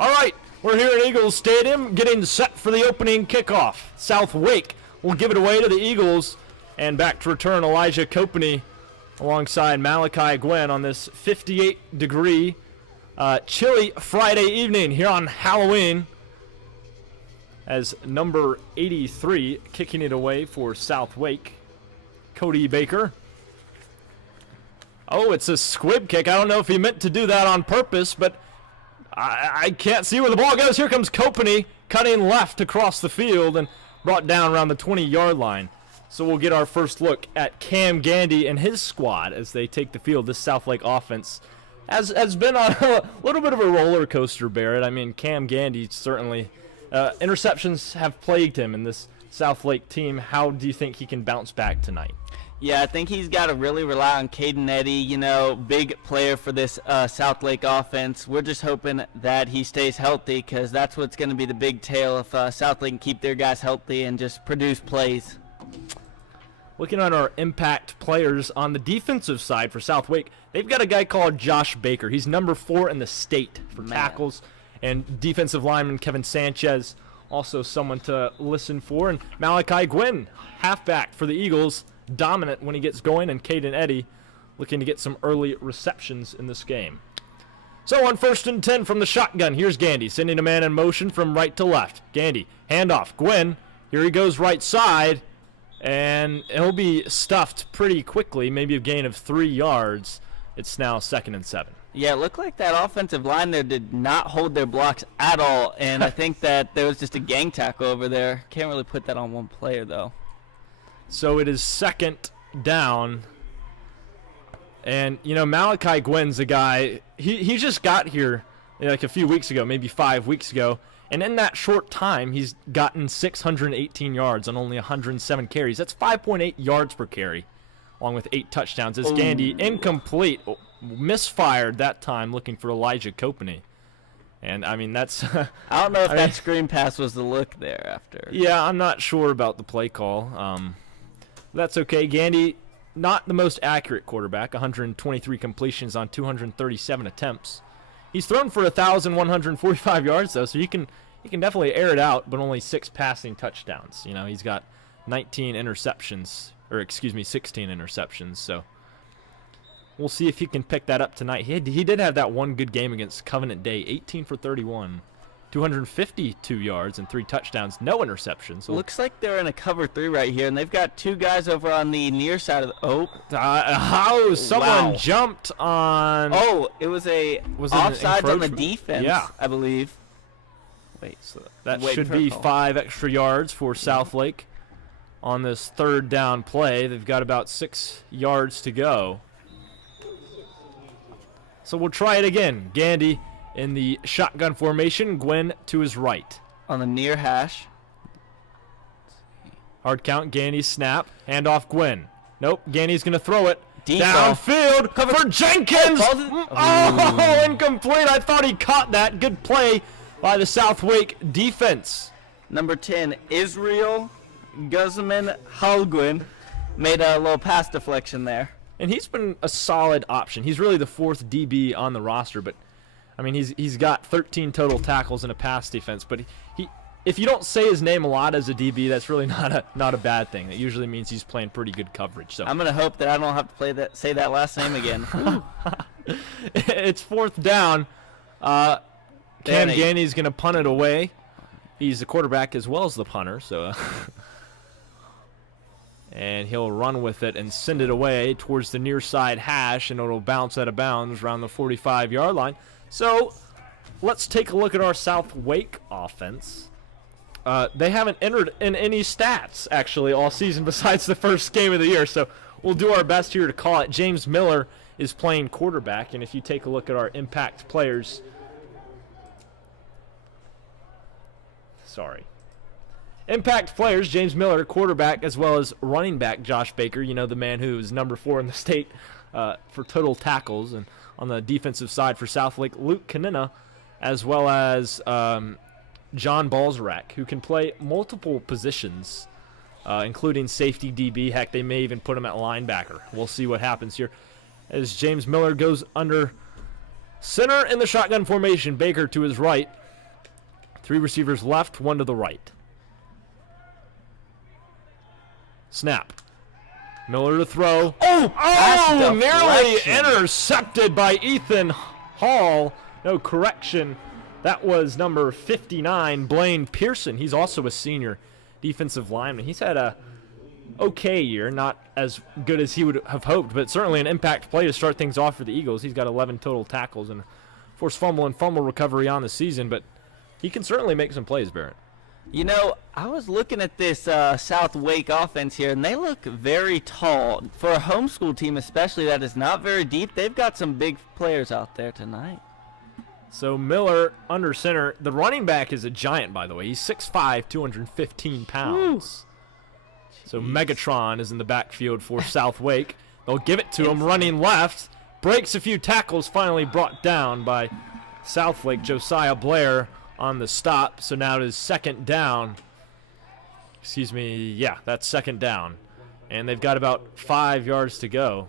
All right, we're here at Eagles Stadium getting set for the opening kickoff. SouthLake will give it away to the Eagles, and back to return Elijah Kopeny alongside Malachi Gwynn on this 58-degree chilly Friday evening here on Halloween, as number 83 kicking it away for SouthLake, Cody Baker. Oh, it's a squib kick. I don't know if he meant to do that on purpose, but I can't see where the ball goes. Here comes Kopeny cutting left across the field and brought down around the 20-yard line. So we'll get our first look at Cam Gandy and his squad as they take the field. This SouthLake offense has been on a little bit of a roller coaster, Barrett. I mean, Cam Gandy certainly, interceptions have plagued him in this SouthLake team. How do you think he can bounce back tonight? Yeah, I think he's got to really rely on Caden Eddy, big player for this SouthLake offense. We're just hoping that he stays healthy, because that's what's going to be the big tale if SouthLake can keep their guys healthy and just produce plays. Looking at our impact players on the defensive side for SouthLake, they've got a guy called Josh Baker. He's number 4 in the state for tackles, and defensive lineman Kevin Sanchez, also someone to listen for. And Malachi Gwynn, halfback for the Eagles, dominant when he gets going, and Caden Eddy looking to get some early receptions in this game. So on 1st and 10 from the shotgun, here's Gandy sending a man in motion from right to left. Gandy, handoff, Gwynn, here he goes right side, and he'll be stuffed pretty quickly, maybe a gain of 3 yards. It's now 2nd and 7. Yeah, it looked like that offensive line there did not hold their blocks at all, and I think that there was just a gang tackle over there. Can't really put that on one player, though. So it is 2nd down. And, Malachi Gwynn's a guy, he just got here like a few weeks ago, maybe 5 weeks ago. And in that short time, he's gotten 618 yards on only 107 carries. That's 5.8 yards per carry, along with 8 touchdowns. As Gandy, incomplete, misfired that time looking for Elijah Kopeny. And, I mean, that's... I don't know if that screen pass was the look there after. Yeah, I'm not sure about the play call. That's okay. Gandy, not the most accurate quarterback, 123 completions on 237 attempts. He's thrown for 1,145 yards, though, so he can definitely air it out, but only 6 passing touchdowns. He's got 16 interceptions, so we'll see if he can pick that up tonight. He did have that one good game against Covenant Day, 18 for 31. 252 yards and 3 touchdowns, no interceptions. So looks like they're in a cover 3 right here, and they've got 2 guys over on the near side of the... someone jumped on... Oh, it was offsides on the defense, yeah. I believe. Wait, so that should be 5 extra yards for SouthLake on this 3rd down play. They've got about 6 yards to go. So we'll try it again. Gandy in the shotgun formation, Gwynn to his right. On the near hash. Hard count, Gandy snap, handoff Gwynn. Nope, Gandy's going to throw it. Deep downfield for Jenkins! Oh, incomplete. I thought he caught that. Good play by the SouthLake defense. Number 10, Israel Guzman Halgwin made a little pass deflection there. And he's been a solid option. He's really the 4th DB on the roster, but I mean, he's got 13 total tackles in a pass defense, but if you don't say his name a lot as a DB, that's really not a bad thing. It usually means he's playing pretty good coverage. So I'm gonna hope that I don't have to say that last name again. It's 4th down. Cam Gandy's gonna punt it away. He's the quarterback as well as the punter, so and he'll run with it and send it away towards the near side hash, and it'll bounce out of bounds around the 45-yard line. So let's take a look at our SouthLake offense. They haven't entered in any stats, actually, all season besides the first game of the year. So we'll do our best here to call it. James Miller is playing quarterback, and if you take a look at our impact players... Impact players, James Miller, quarterback, as well as running back Josh Baker, the man who is number 4 in the state for total tackles. And on the defensive side for SouthLake, Luke Kanina, as well as John Balzarak, who can play multiple positions, including safety, DB. Heck, they may even put him at linebacker. We'll see what happens here as James Miller goes under center in the shotgun formation. Baker to his right. 3 receivers left, 1 to the right. Snap. Miller to throw. Oh, nearly intercepted by Ethan Hall. No correction. That was number 59, Blaine Pearson. He's also a senior defensive lineman. He's had a okay year, not as good as he would have hoped, but certainly an impact play to start things off for the Eagles. He's got 11 total tackles and forced fumble and fumble recovery on the season, but he can certainly make some plays, Barrett. You know, I was looking at this SouthLake offense here, and they look very tall. For a homeschool team especially that is not very deep, they've got some big players out there tonight. So Miller under center. The running back is a giant, by the way. He's 6'5", 215 pounds. So Megatron is in the backfield for SouthLake. They'll give it to him running left. Breaks a few tackles, finally brought down by SouthLake. Josiah Blair on the stop. So now it is second down. Excuse me. Yeah, that's second down. And they've got about 5 yards to go.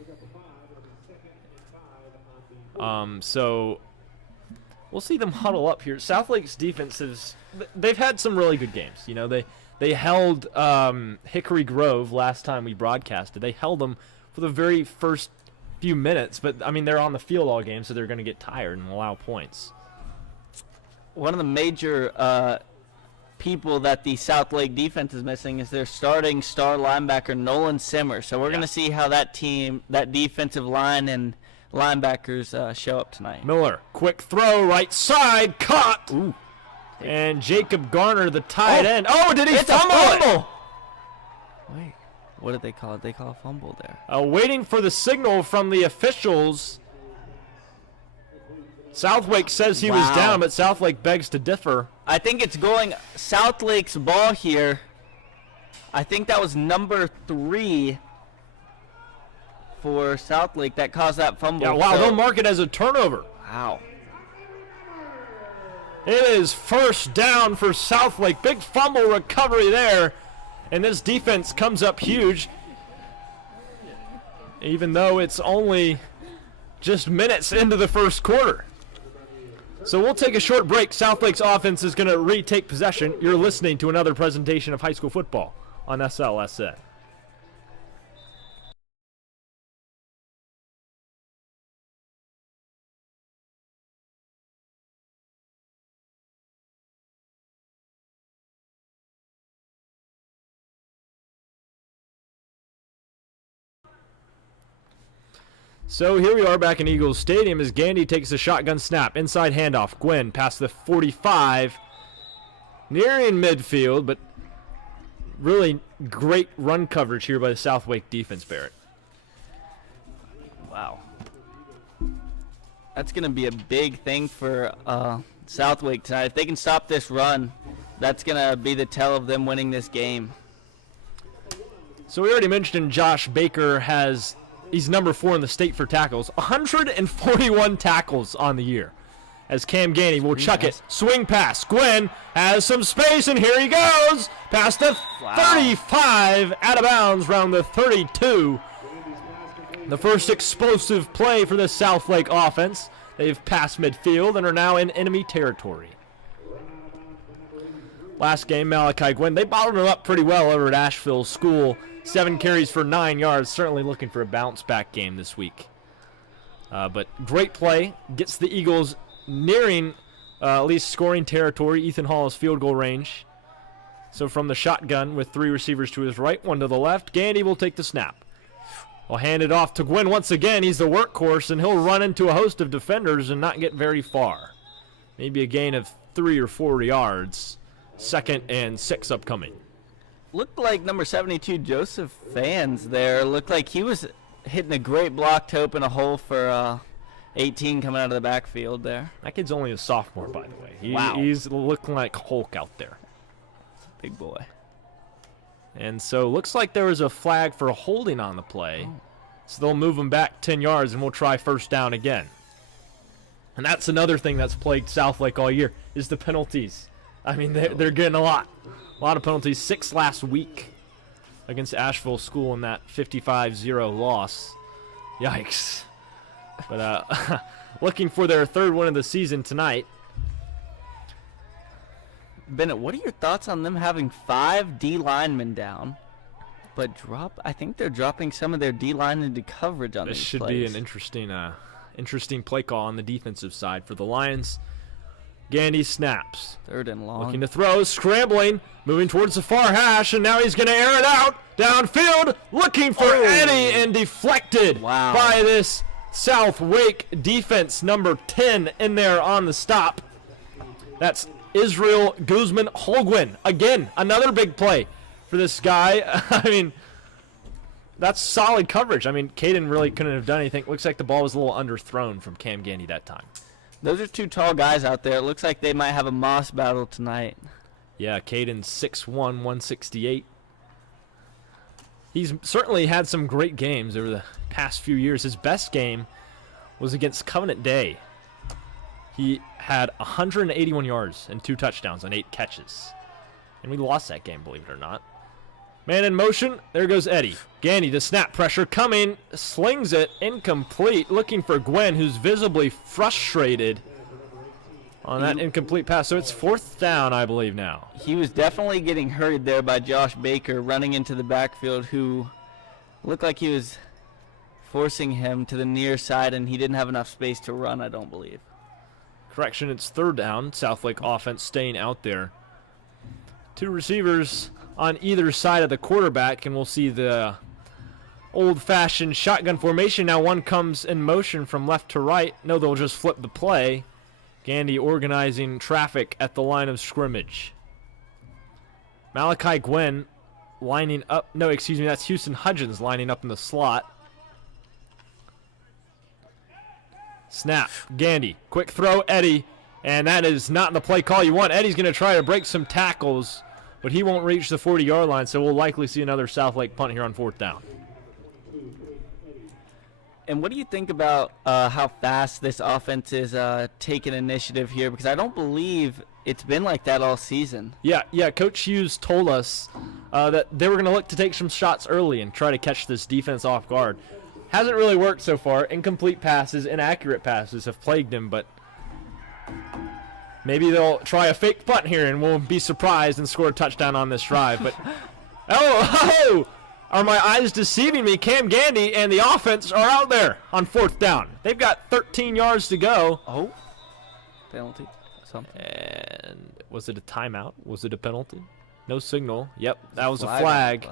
So we'll see them huddle up here. SouthLake's defense they've had some really good games. You know, they held Hickory Grove last time we broadcasted. They held them for the very first few minutes, but I mean they're on the field all game, so they're going to get tired and allow points. One of the major people that the SouthLake defense is missing is their starting star linebacker Nolan Simmer. So we're going to see how that defensive line and linebackers show up tonight. Miller, quick throw, right side, caught. Ooh. And Jacob Garner, the tight end. Oh, did he fumble? Wait, what did they call it? They call a fumble there. Waiting for the signal from the officials. SouthLake says he was down, but SouthLake begs to differ. I think it's going SouthLake's ball here. I think that was number 3 for SouthLake that caused that fumble. Yeah, wow, they'll mark it as a turnover. Wow. It is first down for SouthLake. Big fumble recovery there. And this defense comes up huge. Even though it's only just minutes into the first quarter. So we'll take a short break. SouthLake's offense is going to retake possession. You're listening to another presentation of high school football on SLSN. So here we are back in Eagles Stadium as Gandy takes a shotgun snap. Inside handoff. Gwynn past the 45. Nearing midfield, but really great run coverage here by the SouthLake defense, Barrett. Wow. That's going to be a big thing for SouthLake tonight. If they can stop this run, that's going to be the tell of them winning this game. So we already mentioned Josh Baker he's number 4 in the state for tackles. 141 tackles on the year. As Cam Ganey will chuck it. Swing pass. Gwynn has some space, and here he goes. Past the 35, out of bounds, round the 32. The first explosive play for the SouthLake offense. They've passed midfield and are now in enemy territory. Last game, Malachi Gwynn, they bottled him up pretty well over at Asheville School. 7 carries for 9 yards. Certainly looking for a bounce-back game this week. But great play. Gets the Eagles nearing at least scoring territory. Ethan Hall's field goal range. So from the shotgun with 3 receivers to his right, 1 to the left, Gandy will take the snap. I'll hand it off to Gwynn once again. He's the workhorse, and he'll run into a host of defenders and not get very far. Maybe a gain of 3 or 4 yards. 2nd and 6 upcoming. Looked like number 72, Joseph Fans there. Looked like he was hitting a great block to open a hole for 18 coming out of the backfield there. That kid's only a sophomore, by the way. He's looking like Hulk out there. Big boy. And so looks like there was a flag for holding on the play. So they'll move him back 10 yards, and we'll try first down again. And that's another thing that's plagued SouthLake all year is the penalties. I mean, they're getting a lot of penalties. 6 last week against Asheville School in that 55-0 loss. Yikes. But looking for their 3rd win of the season tonight. Bennett, what are your thoughts on them having 5 D linemen down, but I think they're dropping some of their D line into coverage on This these should plays. be an interesting play call on the defensive side for the Lions. Gandy snaps. 3rd and long. Looking to throw, scrambling, moving towards the far hash, and now he's going to air it out downfield, looking for Eddie, and deflected by this SouthLake defense, number 10 in there on the stop. That's Israel Guzman Holguin. Again, another big play for this guy. I mean, that's solid coverage. I mean, Caden really couldn't have done anything. Looks like the ball was a little underthrown from Cam Gandy that time. Those are 2 tall guys out there. It looks like they might have a moss battle tonight. Yeah, Caden's 6'1", 168. He's certainly had some great games over the past few years. His best game was against Covenant Day. He had 181 yards and 2 touchdowns on 8 catches. And we lost that game, believe it or not. Man in motion. There goes Eddie. Gandy, the snap pressure coming. Slings it. Incomplete. Looking for Gwen, who's visibly frustrated on that incomplete pass. So it's 4th down, I believe, now. He was definitely getting hurried there by Josh Baker running into the backfield, who looked like he was forcing him to the near side, and he didn't have enough space to run, I don't believe. Correction, it's 3rd down. SouthLake offense staying out there. 2 receivers on either side of the quarterback, and we'll see the old-fashioned shotgun formation. Now one comes in motion from left to right. No, they'll just flip the play. Gandy organizing traffic at the line of scrimmage. Malachi Gwen lining up. No, excuse me, that's Houston Hudgens lining up in the slot. Snap. Gandy. Quick throw. Eddie. And that is not the play call you want. Eddie's going to try to break some tackles, but he won't reach the 40-yard line, so we'll likely see another SouthLake punt here on 4th down. And what do you think about how fast this offense is taking initiative here? Because I don't believe it's been like that all season. Yeah. Coach Hughes told us that they were going to look to take some shots early and try to catch this defense off guard. Hasn't really worked so far. Incomplete passes, inaccurate passes have plagued him, but maybe they'll try a fake punt here and we'll be surprised and score a touchdown on this drive. But are my eyes deceiving me? Cam Gandy and the offense are out there on 4th down. They've got 13 yards to go. Oh, penalty. Something. And was it a timeout? Was it a penalty? No signal. Yep, that was a flag.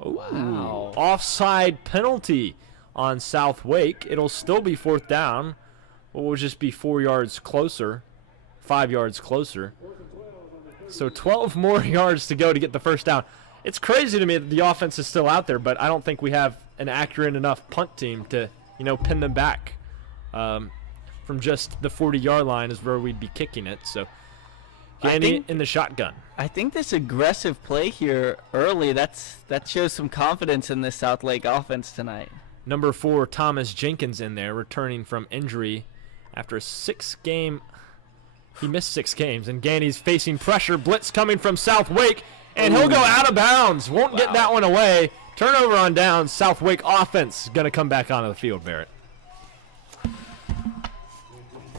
Oh, wow. Offside penalty on SouthLake. It'll still be 4th down. But we'll just be 4 yards closer. 5 yards closer. So 12 more yards to go to get the 1st down. It's crazy to me that the offense is still out there, but I don't think we have an accurate enough punt team to, pin them back. From just the 40-yard line is where we'd be kicking it. So Gandy in the shotgun. I think this aggressive play here early, that shows some confidence in this SouthLake offense tonight. Number 4, Thomas Jenkins in there, returning from injury after a 6-game. He missed 6 games, and Gandy's facing pressure. Blitz coming from SouthLake, and he'll go out of bounds. Won't get that one away. Turnover on downs. SouthLake offense going to come back onto the field, Barrett.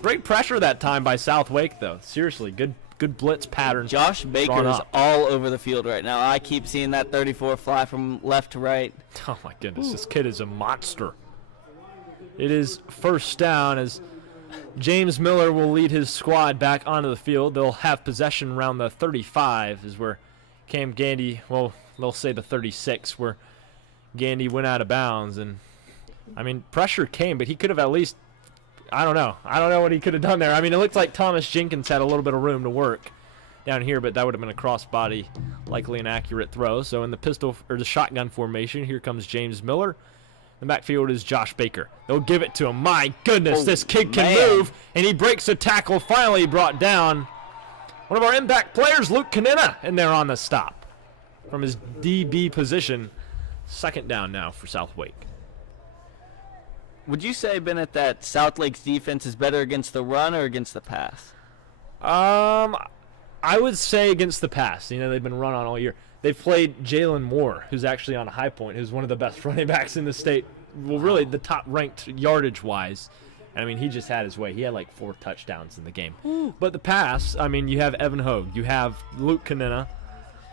Great pressure that time by SouthLake, though. Seriously, good blitz pattern. Josh Baker is all over the field right now. I keep seeing that 34 fly from left to right. Oh, my goodness. This kid is a monster. It is 1st down as James Miller will lead his squad back onto the field. They'll have possession around the 35 is where Cam Gandy, well, they'll say the 36, where Gandy went out of bounds. And, I mean, pressure came, but he could have at least, I don't know what he could have done there. I mean, it looked like Thomas Jenkins had a little bit of room to work down here, but that would have been a crossbody, likely an accurate throw. So in the pistol or the shotgun formation, here comes James Miller. The backfield is Josh Baker. They'll give it to him. My goodness, this kid can move, and he breaks a tackle. Finally brought down one of our impact players, Luke Canina, in there on the stop from his DB position. 2nd down now for SouthLake. Would you say, Bennett, that SouthLake's defense is better against the run or against the pass? I would say against the pass. They've been run on all year. They've played Jalen Moore, who's actually on a high point, who's one of the best running backs in the state. Well, really the top-ranked yardage-wise. I mean, he just had his way. He had like 4 touchdowns in the game. But the pass, I mean, you have Evan Hogue. You have Luke Kanina,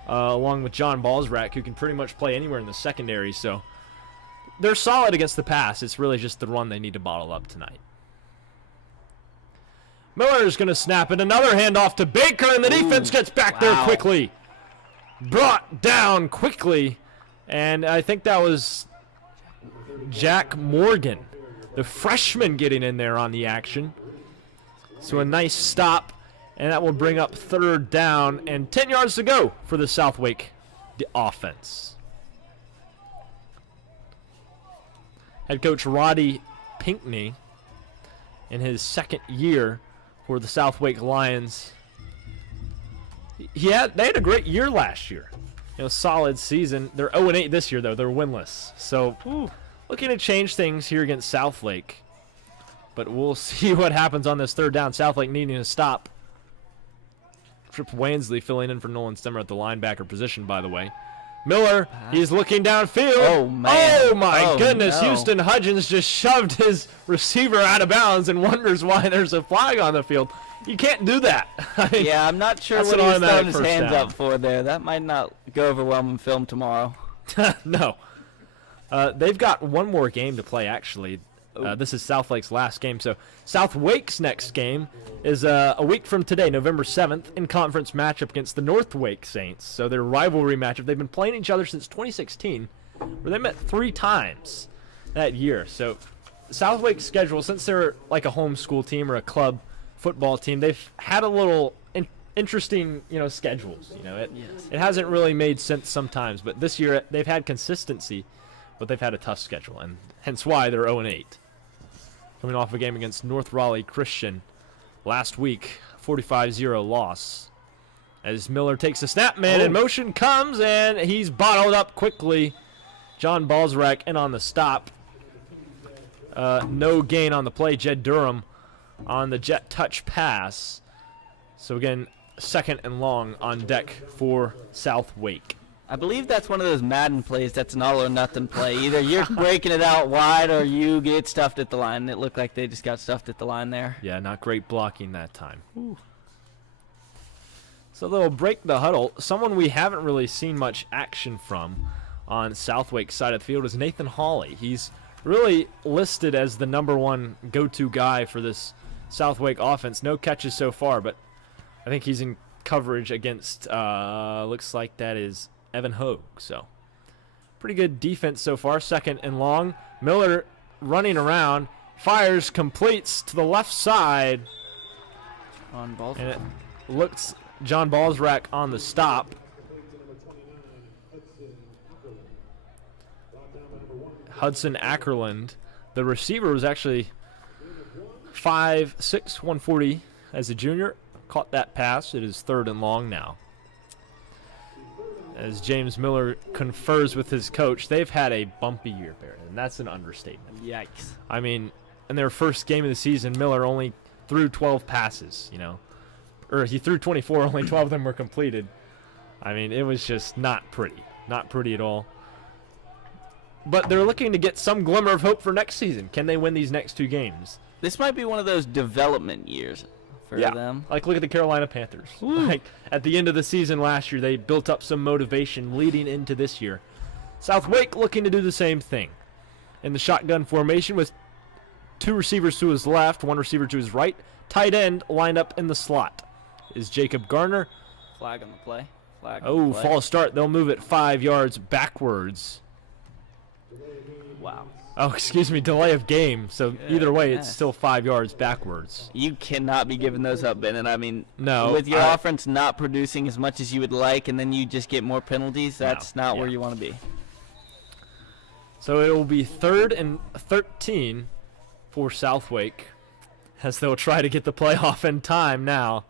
along with John Balsrack, who can pretty much play anywhere in the secondary. So they're solid against the pass. It's really just the run they need to bottle up tonight. Miller is going to snap it. Another handoff to Baker, and the defense gets back there quickly. Brought down quickly. And I think that was Jack Morgan, the freshman, getting in there on the action. So a nice stop, and that will bring up 3rd down and 10 yards to go for the Southwake offense. Head coach Roddy Pinkney, in his 2nd year for the Southwake Lions, they had a great year last year. Solid season. They're 0-8 this year, though. They're winless. So, looking to change things here against Southlake. But we'll see what happens on this 3rd down. Southlake needing to stop. Trip Wansley filling in for Nolan Stemmer at the linebacker position, by the way. Miller, he's looking downfield. Oh, man. Oh, my goodness. No. Houston Hudgens just shoved his receiver out of bounds and wonders why there's a flag on the field. You can't do that. I mean, Yeah, I'm not sure that's what an he was automatic throwing his first hands down. up for there. That might not go over well in film tomorrow. No. They've got one more game to play, actually. This is Southlake's last game. So Southwake's next game is a week from today, November 7th, in conference matchup against the Northwake Saints. So their rivalry matchup. They've been playing each other since 2016, where they met 3 times that year. So Southwake's schedule, since they're like a homeschool team or a club football team, they've had a little interesting, schedules. It hasn't really made sense sometimes, but this year they've had consistency, but they've had a tough schedule, and hence why they're 0-8. Coming off a game against North Raleigh Christian last week, 45-0 loss. As Miller takes a snap, man in motion comes, and he's bottled up quickly. John Balsrack in on the stop. No gain on the play. Jed Durham on the jet touch pass. So again, 2nd and long on deck for Southwake. I believe that's one of those Madden plays that's an all or nothing play. Either you're breaking it out wide or you get stuffed at the line. It looked like they just got stuffed at the line there. Yeah, not great blocking that time. So they'll break the huddle. Someone we haven't really seen much action from on Southwake's side of the field is Nathan Hawley. He's really listed as the #1 go-to guy for this Southwake offense. No catches so far, but I think he's in coverage against, looks like that is Evan Hogue. So pretty good defense so far. 2nd and long. Miller running around, fires, completes to the left side. On ball. And it looks John Balsrack on the stop. Hudson Ackerland. The receiver was actually 5'6", 140 as a junior. Caught that pass. It is 3rd and long now. As James Miller confers with his coach, they've had a bumpy year, Barrett, and that's an understatement. Yikes. I mean, in their first game of the season, Miller only threw 12 passes, Or he threw 24, only 12 of them were completed. I mean, it was just not pretty. Not pretty at all. But they're looking to get some glimmer of hope for next season. Can they win these next 2 games? This might be one of those development years for them. Like, look at the Carolina Panthers. Like, at the end of the season last year, they built up some motivation leading into this year. Southwake looking to do the same thing. In the shotgun formation with 2 receivers to his left, 1 receiver to his right. Tight end lined up in the slot is Jacob Garner. Flag on the play. Flag on the play. False start. They'll move it 5 yards backwards. Wow. Oh, excuse me, delay of game. So either way, it's still 5 yards backwards. You cannot be giving those up, Bennett. I mean, No, with your offense not producing as much as you would like, and then you just get more penalties, that's not where you want to be. So it will be 3rd and 13 for Southwake, as they'll try to get the playoff in time now,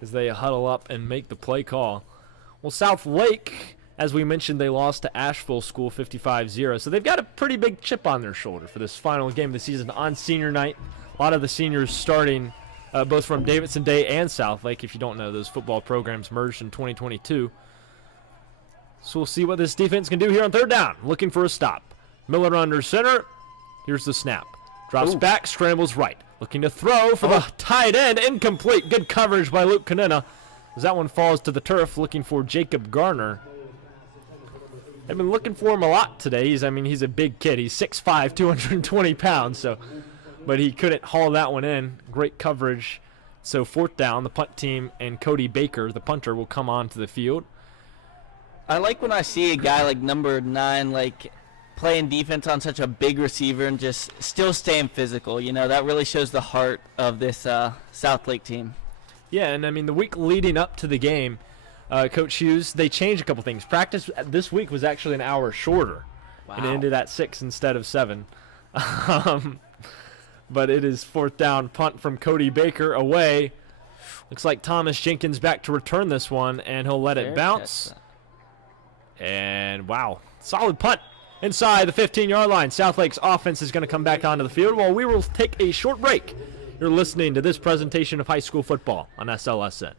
as they huddle up and make the play call. Well, Southlake, as we mentioned, they lost to Asheville School 55-0. So they've got a pretty big chip on their shoulder for this final game of the season on senior night. A lot of the seniors starting both from Davidson Day and Southlake. If you don't know, those football programs merged in 2022. So we'll see what this defense can do here on 3rd down. Looking for a stop. Miller under center. Here's the snap. Drops back, scrambles right. Looking to throw for the tight end. Incomplete. Good coverage by Luke Canena. As that one falls to the turf, looking for Jacob Garner. They've been looking for him a lot today. He's a big kid. He's 6'5", 220 pounds. But he couldn't haul that one in. Great coverage. So 4th down, the punt team and Cody Baker, the punter, will come onto the field. I like when I see a guy like number 9, like playing defense on such a big receiver and just still staying physical. You know, that really shows the heart of this Southlake team. Yeah, and the week leading up to the game, Coach Hughes, they changed a couple things. Practice this week was actually an hour shorter. Wow. It ended at 6 instead of 7. But it is 4th down, punt from Cody Baker away. Looks like Thomas Jenkins back to return this one, and he'll let it bounce. And wow, solid punt inside the 15-yard line. Southlake's offense is going to come back onto the field while we will take a short break. You're listening to this presentation of high school football on SLSN.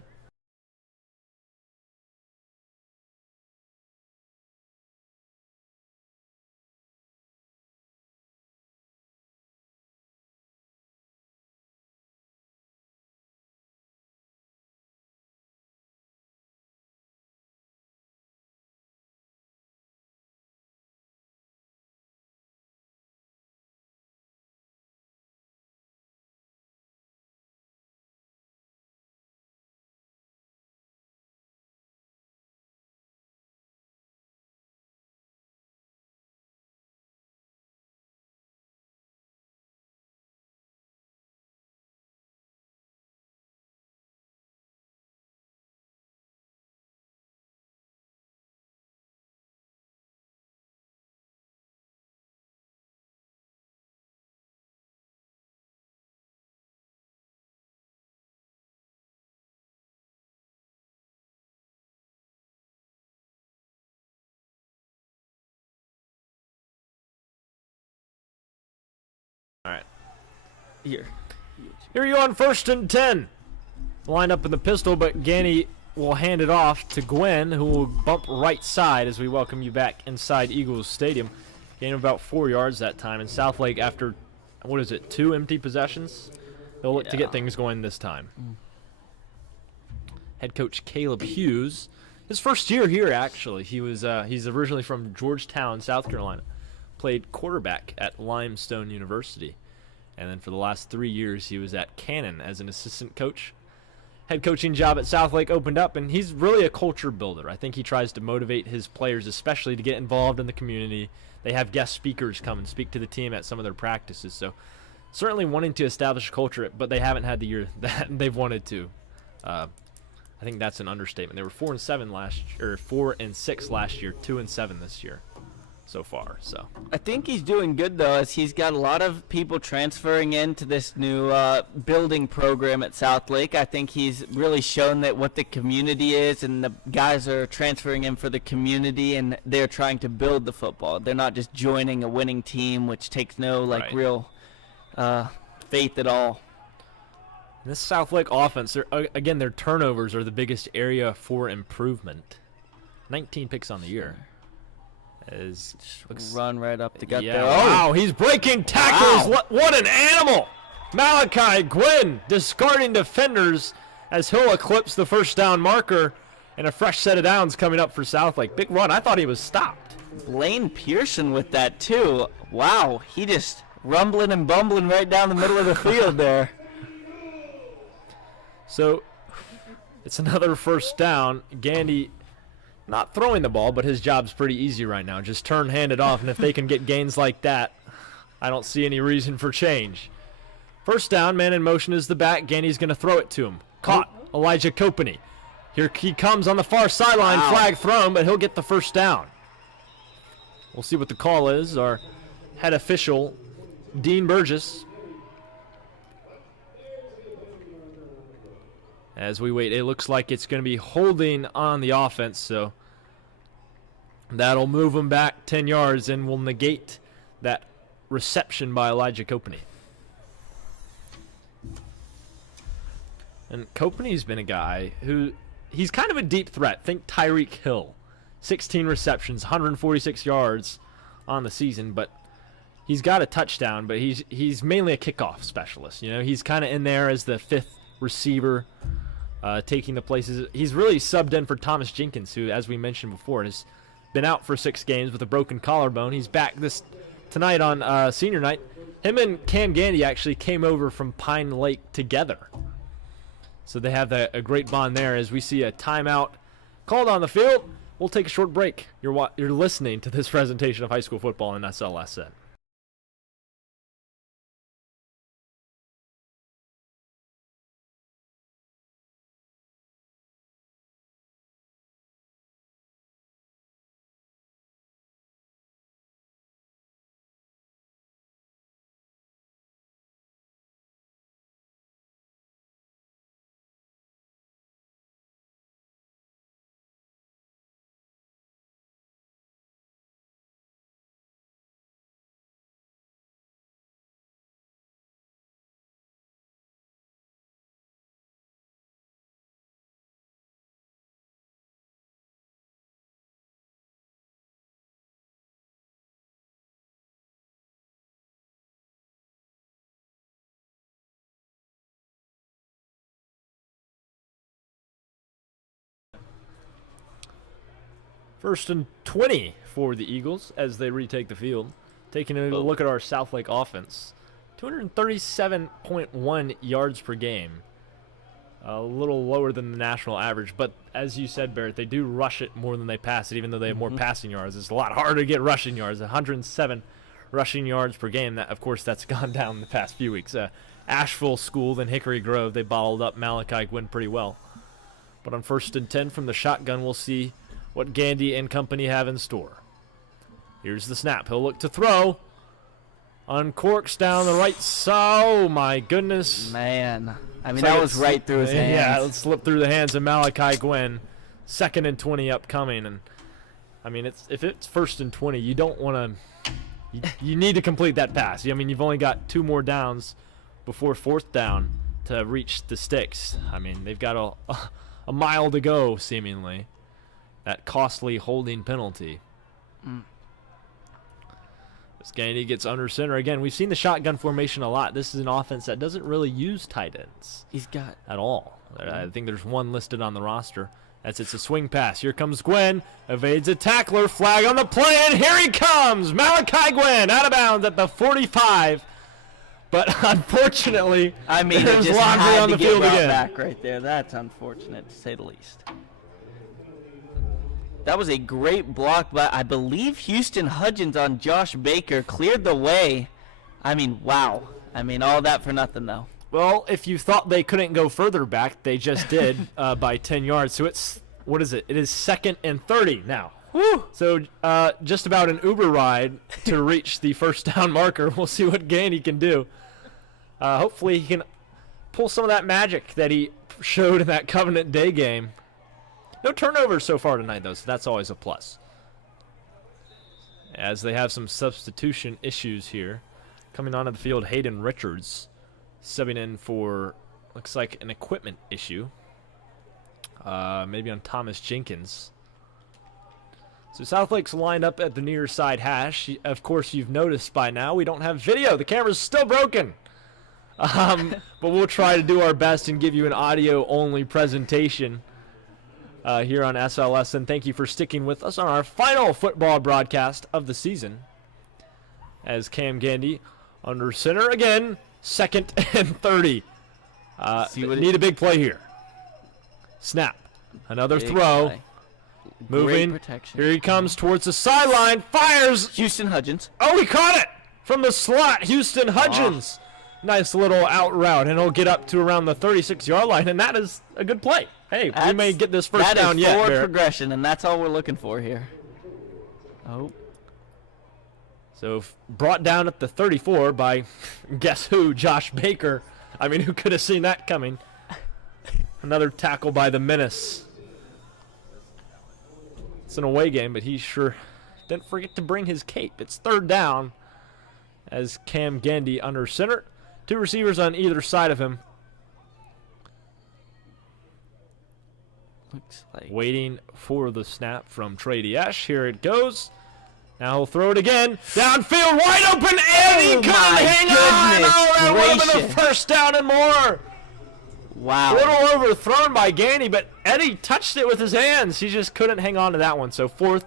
All right. Here you on 1st and 10. Lined up in the pistol, but Ganny will hand it off to Gwen, who will bump right side as we welcome you back inside Eagles Stadium. Gain of about 4 yards that time. And Southlake, after, 2 empty possessions? They'll look to get things going this time. Head coach Caleb Hughes. His first year here, actually. He's originally from Georgetown, South Carolina. Played quarterback at Limestone University. And then for the last 3 years, he was at Cannon as an assistant coach. Head coaching job at Southlake opened up, and he's really a culture builder. I think he tries to motivate his players, especially to get involved in the community. They have guest speakers come and speak to the team at some of their practices. So certainly wanting to establish a culture, but they haven't had the year that they've wanted to. I think that's an understatement. They were 4 and 6 last year, 2 and 7 this year so far. So I think he's doing good though, as he's got a lot of people transferring into this new building program at Southlake. I think he's really shown that what the community is, and the guys are transferring in for the community, and they're trying to build the football. They're not just joining a winning team, which takes no real faith at all. This Southlake offense, again, their turnovers are the biggest area for improvement. 19 picks on the year. Run right up the gut there. Oh, wow, he's breaking tackles. Wow. What an animal. Malachi Gwynn discarding defenders as he'll eclipse the first down marker, and a fresh set of downs coming up for Southlake. Big run. I thought he was stopped. Blaine Pearson with that too. Wow, he just rumbling and bumbling right down the middle of the field there. So it's another first down. Gandy not throwing the ball, but his job's pretty easy right now. Just hand it off, and if they can get gains like that, I don't see any reason for change. First down, man in motion is the back. Gandy's going to throw it to him. Caught, Elijah Kopeny. Here he comes on the far sideline, flag thrown, but he'll get the first down. We'll see what the call is. Our head official, Dean Burgess. As we wait, it looks like it's going to be holding on the offense, so that'll move them back 10 yards and will negate that reception by Elijah Kopeny. And Kopeny's been a guy who, he's kind of a deep threat. Think Tyreek Hill. 16 receptions, 146 yards on the season, but he's got a touchdown, but he's mainly a kickoff specialist. You know, he's kind of in there as the fifth receiver, taking the places. He's really subbed in for Thomas Jenkins, who, as we mentioned before, has been out for 6 games with a broken collarbone. He's back tonight on senior night. Him and Cam Gandy actually came over from Pine Lake together. So they have a great bond there. As we see a timeout called on the field, we'll take a short break. You're listening to this presentation of high school football in SLSN. First and 20 for the Eagles as they retake the field. Taking a look at our Southlake offense. 237.1 yards per game. A little lower than the national average. But as you said, Barrett, they do rush it more than they pass it, even though they have more passing yards. It's a lot harder to get rushing yards. 107 rushing yards per game. That, of course, that's gone down the past few weeks. Asheville School, then Hickory Grove, they bottled up Malachi Gwynn pretty well. But on first and 10 from the shotgun, we'll see what Gandy and company have in store. Here's the snap. He'll look to throw. Uncorks down the right side. Oh, my goodness. Man. I mean, that was right through his hands. Yeah, it slipped through the hands of Malachi Gwynn. 2nd and 20 upcoming. And, I mean, if it's first and 20, you don't want to – you need to complete that pass. I mean, you've only got 2 more downs before 4th down to reach the sticks. I mean, they've got a mile to go, seemingly. That costly holding penalty. As Gandy gets under center again. We've seen the shotgun formation a lot. This is an offense that doesn't really use tight ends. He's got at all. I think there's one listed on the roster. It's a swing pass. Here comes Gwynn. Evades a tackler. Flag on the play, and here he comes. Malachi Gwynn out of bounds at the 45. But unfortunately, I mean, there's laundry on the field again. Back right there. That's unfortunate, to say the least. That was a great block, but I believe Houston Hudgens on Josh Baker cleared the way. I mean, wow. I mean, all that for nothing, though. Well, if you thought they couldn't go further back, they just did by 10 yards. So it's, what is it? It is 2nd and 30 now. Woo! So just about an Uber ride to reach the first down marker. We'll see what Gandy can do. Hopefully he can pull some of that magic that he showed in that Covenant Day game. No turnovers so far tonight, though, so that's always a plus. As they have some substitution issues here. Coming onto the field, Hayden Richards subbing in for, looks like, an equipment issue. Maybe on Thomas Jenkins. So Southlake's lined up at the near side hash. Of course, you've noticed by now we don't have video. The camera's still broken. But we'll try to do our best and give you an audio-only presentation here on SLSN. Thank you for sticking with us on our final football broadcast of the season. As Cam Gandy under center again, 2nd and 30. Need a big play here. Snap. Another Big throw. play. Moving. Great protection. Here he comes towards the sideline. Fires. Houston Hudgens. Oh, he caught it from the slot. Houston Hudgens. Nice little out route, and he'll get up to around the 36-yard line, and that is a good play. Hey, we may get this first down yet. That is forward progression, and that's all we're looking for here. Oh. So brought down at the 34 by, guess who, Josh Baker. I mean, who could have seen that coming? Another tackle by the Menace. It's an away game, but he sure didn't forget to bring his cape. It's 3rd down as Cam Gandy under center. 2 receivers on either side of him. Looks like Waiting for the snap from Trey Ash. Here it goes. Now he'll throw it again. Downfield, wide open, and he couldn't hang on. That would have been a first down and more. Wow. A little overthrown by Gandy, but Eddie touched it with his hands. He just couldn't hang on to that one. So 4th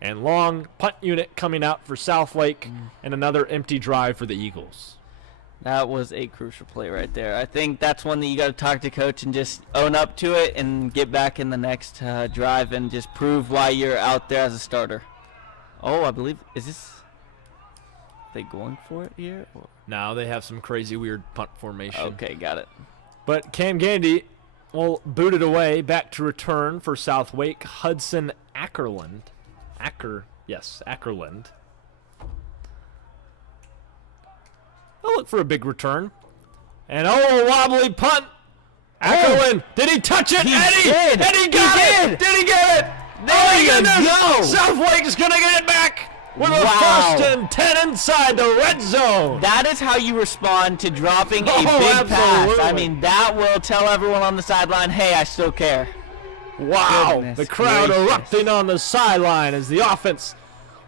and long, punt unit coming out for Southlake, and another empty drive for the Eagles. That was a crucial play right there. I think that's one that you got to talk to coach and just own up to it and get back in the next drive and just prove why you're out there as a starter. Oh, I believe, is this, are they going for it here? Or? Now they have some crazy weird punt formation. Okay, got it. But Cam Gandy will boot it away, back to return for Southlake. Hudson Ackerland. Ackerland. They'll look for a big return. And a wobbly punt. Ackerland, did he touch it? Eddie! Eddie got it! Did he get it? There you go! Southlake is going to get it back with a 1st and 10 inside the red zone. That is how you respond to dropping a big pass. I mean, that will tell everyone on the sideline, hey, I still care. Wow, Goodness the crowd gracious. erupting on the sideline as the offense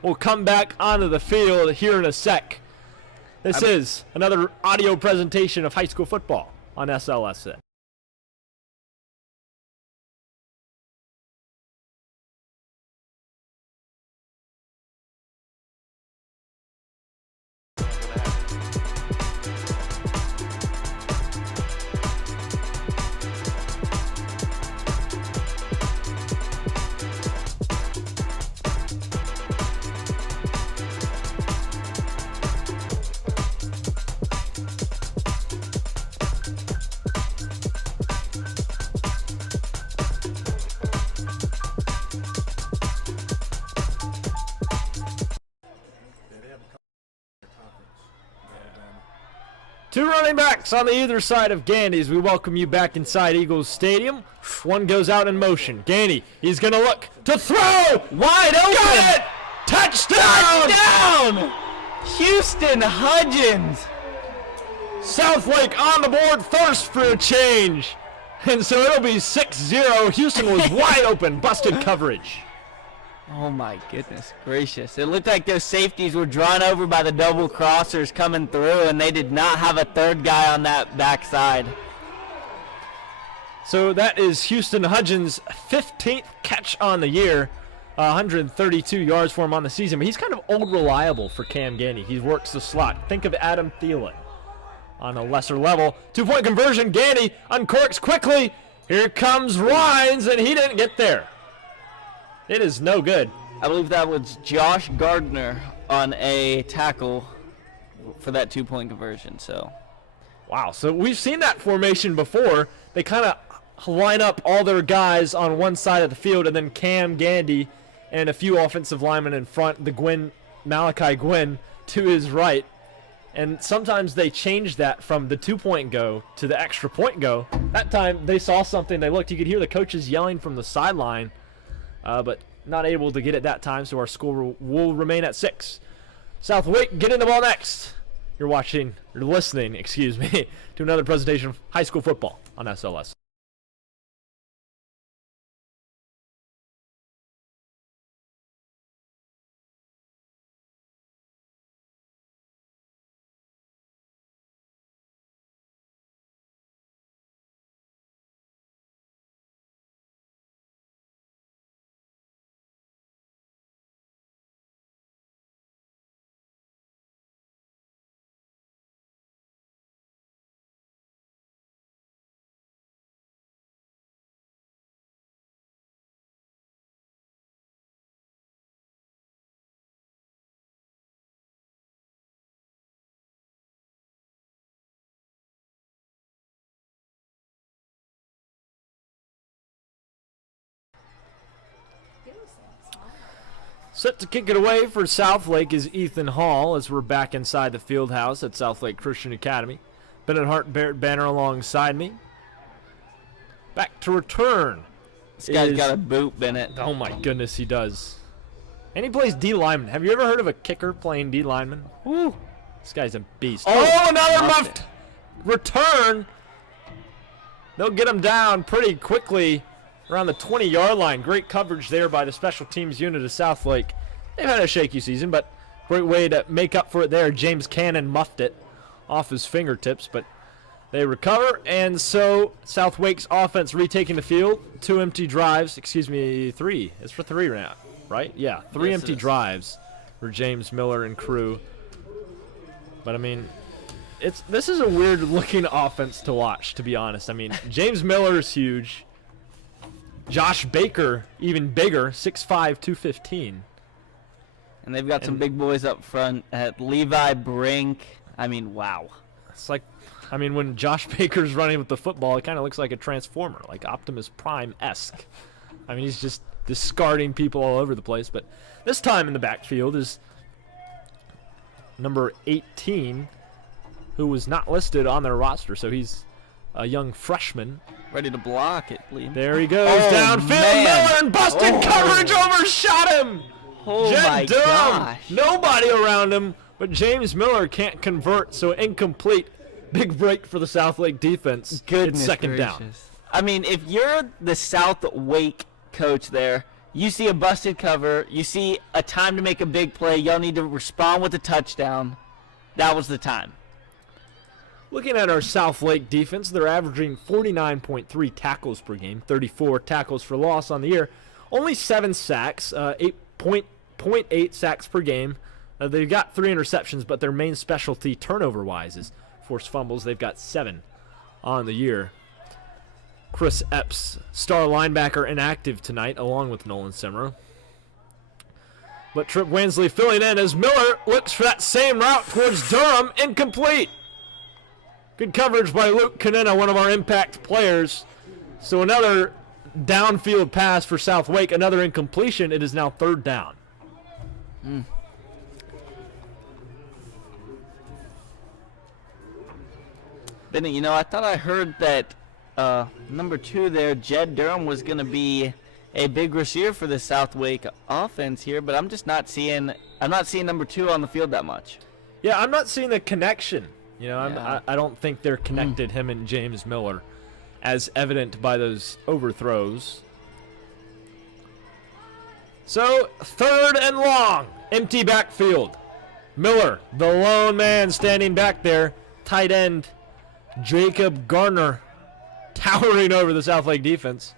will come back onto the field here in a sec. This is another audio presentation of high school football on SLSN. Two running backs on the either side of Gandy as we welcome you back inside Eagles Stadium. One goes out in motion. Gandy, he's going to look to throw. Wide open. Got it. Touchdown. Touchdown. Houston Hudgens. Southlake on the board first for a change. And so it'll be 6-0. Houston was wide open. Busted coverage. Oh my goodness gracious. It looked like those safeties were drawn over by the double crossers coming through, and they did not have a third guy on that backside. So that is Houston Hudgens' 15th catch on the year. 132 yards for him on the season, but he's kind of old reliable for Cam Gandy. He works the slot. Think of Adam Thielen on a lesser level. 2-point conversion. Gandy uncorks quickly. Here comes Rhines, and he didn't get there. It is no good. I believe that was Josh Gardner on a tackle for that 2-point conversion. So, wow. So we've seen that formation before. They kind of line up all their guys on one side of the field, and then Cam Gandy and a few offensive linemen in front. Malachi Gwynn to his right. And sometimes they change that from the 2-point go to the extra point go. That time they saw something. They looked. You could hear the coaches yelling from the sideline. But not able to get it that time, so our score will remain at 6. Southlake getting the ball next. You're listening, to another presentation of high school football on SLS. Set to kick it away for Southlake is Ethan Hall as we're back inside the field house at SouthLake Christian Academy. Bennett, Hart, Barrett, Banner alongside me. Back to return. This guy's got a boot, Bennett. Oh my goodness, he does. And he plays D lineman. Have you ever heard of a kicker playing D lineman? Woo. This guy's a beast. Oh, another muffed return. They'll get him down pretty quickly around the 20-yard line. Great coverage there by the special teams unit of Southlake. they've had a shaky season, but great way to make up for it there. James Cannon muffed it off his fingertips, but they recover, and so Southwake's offense retaking the field. 2 empty drives, 3. It's for 3 now, right? Yeah, 3 Yes, empty it is. drives for James Miller and crew. But I mean, this is a weird looking offense to watch, to be honest. I mean, James Miller is huge. Josh Baker even bigger, 6'5", 215. And they've got some big boys up front at Levi Brink. I mean, wow. It's like, I mean, when Josh Baker's running with the football, it kind of looks like a transformer, like Optimus Prime-esque. I mean, he's just discarding people all over the place. But this time in the backfield is number 18, who was not listed on their roster, so he's a young freshman. Ready to block it, Liam. There he goes, Oh, downfield, man. Miller, and busted Oh. coverage, overshot him! Oh, Jed my Durham, gosh. nobody around him, but James Miller can't convert, so incomplete. Big break for the Southlake defense. Goodness It's second down. gracious. I mean, if you're the Southwake coach there, you see a busted cover, you see a time to make a big play, y'all need to respond with a touchdown. That was the time. Looking at our Southlake defense, they're averaging 49.3 tackles per game, 34 tackles for loss on the year, only 7 sacks, 8.8 sacks per game. They've got 3 interceptions, but their main specialty turnover-wise is forced fumbles. They've got 7 on the year. Chris Epps, star linebacker, inactive tonight, along with Nolan Simmer. But Trip Wansley filling in as Miller looks for that same route towards Durham, incomplete. Good coverage by Luke Canena, one of our impact players. So another downfield pass for Southlake, another incompletion. It is now 3rd down. Bennett, you know, I thought I heard that number 2 there, Jed Durham, was going to be a big receiver for the Southwake offense here, but I'm just not seeing number 2 on the field that much. Yeah, I'm not seeing the connection. You know, Yeah. I don't think they're connected, him and James Miller, as evident by those overthrows. So, 3rd and long, empty backfield. Miller, the lone man standing back there. Tight end, Jacob Garner, towering over the Southlake defense.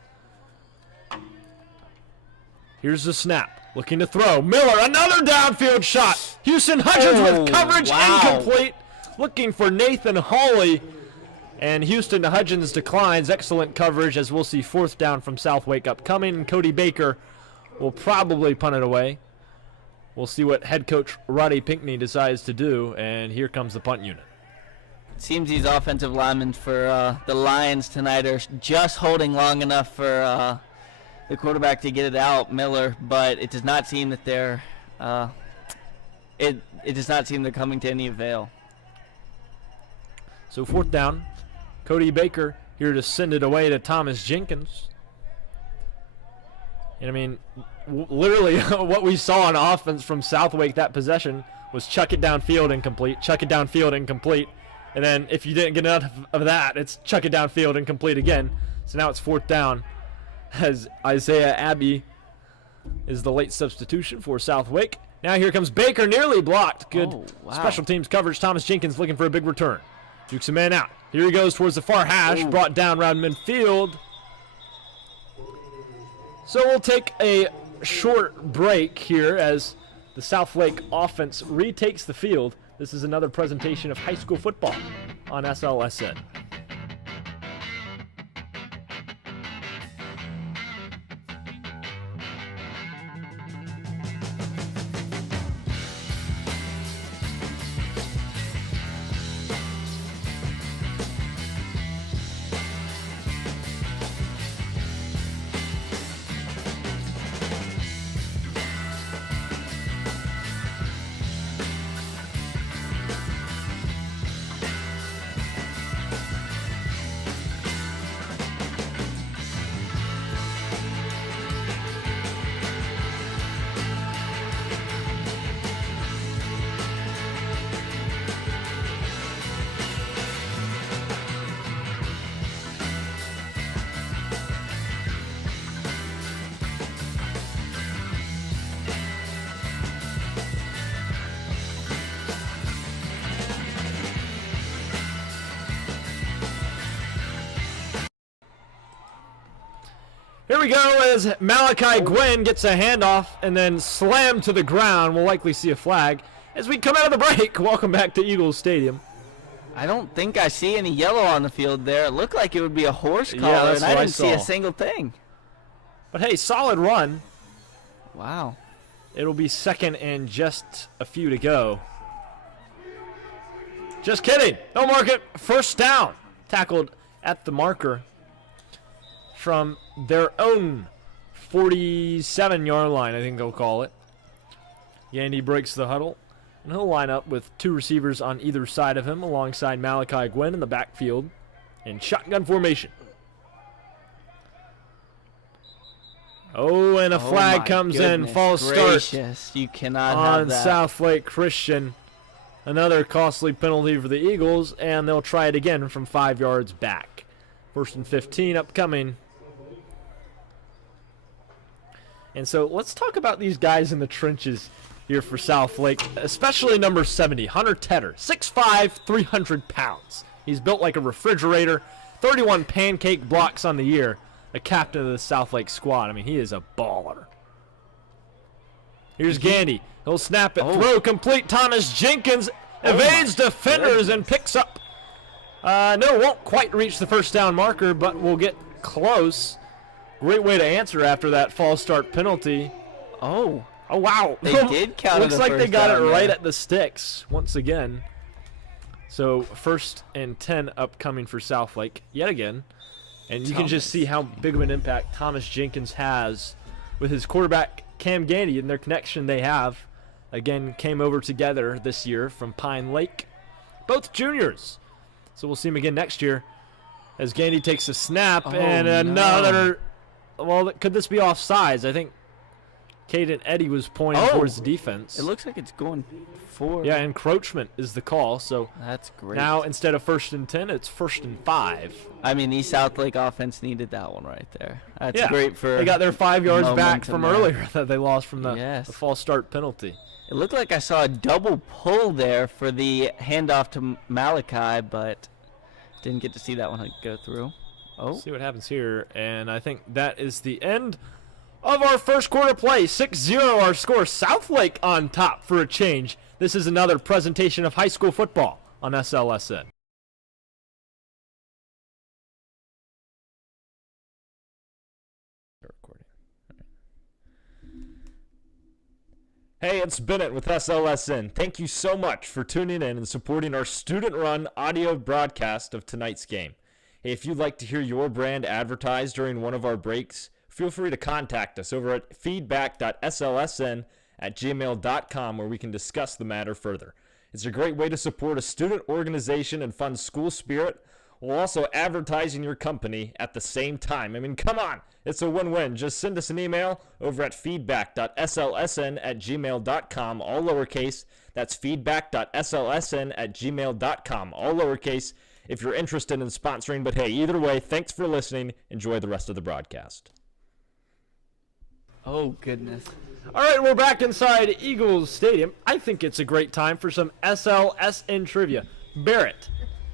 Here's the snap, looking to throw. Miller, another downfield shot. Houston Hudgens with coverage, wow. incomplete. Looking for Nathan Hawley, and Houston Hudgens declines. Excellent coverage, as we'll see 4th down from Southlake upcoming. And Cody Baker will probably punt it away. We'll see what head coach Roddy Pinckney decides to do, and here comes the punt unit. It seems these offensive linemen for the Lions tonight are just holding long enough for the quarterback to get it out, Miller, but it does not seem that they're it does not seem they're coming to any avail. So 4th down, Cody Baker here to send it away to Thomas Jenkins. And I mean, literally what we saw on offense from Southlake that possession was chuck it downfield incomplete, chuck it downfield incomplete. And then if you didn't get enough of that, it's chuck it downfield incomplete again. So now it's 4th down as Isaiah Abbey is the late substitution for Southlake. Now here comes Baker, nearly blocked. Good wow. special teams coverage. Thomas Jenkins looking for a big return. Dukes a man out. Here he goes towards the far hash, brought down around midfield. So we'll take a short break here as the Southlake offense retakes the field. This is another presentation of high school football on SLSN. Here we go as Malachi Gwynn gets a handoff and then slammed to the ground. We'll likely see a flag as we come out of the break. Welcome back to Eagles Stadium. I don't think I see any yellow on the field there. It looked like it would be a horse collar, Yeah, that's and I what I didn't see a saw. single thing. But hey, solid run. Wow. It'll be second and just a few to go. Just kidding. They'll mark it. First down. Tackled at the marker from their own 47-yard line, I think they'll call it. Yandy breaks the huddle, and he'll line up with two receivers on either side of him alongside Malachi Gwynn in the backfield in shotgun formation. Oh, and a flag comes in. False start You cannot on have that. SouthLake Christian. Another costly penalty for the Eagles, and they'll try it again from 5 yards back. First and 15 upcoming. And so let's talk about these guys in the trenches here for Southlake, especially number 70, Hunter Tedder, 6'5", 300 pounds. He's built like a refrigerator, 31 pancake blocks on the year, a captain of the Southlake squad. I mean, he is a baller. Here's Gandy. He'll snap it. Throw complete. Thomas Jenkins evades defenders and picks up. No, won't quite reach the first down marker, but will get close. Great way to answer after that false start penalty. Oh, wow. They did count it. Looks a like they first got it down right there. at the sticks once again. So first and 10 upcoming for Southlake yet again. And you can just see how big of an impact Thomas Jenkins has with his quarterback Cam Gandy and their connection they have. Again, came over together this year from Pine Lake. Both juniors. So we'll see him again next year as Gandy takes a snap and another. Well, could this be offsides? I think Caden Eddy was pointing towards the defense. It looks like it's going forward. Yeah, encroachment is the call. So That's great. now instead of 1st and 10, it's 1st and 5. I mean, the Southlake offense needed that one right there. That's Yeah, great for. They got their 5 yards back momentum from there. earlier that they lost from the Yes. false start penalty. It looked like I saw a double pull there for the handoff to Malachi, but didn't get to see that one go through. Oh, See what happens here, and I think that is the end of our first quarter play. 6-0 our score. Southlake on top for a change. This is another presentation of high school football on SLSN. Hey, it's Bennett with SLSN. Thank you so much for tuning in and supporting our student-run audio broadcast of tonight's game. Hey, if you'd like to hear your brand advertised during one of our breaks, feel free to contact us over at feedback.slsn@gmail.com where we can discuss the matter further. It's a great way to support a student organization and fund school spirit while also advertising your company at the same time. I mean, come on. It's a win-win. Just send us an email over at feedback.slsn@gmail.com, all lowercase. That's feedback.slsn@gmail.com, all lowercase, if you're interested in sponsoring. But hey, either way, thanks for listening. Enjoy the rest of the broadcast. oh goodness. All right, we're back inside Eagles Stadium. I think it's a great time for some SLSN trivia. Barrett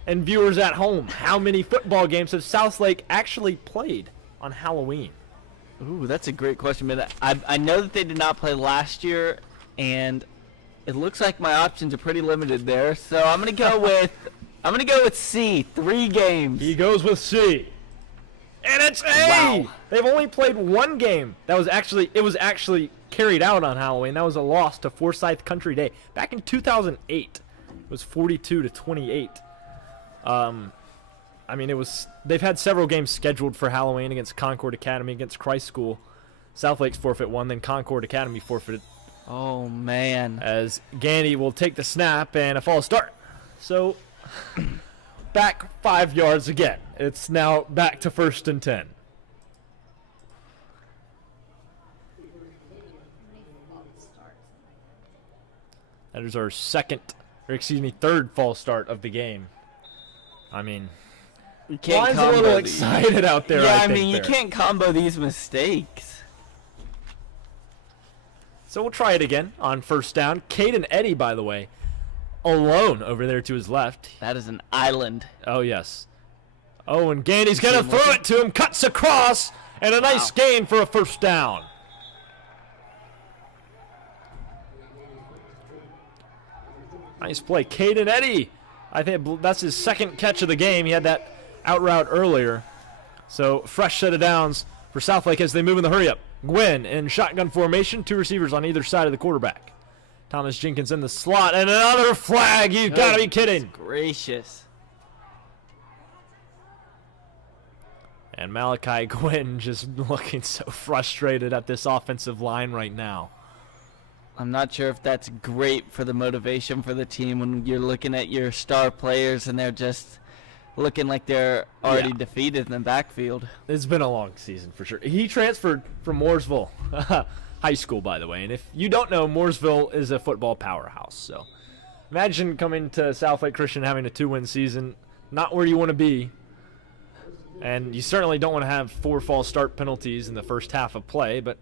and viewers at home, how many football games have Southlake actually played on Halloween? Ooh, that's a great question, but I know that they did not play last year, and it looks like my options are pretty limited there. So I'm gonna go with C, 3 games. He goes with C. And it's A! Wow. They've only played one game. It was actually carried out on Halloween. That was a loss to Forsyth Country Day back in 2008. It was 42-28. I mean, they've had several games scheduled for Halloween against Concord Academy, against Christ School. Southlake's forfeit one, then Concord Academy forfeited. Oh man. As Gandy will take the snap and a false start. So back 5 yards again. It's now back to 1st and 10. That is our third false start of the game. I mean, You can't Line's a combo little these. excited out there. Yeah, I I think mean, you there. can't combo these mistakes. So we'll try it again on 1st down. Caden Eddy, by the way, alone over there to his left. That is an island. Oh, yes. Oh, and Gandy's going to throw it to him. Cuts across. And a nice gain for a first down. Nice play. Caden Eddy, I think that's his second catch of the game. He had that out route earlier. So fresh set of downs for Southlake as they move in the hurry up. Gwynn in shotgun formation, 2 receivers on either side of the quarterback. Thomas Jenkins in the slot, and another flag. You gotta be kidding. Gracious. And Malachi Gwynn just looking so frustrated at this offensive line right now. I'm not sure if that's great for the motivation for the team when you're looking at your star players and they're just looking like they're already defeated in the backfield. It's been a long season for sure. He transferred from Mooresville High School, by the way. And if you don't know, Mooresville is a football powerhouse. So imagine coming to Southlake Christian having a 2-win season. Not where you want to be. And you certainly don't want to have 4 false start penalties in the first half of play. But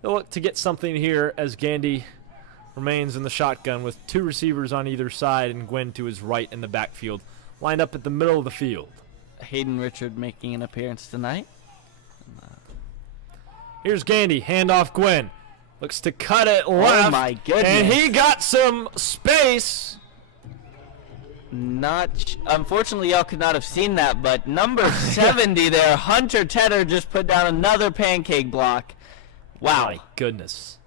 they'll look to get something here as Gandy remains in the shotgun with 2 receivers on either side and Gwynn to his right in the backfield. Lined up at the middle of the field. Hayden Richard making an appearance tonight. Here's Gandy, handoff Gwynn. Looks to cut it left. Oh my goodness. And he got some space. Unfortunately, y'all could not have seen that, but number 70 there, Hunter Tedder, just put down another pancake block. Wow. My goodness.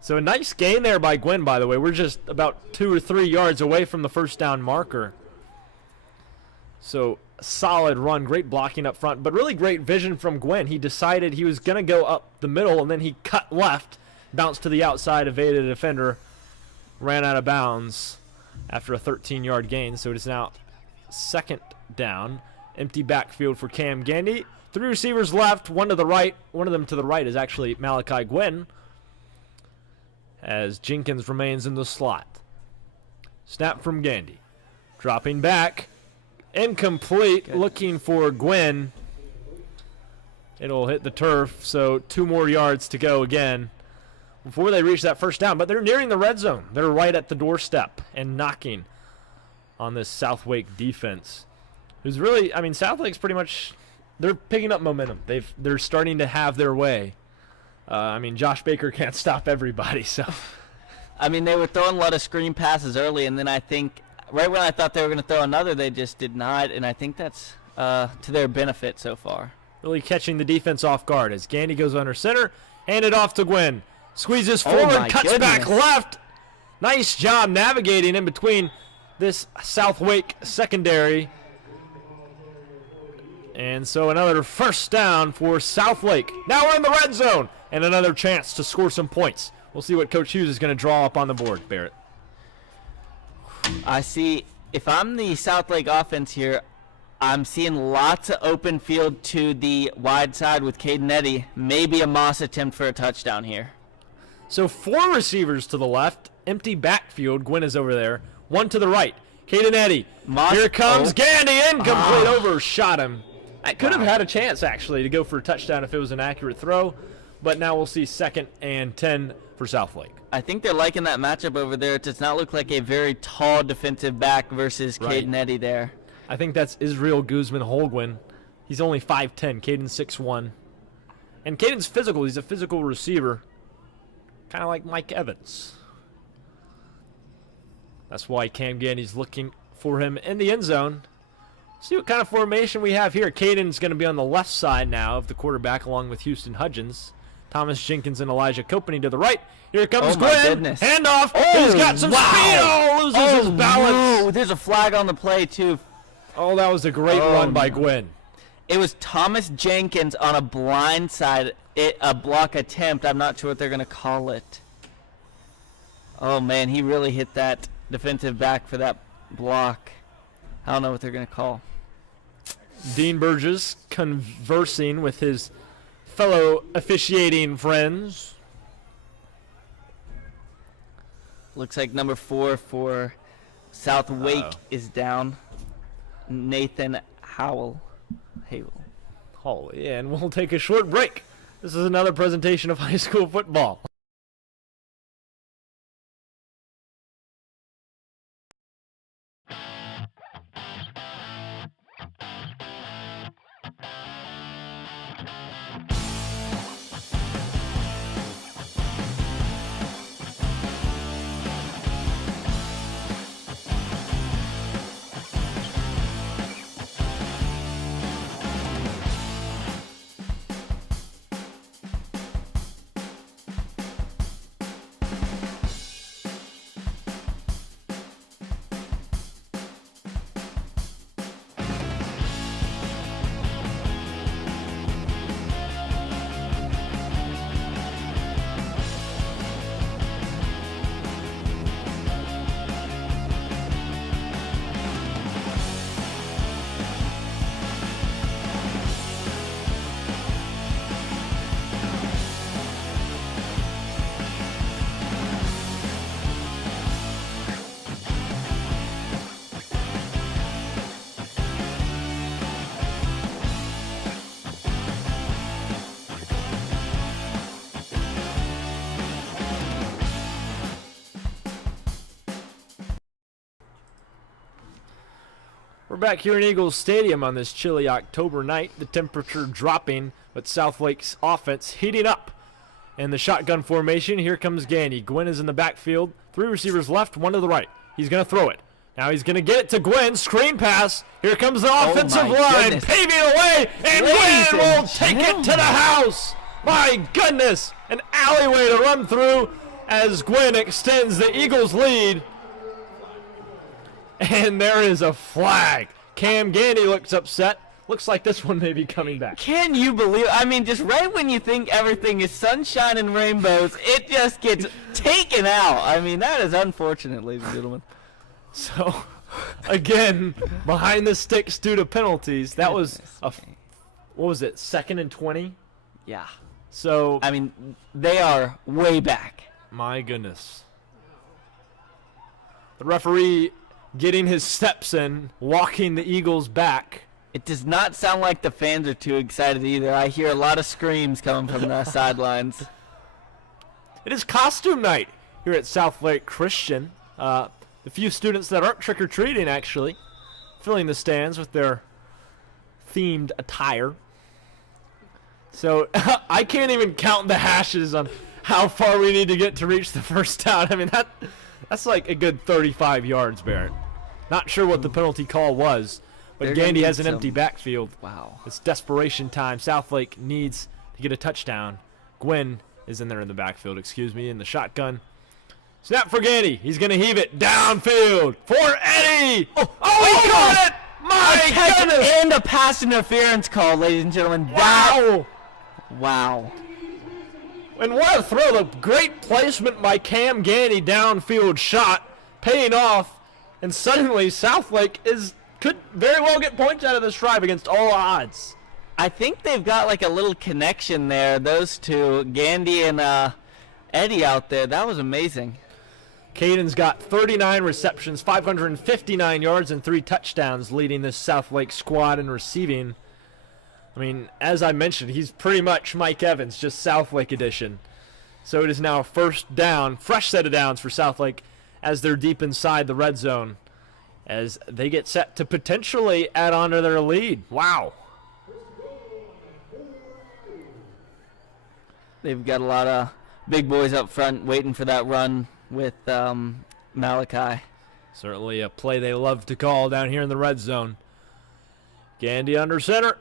So a nice gain there by Gwynn, by the way. We're just about 2 or 3 yards away from the first down marker. So solid run, great blocking up front, but really great vision from Gwynn. He decided he was going to go up the middle, and then he cut left, bounced to the outside, evaded a defender, ran out of bounds after a 13-yard gain. So it is now second down. Empty backfield for Cam Gandy. 3 receivers left, one to the right. One of them to the right is actually Malachi Gwynn, as Jenkins remains in the slot. Snap from Gandy. Dropping back. Incomplete, looking for Gwynn. It'll hit the turf, so 2 more yards to go again before they reach that first down. But they're nearing the red zone. They're right at the doorstep and knocking on this Southlake defense. Who's really, I mean, Southlake's pretty much, they're picking up momentum. They're starting to have their way. I mean, Josh Baker can't stop everybody, so. I mean, they were throwing a lot of screen passes early, and then I think right when I thought they were going to throw another, they just did not, and I think that's to their benefit so far. Really catching the defense off guard as Gandy goes under center, handed off to Gwynn. Squeezes forward, cuts back left. Nice job navigating in between this Southlake secondary. And so another first down for Southlake. Now we're in the red zone, and another chance to score some points. We'll see what Coach Hughes is going to draw up on the board, Barrett. I see, if I'm the Southlake offense here, I'm seeing lots of open field to the wide side with Caden Eddy. Maybe a Moss attempt for a touchdown here. So 4 receivers to the left, empty backfield. Gwynn is over there. 1 to the right. Caden Eddy. Moss, here comes Gandy, incomplete, overshot him. I could have had a chance, actually, to go for a touchdown if it was an accurate throw, but now we'll see 2nd and 10 for Southlake. I think they're liking that matchup over there. It does not look like a very tall defensive back versus Caden Eddy there. I think that's Israel Guzman-Holguin. He's only 5'10", Caden's 6'1". And Caden's physical. He's a physical receiver, kind of like Mike Evans. That's why Cam Gandy's looking for him in the end zone. See what kind of formation we have here. Caden's going to be on the left side now of the quarterback along with Houston Hudgens. Thomas Jenkins and Elijah Copany to the right. Here comes Gwynn. Handoff. He's got some speed. Oh, loses his balance. No. There's a flag on the play, too. Oh, that was a great run by Gwynn. It was Thomas Jenkins on a blind side, a block attempt. I'm not sure what they're going to call it. Oh, man, he really hit that defensive back for that block. I don't know what they're going to call. Dean Burgess conversing with his fellow officiating friends. Looks like number 4 for Southlake is down. Nathan Howell. And we'll take a short break. This is another presentation of high school football. We're back here in Eagles Stadium on this chilly October night. The temperature dropping, but Southlake's offense heating up. In the shotgun formation, here comes Gandy. Gwynn is in the backfield. 3 receivers left, 1 to the right. He's going to throw it. Now he's going to get it to Gwynn. Screen pass. Here comes the offensive line. Paving away, and Gwynn will take it to the house. My goodness. An alleyway to run through as Gwynn extends the Eagles' lead. And there is a flag. Cam Gandy looks upset. Looks like this one may be coming back. Can you believe? I mean, just right when you think everything is sunshine and rainbows, it just gets taken out. I mean, that is unfortunate, ladies and gentlemen. So, again, behind the sticks due to penalties. That was what was it? 2nd and 20. Yeah. So, I mean, they are way back. My goodness. The referee getting his steps in, walking the Eagles back. It does not sound like the fans are too excited either. I hear a lot of screams coming from the sidelines. It is costume night here at SouthLake Christian. The few students that aren't trick-or-treating, actually, filling the stands with their themed attire. So I can't even count the hashes on how far we need to get to reach the first down. I mean, that's like a good 35 yards, Barrett. Not sure what the penalty call was, but Gandy has an empty backfield. Wow. It's desperation time. Southlake needs to get a touchdown. Gwynn is in there in the backfield, in the shotgun. Snap for Gandy. He's going to heave it downfield for Eddie. Oh, he caught it. My goodness. And a pass interference call, ladies and gentlemen. Wow. Wow. And what a throw. The great placement by Cam Gandy, downfield shot, paying off. And suddenly Southlake could very well get points out of this drive against all odds. I think they've got like a little connection there, those two, Gandy and Eddie out there. That was amazing. Caden's got 39 receptions, 559 yards, and 3 touchdowns, leading this Southlake squad in receiving. I mean, as I mentioned, he's pretty much Mike Evans, just Southlake edition. So it is now first down, fresh set of downs for Southlake as they're deep inside the red zone, as they get set to potentially add on to their lead. Wow. They've got a lot of big boys up front waiting for that run with Malachi. Certainly a play they love to call down here in the red zone. Gandy under center.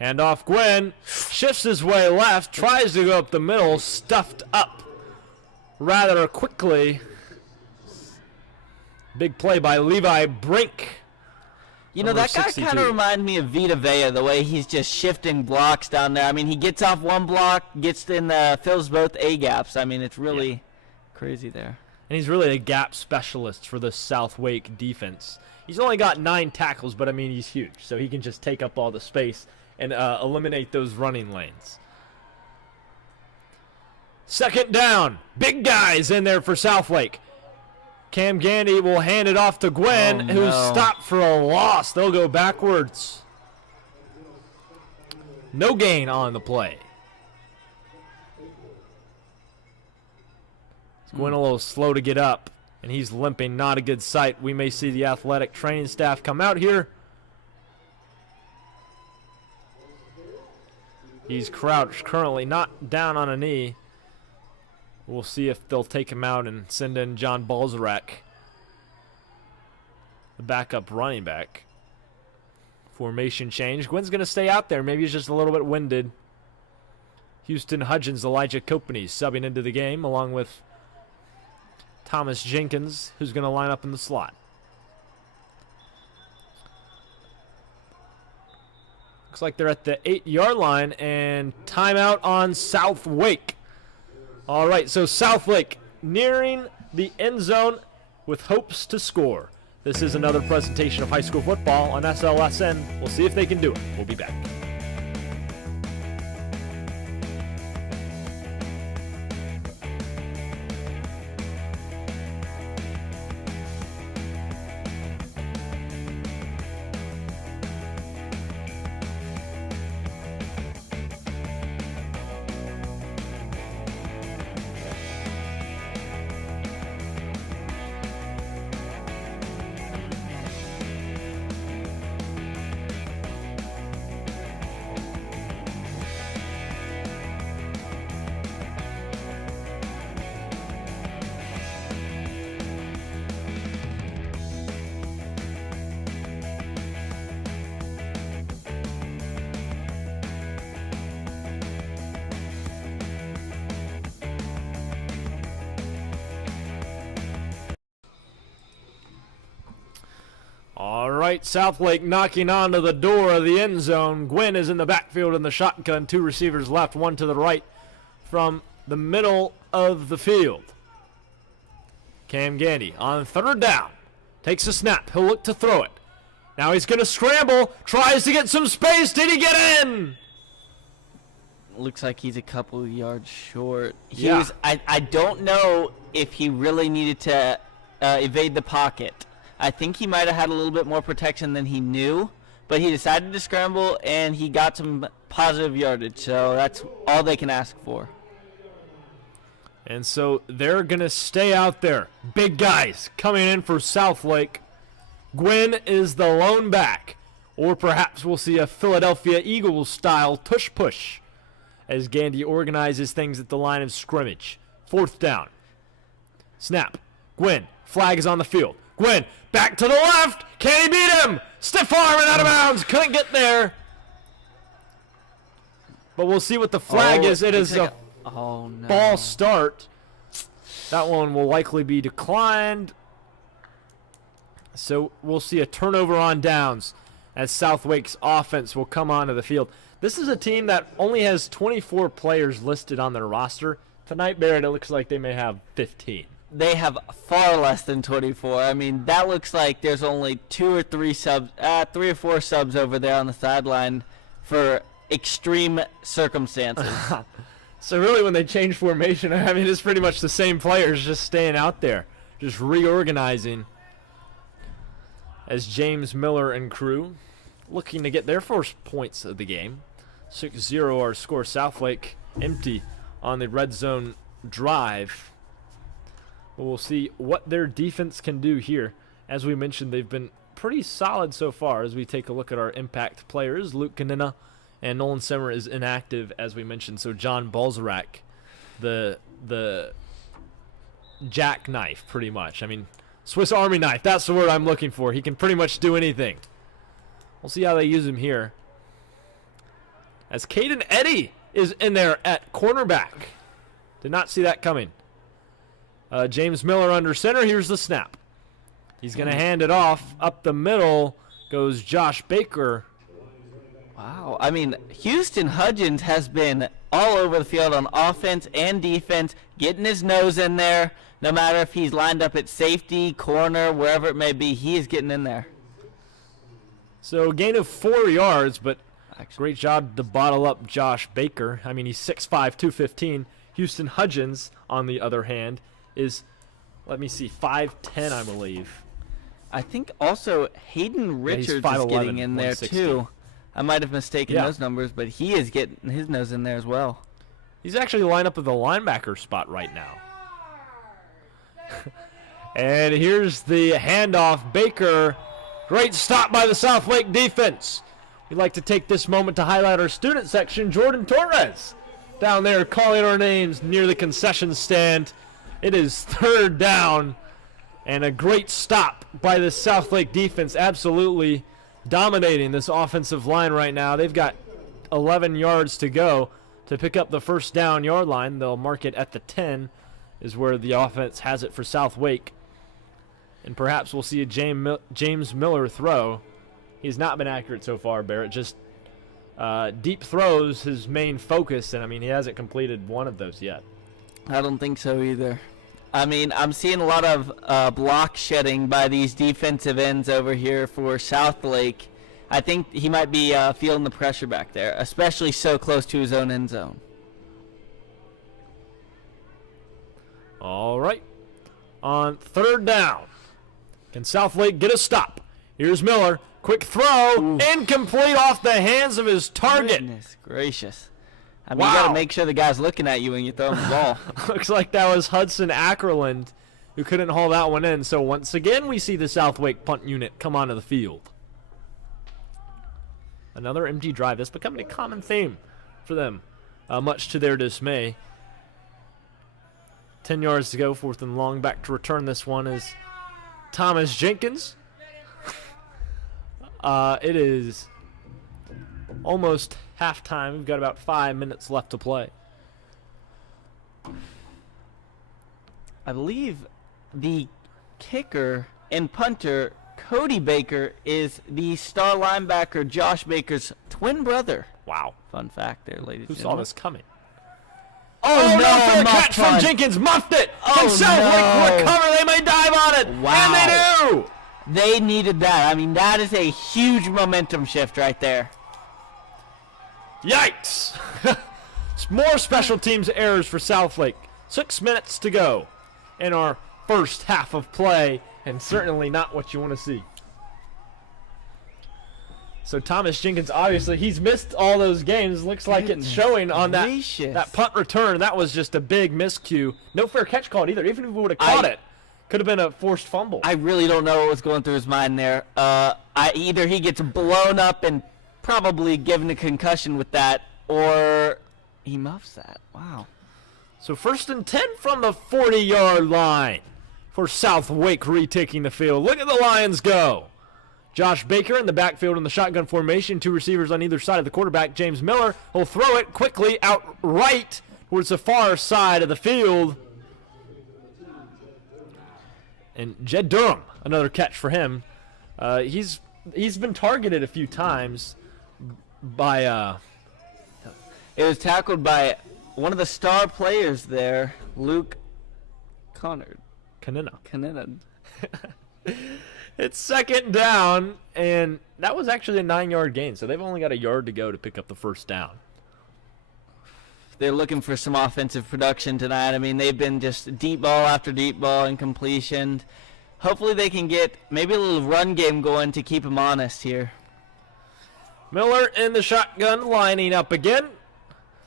Handoff Gwynn. Shifts his way left. Tries to go up the middle. Stuffed up rather quickly. Big play by Levi Brink. You know, that guy 62. kind of reminded me of Vita Vea, the way he's just shifting blocks down there. I mean, he gets off one block, gets in fills both A-gaps. I mean, it's really crazy there. And he's really a gap specialist for the Southlake defense. He's only got 9 tackles, but, I mean, he's huge. So he can just take up all the space and eliminate those running lanes. Second down. Big guys in there for Southlake. Cam Gandy will hand it off to Gwynn, who's stopped for a loss. They'll go backwards. No gain on the play. Gwynn a little slow to get up, and he's limping. Not a good sight. We may see the athletic training staff come out here. He's crouched currently, not down on a knee. We'll see if they'll take him out and send in John Balzarek, the backup running back. Formation change. Gwynn's going to stay out there. Maybe he's just a little bit winded. Houston Hudgens, Elijah Kopany subbing into the game, along with Thomas Jenkins, who's going to line up in the slot. Looks like they're at the 8-yard line, and timeout on Southlake. All right, so Southlake nearing the end zone with hopes to score. This is another presentation of high school football on SLSN. We'll see if they can do it. We'll be back. right, Southlake knocking onto the door of the end zone. Gwynn is in the backfield in the shotgun. 2 receivers left, 1 to the right from the middle of the field. Cam Gandy on 3rd down. Takes a snap. He'll look to throw it. Now he's going to scramble. Tries to get some space. Did he get in? Looks like he's a couple yards short. Yeah. I don't know if he really needed to evade the pocket. I think he might have had a little bit more protection than he knew, but he decided to scramble, and he got some positive yardage, so that's all they can ask for. And so they're going to stay out there. Big guys coming in for Southlake. Gwynn is the lone back, or perhaps we'll see a Philadelphia Eagles-style tush-push as Gandy organizes things at the line of scrimmage. 4th down. Snap. Gwynn. Flag is on the field. Gwynn back to the left. Can he beat him? Stiff arm and out of bounds. Couldn't get there. But we'll see what the flag is. It is a ball start. That one will likely be declined. So we'll see a turnover on downs as Southlake's offense will come onto the field. This is a team that only has 24 players listed on their roster. Tonight, Barrett, it looks like they may have 15. They have far less than 24. I mean, that looks like there's only 2 or 3 subs, 3 or 4 subs over there on the sideline for extreme circumstances. So really, when they change formation, I mean, it's pretty much the same players just staying out there, just reorganizing. As James Miller and crew looking to get their first points of the game. 6-0 our score. Southlake empty on the red zone drive. But we'll see what their defense can do here. As we mentioned, they've been pretty solid so far as we take a look at our impact players. Luke Kanina and Nolan Semmer is inactive, as we mentioned. So John Balzarak, the jackknife, pretty much. I mean, Swiss Army knife, that's the word I'm looking for. He can pretty much do anything. We'll see how they use him here. As Caden Eddy is in there at cornerback. Did not see that coming. James Miller under center. Here's the snap. He's going to hand it off. Up the middle goes Josh Baker. Wow. I mean, Houston Hudgens has been all over the field on offense and defense, getting his nose in there. No matter if he's lined up at safety, corner, wherever it may be, he is getting in there. So gain of 4 yards, but great job to bottle up Josh Baker. I mean, he's 6'5", 215. Houston Hudgens, on the other hand, is, let me see, 5'10", I believe. I think also Hayden Richards is getting in there, too. I might have mistaken those numbers, but he is getting his nose in there as well. He's actually lined up at the linebacker spot right now. And here's the handoff. Baker, great stop by the Southlake defense. We'd like to take this moment to highlight our student section. Jordan Torres down there calling our names near the concession stand. It is 3rd down, and a great stop by the Southlake defense, absolutely dominating this offensive line right now. They've got 11 yards to go to pick up the 1st down yard line. They'll mark it at the 10 is where the offense has it for Southlake. And perhaps we'll see a James Miller throw. He's not been accurate so far, Barrett. Just deep throws, his main focus, and I mean, he hasn't completed one of those yet. I don't think so either. I mean, I'm seeing a lot of block shedding by these defensive ends over here for Southlake. I think he might be feeling the pressure back there, especially so close to his own end zone. All right. On 3rd down, can Southlake get a stop? Here's Miller. Quick throw. Ooh. Incomplete off the hands of his target. Goodness gracious. I mean, you got to make sure the guy's looking at you when you throw him the ball. Looks like that was Hudson Ackerland who couldn't haul that one in. So once again, we see the Southlake punt unit come onto the field. Another empty drive. That's becoming a common theme for them, much to their dismay. 10 yards to go, 4th and long. Back to return this one is Thomas Jenkins. It is almost halftime. We've got about 5 minutes left to play. I believe the kicker and punter Cody Baker is the star linebacker Josh Baker's twin brother. Wow. Fun fact there, ladies Who and saw gentlemen. this coming? Oh, no, fair muff catch from punt. Jenkins. Muffed it. Oh, Can Southwick no. recover? They may dive on it. Wow. And they do. They needed that. I mean, that is a huge momentum shift right there. Yikes. More special teams errors for Southlake. 6 minutes to go in our first half of play, and certainly not what you want to see. So Thomas Jenkins, obviously, he's missed all those games. Looks like it's showing on that punt return. That was just a big miscue. No fair catch called either. Even if we would have caught it, could have been a forced fumble. I really don't know what was going through his mind there. Either he gets blown up and probably given a concussion with that, or he muffs that. Wow. So 1st and 10 from the 40-yard line for Southwake retaking the field. Look at the Lions go. Josh Baker in the backfield in the shotgun formation. 2 receivers on either side of the quarterback. James Miller will throw it quickly out right towards the far side of the field. And Jed Durham, another catch for him. He's been targeted a few times by... It was tackled by one of the star players there, Luke Canina. It's 2nd down, and that was actually a 9-yard gain, so they've only got a yard to go to pick up the 1st down. They're looking for some offensive production tonight. I mean, they've been just deep ball after deep ball and completion. Hopefully they can get maybe a little run game going to keep them honest here. Miller in the shotgun, lining up again.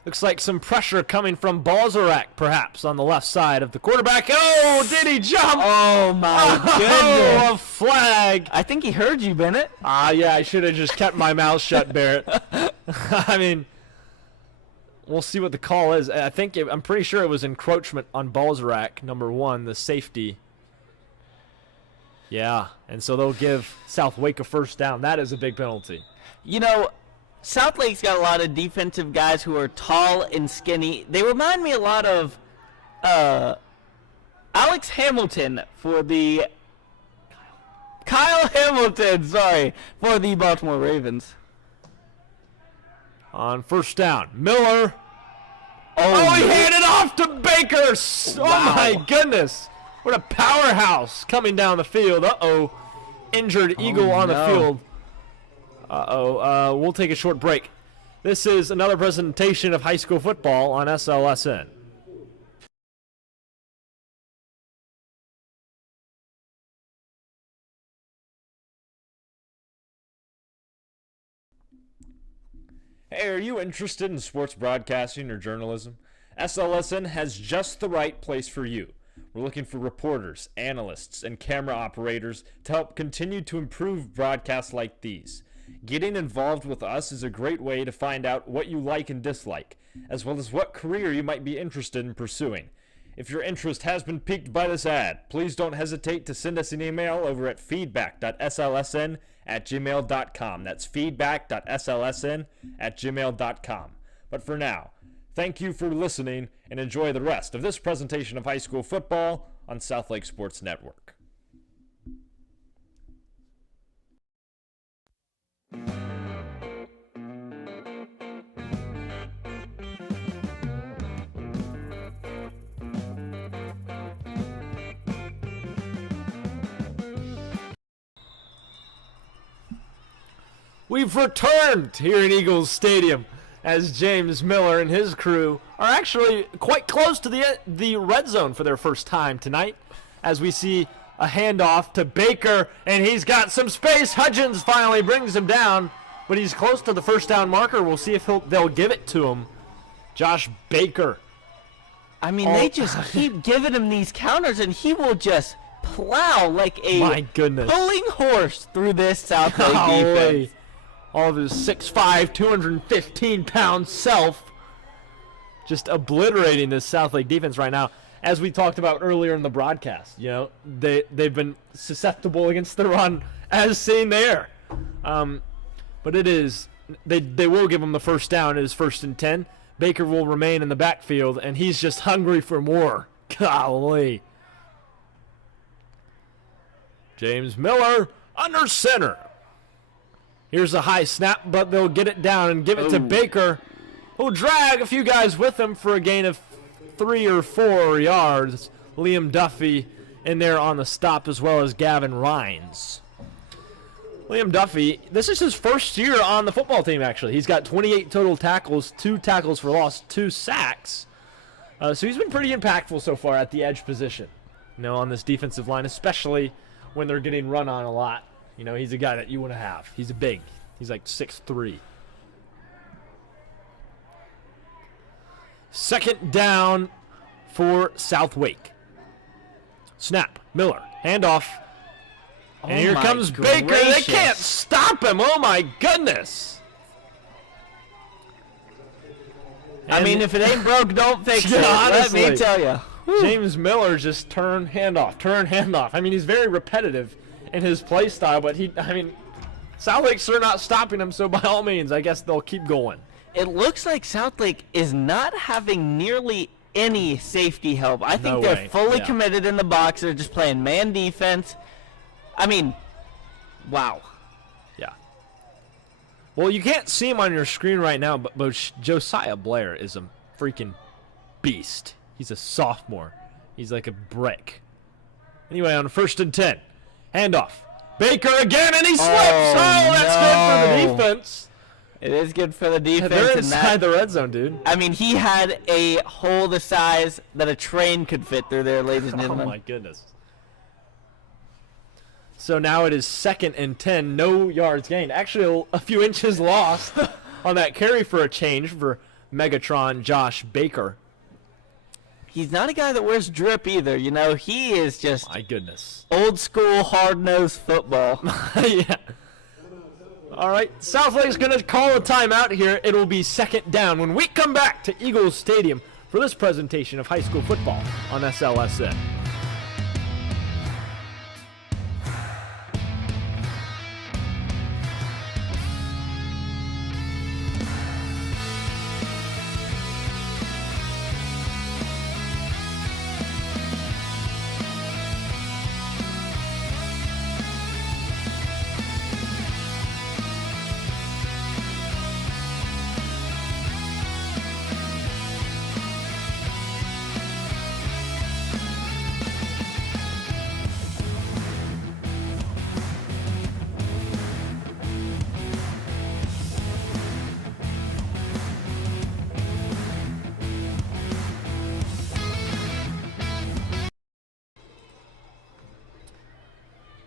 Looks like some pressure coming from Balzarak, perhaps, on the left side of the quarterback. Oh, did he jump? Oh, my goodness. Oh, a flag. I think he heard you, Bennett. Yeah, I should have just kept my mouth shut, Barrett. I mean, we'll see what the call is. I'm pretty sure it was encroachment on Balzarak, number 1, the safety. Yeah, and so they'll give Southwake a 1st down. That is a big penalty. You know, Southlake's got a lot of defensive guys who are tall and skinny. They remind me a lot of Alex Hamilton for the Kyle Hamilton, sorry, for the Baltimore Ravens. On 1st down, Miller. Oh, He handed off to Baker. Oh, Wow. my goodness. What a powerhouse coming down the field. Uh-oh. Injured Eagle on the field. We'll take a short break. This is another presentation of high school football on SLSN. Hey, are you interested in sports broadcasting or journalism? SLSN has just the right place for you. We're looking for reporters, analysts, and camera operators to help continue to improve broadcasts like these. Getting involved with us is a great way to find out what you like and dislike, as well as what career you might be interested in pursuing. If your interest has been piqued by this ad, please don't hesitate to send us an email over at feedback.slsn@gmail.com. That's feedback.slsn@gmail.com. But for now, thank you for listening and enjoy the rest of this presentation of high school football on SouthLake Sports Network. We've returned here in Eagles Stadium as James Miller and his crew are actually quite close to the red zone for their first time tonight, as we see a handoff to Baker, and he's got some space. Hudgens finally brings him down, but he's close to the 1st down marker. We'll see if they'll give it to him. Josh Baker. I mean, they just keep giving him these counters, and he will just plow like a pulling horse through this Southlake defense. All of his 6'5", 215-pound self just obliterating this Southlake defense right now. As we talked about earlier in the broadcast, you know, they've been susceptible against the run, as seen there. But it is they will give him the 1st down. It is 1st and 10. Baker will remain in the backfield, and he's just hungry for more. Golly. James Miller. Under center. Here's a high snap, but they'll get it down and give it to Baker, who'll drag a few guys with him for a gain of 3 or 4 yards. Liam Duffy in there on the stop, as well as Gavin Rhines. Liam Duffy, this is his first year on the football team, actually. He's got 28 total tackles, 2 tackles for loss, 2 sacks. So he's been pretty impactful so far at the edge position, on this defensive line, especially when they're getting run on a lot. He's a guy that you want to have. He's big. He's like 6'3". Second down for SouthLake. Snap. Miller. Handoff. And here comes Baker. They can't stop him. Oh, my goodness. I mean, if it ain't broke, don't fix it. Honestly, let me tell you. James Miller just turn handoff. I mean, he's very repetitive in his play style, but SouthLake's are not stopping him, so by all means, I guess they'll keep going. It looks like SouthLake is not having nearly any safety help. I think they're fully committed in the box. They're just playing man defense. I mean, wow. Yeah. Well, you can't see him on your screen right now, but Josiah Blair is a freaking beast. He's a sophomore. He's like a brick. Anyway, on 1st and 10. Handoff. Baker again, and he slips. Oh, that's good for the defense. It is good for the defense. They're inside the red zone, dude. I mean, he had a hole the size that a train could fit through there, ladies and gentlemen. Oh, my goodness. So now it is 2nd and 10. No yards gained. Actually, a few inches lost on that carry for a change for Megatron Josh Baker. He's not a guy that wears drip either. He is just my goodness, old school hard-nosed football. Yeah. All right, SouthLake's going to call a timeout here. It'll be 2nd down when we come back to Eagles Stadium for this presentation of high school football on SLSN.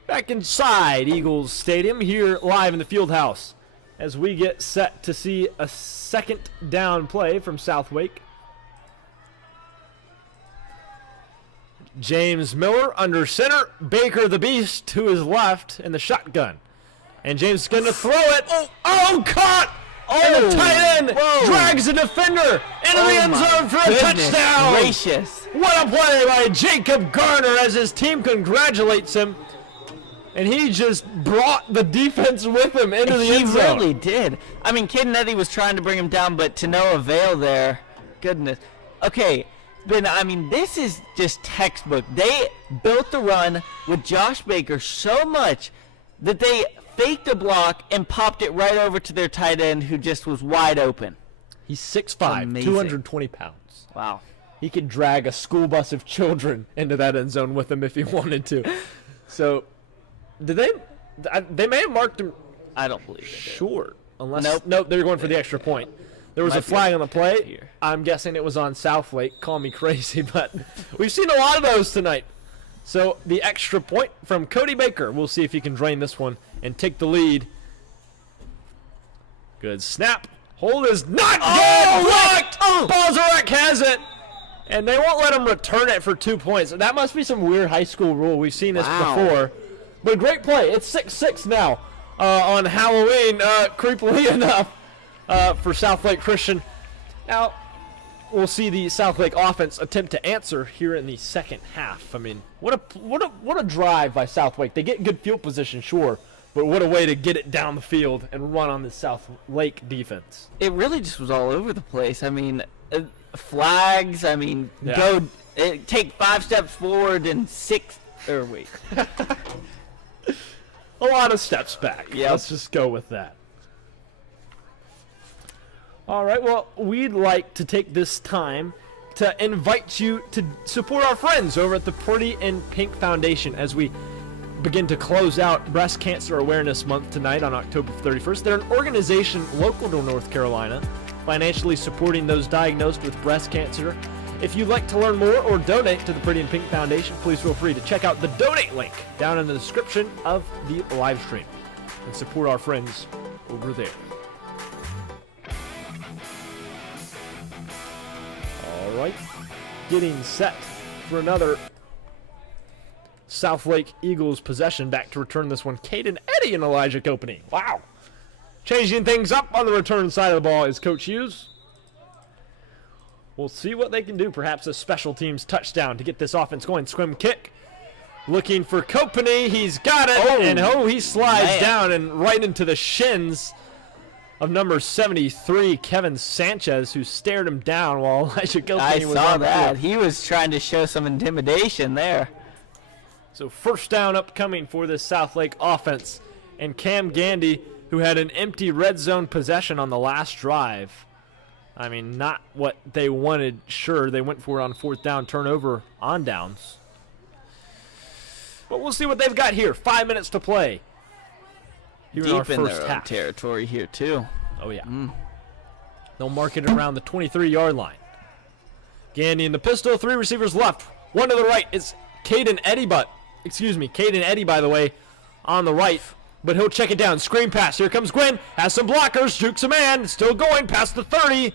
Back inside Eagles Stadium here live in the field house as we get set to see a 2nd down play from SouthLake. James Miller under center. Baker the Beast to his left in the shotgun. And James is going to throw it. Oh, caught! And the tight end drags a defender into the end zone for a touchdown. Gracious. What a play by Jacob Garner as his team congratulates him. And he just brought the defense with him into the end zone. He really did. I mean, Caden was trying to bring him down, but to no avail there. Goodness. Okay, Ben, this is just textbook. They built the run with Josh Baker so much that they faked a block and popped it right over to their tight end who just was wide open. He's 6'5", 220 pounds. Wow. He could drag a school bus of children into that end zone with him if he wanted to. So... Did they may have marked him. I don't believe it. Short. Unless nope, they were going for the extra point. There was a flag on the play. Here. I'm guessing it was on SouthLake. Call me crazy, but we've seen a lot of those tonight. So the extra point from Cody Baker. We'll see if he can drain this one and take the lead. Good snap. Hold is not good. Blocked. Balzarek has it. And they won't let him return it for 2 points. That must be some weird high school rule. We've seen this before. But great play. It's 6-6 now on Halloween, creepily enough, for SouthLake Christian. Now, we'll see the SouthLake offense attempt to answer here in the second half. I mean, what a drive by SouthLake. They get good field position, sure, but what a way to get it down the field and run on the SouthLake defense. It really just was all over the place. I mean, flags. I mean, take 5 steps forward and 6. Or wait. a lot of steps back. Yep. Let's just go with that. All right, well, we'd like to take this time to invite you to support our friends over at the Pretty in Pink Foundation as we begin to close out Breast Cancer Awareness Month tonight on October 31st. They're an organization local to North Carolina, financially supporting those diagnosed with breast cancer. If you'd like to learn more or donate to the Pretty in Pink Foundation, please feel free to check out the donate link down in the description of the live stream and support our friends over there. All right, getting set for another SouthLake Eagles possession. Back to return this one, Caden Eddy and Elijah Kopeny. Wow. Changing things up on the return side of the ball is Coach Hughes. We'll see what they can do. Perhaps a special teams touchdown to get this offense going. Swim kick. Looking for Kopeny. He's got it. And he slides down and right into the shins of number 73, Kevin Sanchez, who stared him down while Elijah Kopeny was saw on the that. field. He was trying to show some intimidation there. So first down upcoming for this Southlake offense. And Cam Gandy, who had an empty red zone possession on the last drive. I mean, not what they wanted. Sure, they went for it on fourth down, turnover on downs. But we'll see what they've got here. 5 minutes to play. Here in our Deep in first their own half. territory here, too. Oh, yeah. They'll mark it around the 23-yard line. Gandy in the pistol, 3 receivers left. One to the right is Caden Eddy, Caden Eddy, by the way, on the right. But he'll check it down. Screen pass. Here comes Gwynn. Has some blockers. Jukes a man. Still going past the 30.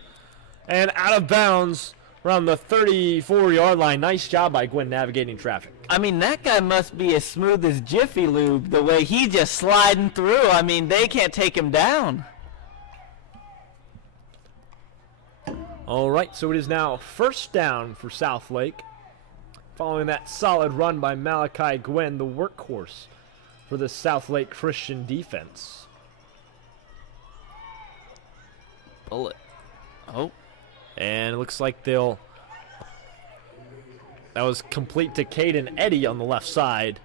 And out of bounds around the 34-yard line. Nice job by Gwynn navigating traffic. I mean, that guy must be as smooth as Jiffy Lube, the way he just sliding through. I mean, they can't take him down. All right, so it is now first down for Southlake. Following that solid run by Malachi Gwynn, the workhorse for the SouthLake Christian defense. Bullet. Oh. And it looks like that was complete to Caden Eddy on the left side.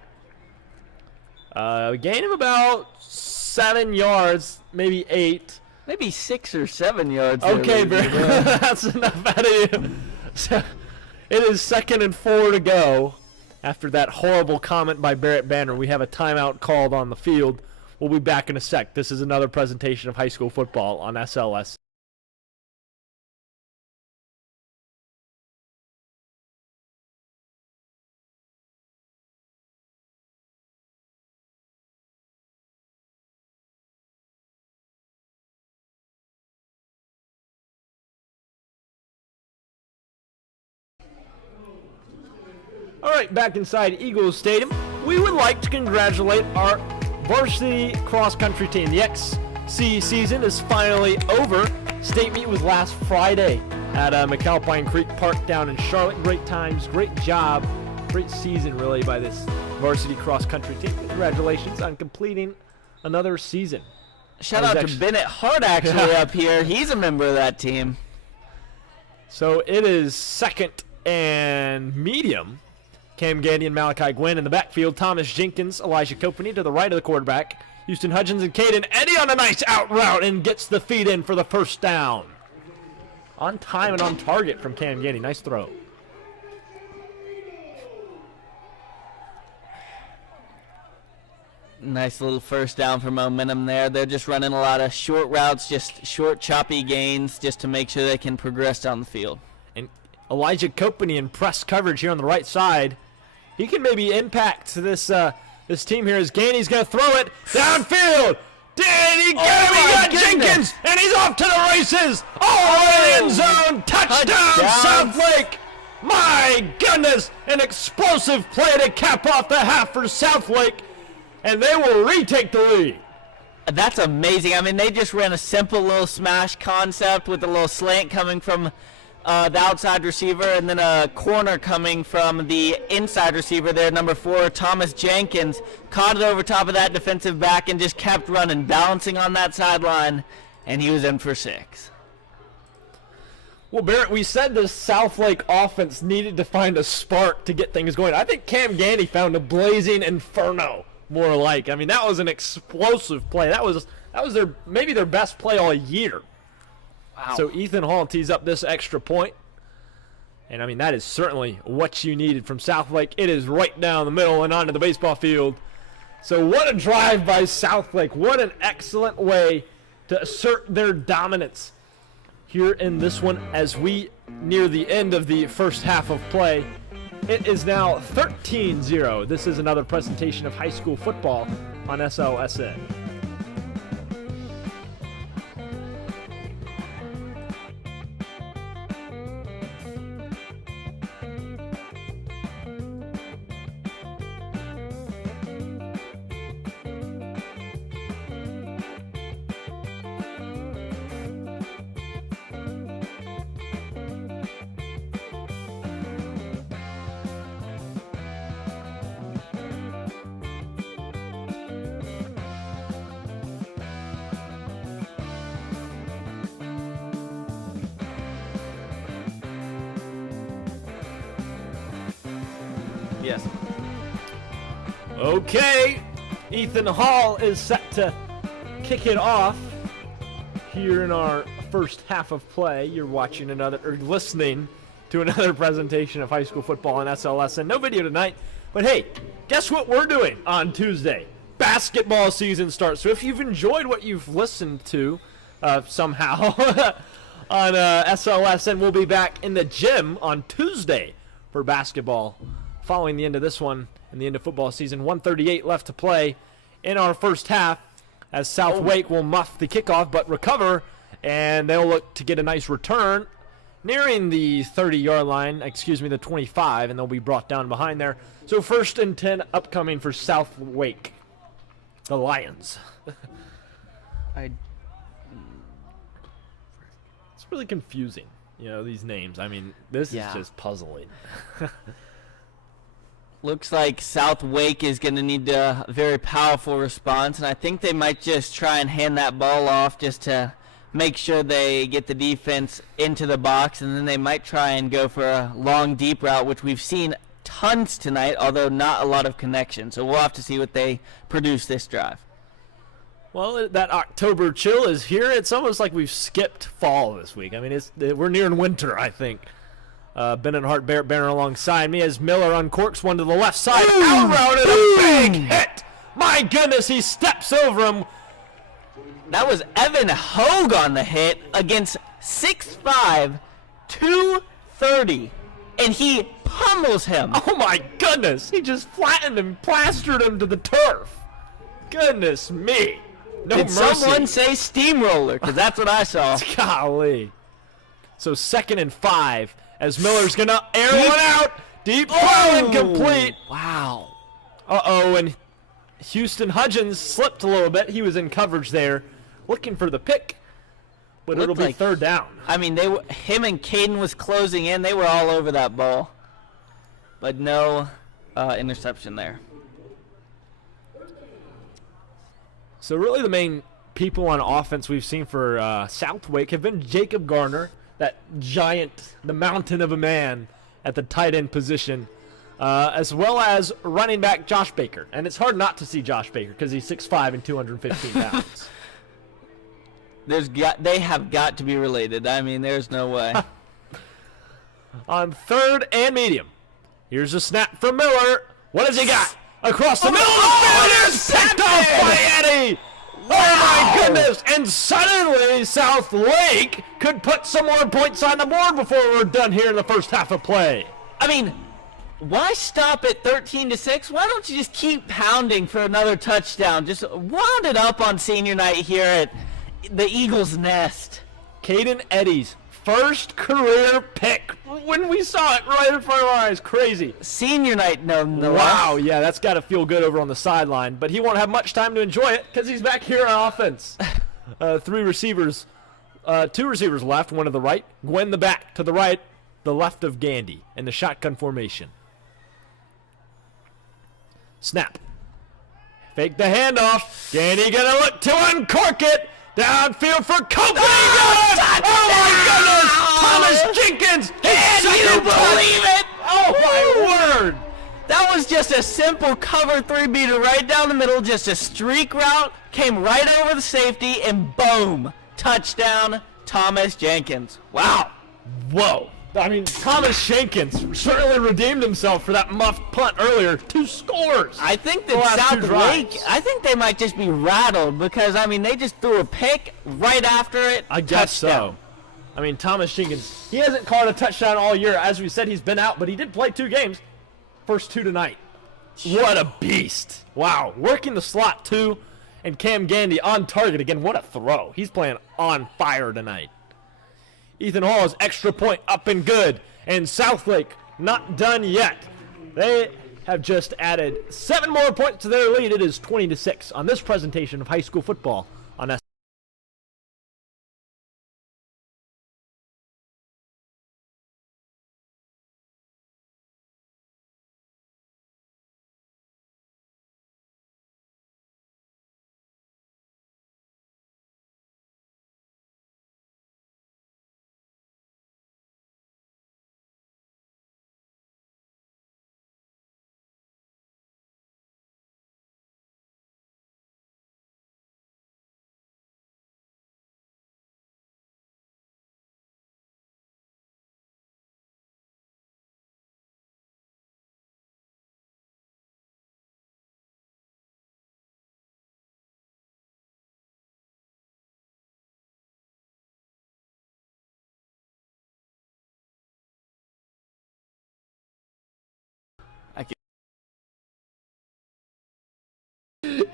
Gain of about 7 yards, maybe 8. Maybe 6 or 7 yards. Okay, that's enough out of you. So, it is 2nd and 4 to go. After that horrible comment by Barrett Banner, we have a timeout called on the field. We'll be back in a sec. This is another presentation of high school football on SLS. All right, back inside Eagles Stadium, we would like to congratulate our varsity cross-country team. The XC season is finally over. State meet was last Friday at McAlpine Creek Park down in Charlotte. Great times, great job, great season really by this varsity cross-country team. Congratulations on completing another season. Shout out to Bennett Hart actually up here. He's a member of that team. So it is 2nd and medium. Cam Gandy and Malachi Gwynn in the backfield. Thomas Jenkins, Elijah Kopeny to the right of the quarterback. Houston Hudgens and Caden Eddy on a nice out route and gets the feed in for the first down. On time and on target from Cam Gandy. Nice throw. Nice little first down for momentum there. They're just running a lot of short routes, just short, choppy gains, just to make sure they can progress down the field. And Elijah Kopeny in press coverage here on the right side. He can maybe impact this this team here as Gandy's going to throw it downfield. Did he get him? He got Jenkins, and he's off to the races. End zone. Touchdown, Southlake. My goodness, an explosive play to cap off the half for Southlake, and they will retake the lead. That's amazing. I mean, they just ran a simple little smash concept with a little slant coming from the outside receiver, and then a corner coming from the inside receiver there, number 4, Thomas Jenkins. Caught it over top of that defensive back and just kept running, balancing on that sideline, and he was in for 6. Well, Barrett, we said the Southlake offense needed to find a spark to get things going. I think Cam Gandy found a blazing inferno more like. I mean, that was an explosive play. That was maybe their best play all year. Wow. So Ethan Hall tees up this extra point. And, I mean, that is certainly what you needed from SouthLake. It is right down the middle and onto the baseball field. So what a drive by SouthLake. What an excellent way to assert their dominance here in this one as we near the end of the first half of play. It is now 13-0. This is another presentation of high school football on SLSN. Yes. Okay, Ethan Hall is set to kick it off here in our first half of play. You're watching listening to another presentation of high school football on SLSN. No video tonight, but hey, guess what we're doing on Tuesday? Basketball season starts. So if you've enjoyed what you've listened to somehow on SLSN, we'll be back in the gym on Tuesday for basketball. Following the end of this one and the end of football season, 1:38 left to play in our first half as SouthLake will muff the kickoff but recover, and they'll look to get a nice return nearing the 30-yard line, the 25, and they'll be brought down behind there. So 1st and 10 upcoming for SouthLake, the Lions. It's really confusing, these names. I mean, this is just puzzling. Looks like SouthLake is going to need a very powerful response, and I think they might just try and hand that ball off just to make sure they get the defense into the box, and then they might try and go for a long, deep route, which we've seen tons tonight, although not a lot of connection. So we'll have to see what they produce this drive. Well, that October chill is here. It's almost like we've skipped fall this week. I mean, we're nearing winter, I think. Bennett, Hart, Barrett, alongside me as Miller uncorks one to the left side. Out route and a big hit. My goodness, he steps over him. That was Evan Hogue on the hit against 6'5", 230, and he pummels him. Oh my goodness, he just flattened him, plastered him to the turf. Goodness me. No Did mercy. someone say steamroller? Because that's what I saw. Golly. So 2nd and 5. As Miller's going to air one out. Deep throw incomplete. Wow. Uh-oh, and Houston Hudgens slipped a little bit. He was in coverage there looking for the pick, but it'll be 3rd down. I mean, him and Caden was closing in. They were all over that ball, but no interception there. So really the main people on offense we've seen for SouthLake have been Jacob Garner, that giant, the mountain of a man at the tight end position, as well as running back Josh Baker. And it's hard not to see Josh Baker because he's 6'5" and 215 pounds. They have got to be related. I mean, there's no way. On 3rd and medium, here's a snap from Miller. What has he got? Across the middle of the field, it's picked off by Eddie. Wow. Oh my goodness! And suddenly SouthLake could put some more points on the board before we're done here in the first half of play. I mean, why stop at 13-6? Why don't you just keep pounding for another touchdown? Just wound it up on senior night here at the Eagles' Nest. Caden Eddy's first career pick. When we saw it right in front of our eyes, crazy. Senior night, no. Wow, yeah, that's got to feel good over on the sideline. But he won't have much time to enjoy it because he's back here on offense. 2 receivers left, one to the right. Gwen the back to the right, the left of Gandy in the shotgun formation. Snap. Fake the handoff. Gandy gonna look to uncork it. Downfield for Copeland. Oh my goodness! Thomas Jenkins. Can you believe it? Oh my word! That was just a simple cover 3 beater right down the middle, just a streak route, came right over the safety, and boom, touchdown, Thomas Jenkins. Wow. Whoa. I mean, Thomas Jenkins certainly redeemed himself for that muffed punt earlier. 2 scores. I think The last that 2 SouthLake, drives. I think they might just be rattled because, I mean, they just threw a pick right after it. I guess touchdown. so. I mean, Thomas Jenkins, he hasn't caught a touchdown all year. As we said, he's been out, but he did play 2 games. First 2 tonight. What a beast. Wow. Working the slot, too. And Cam Gandy on target again. What a throw. He's playing on fire tonight. Ethan Hall's extra point up and good. And Southlake not done yet. They have just added 7 more points to their lead. It is 20-6 on this presentation of high school football on S.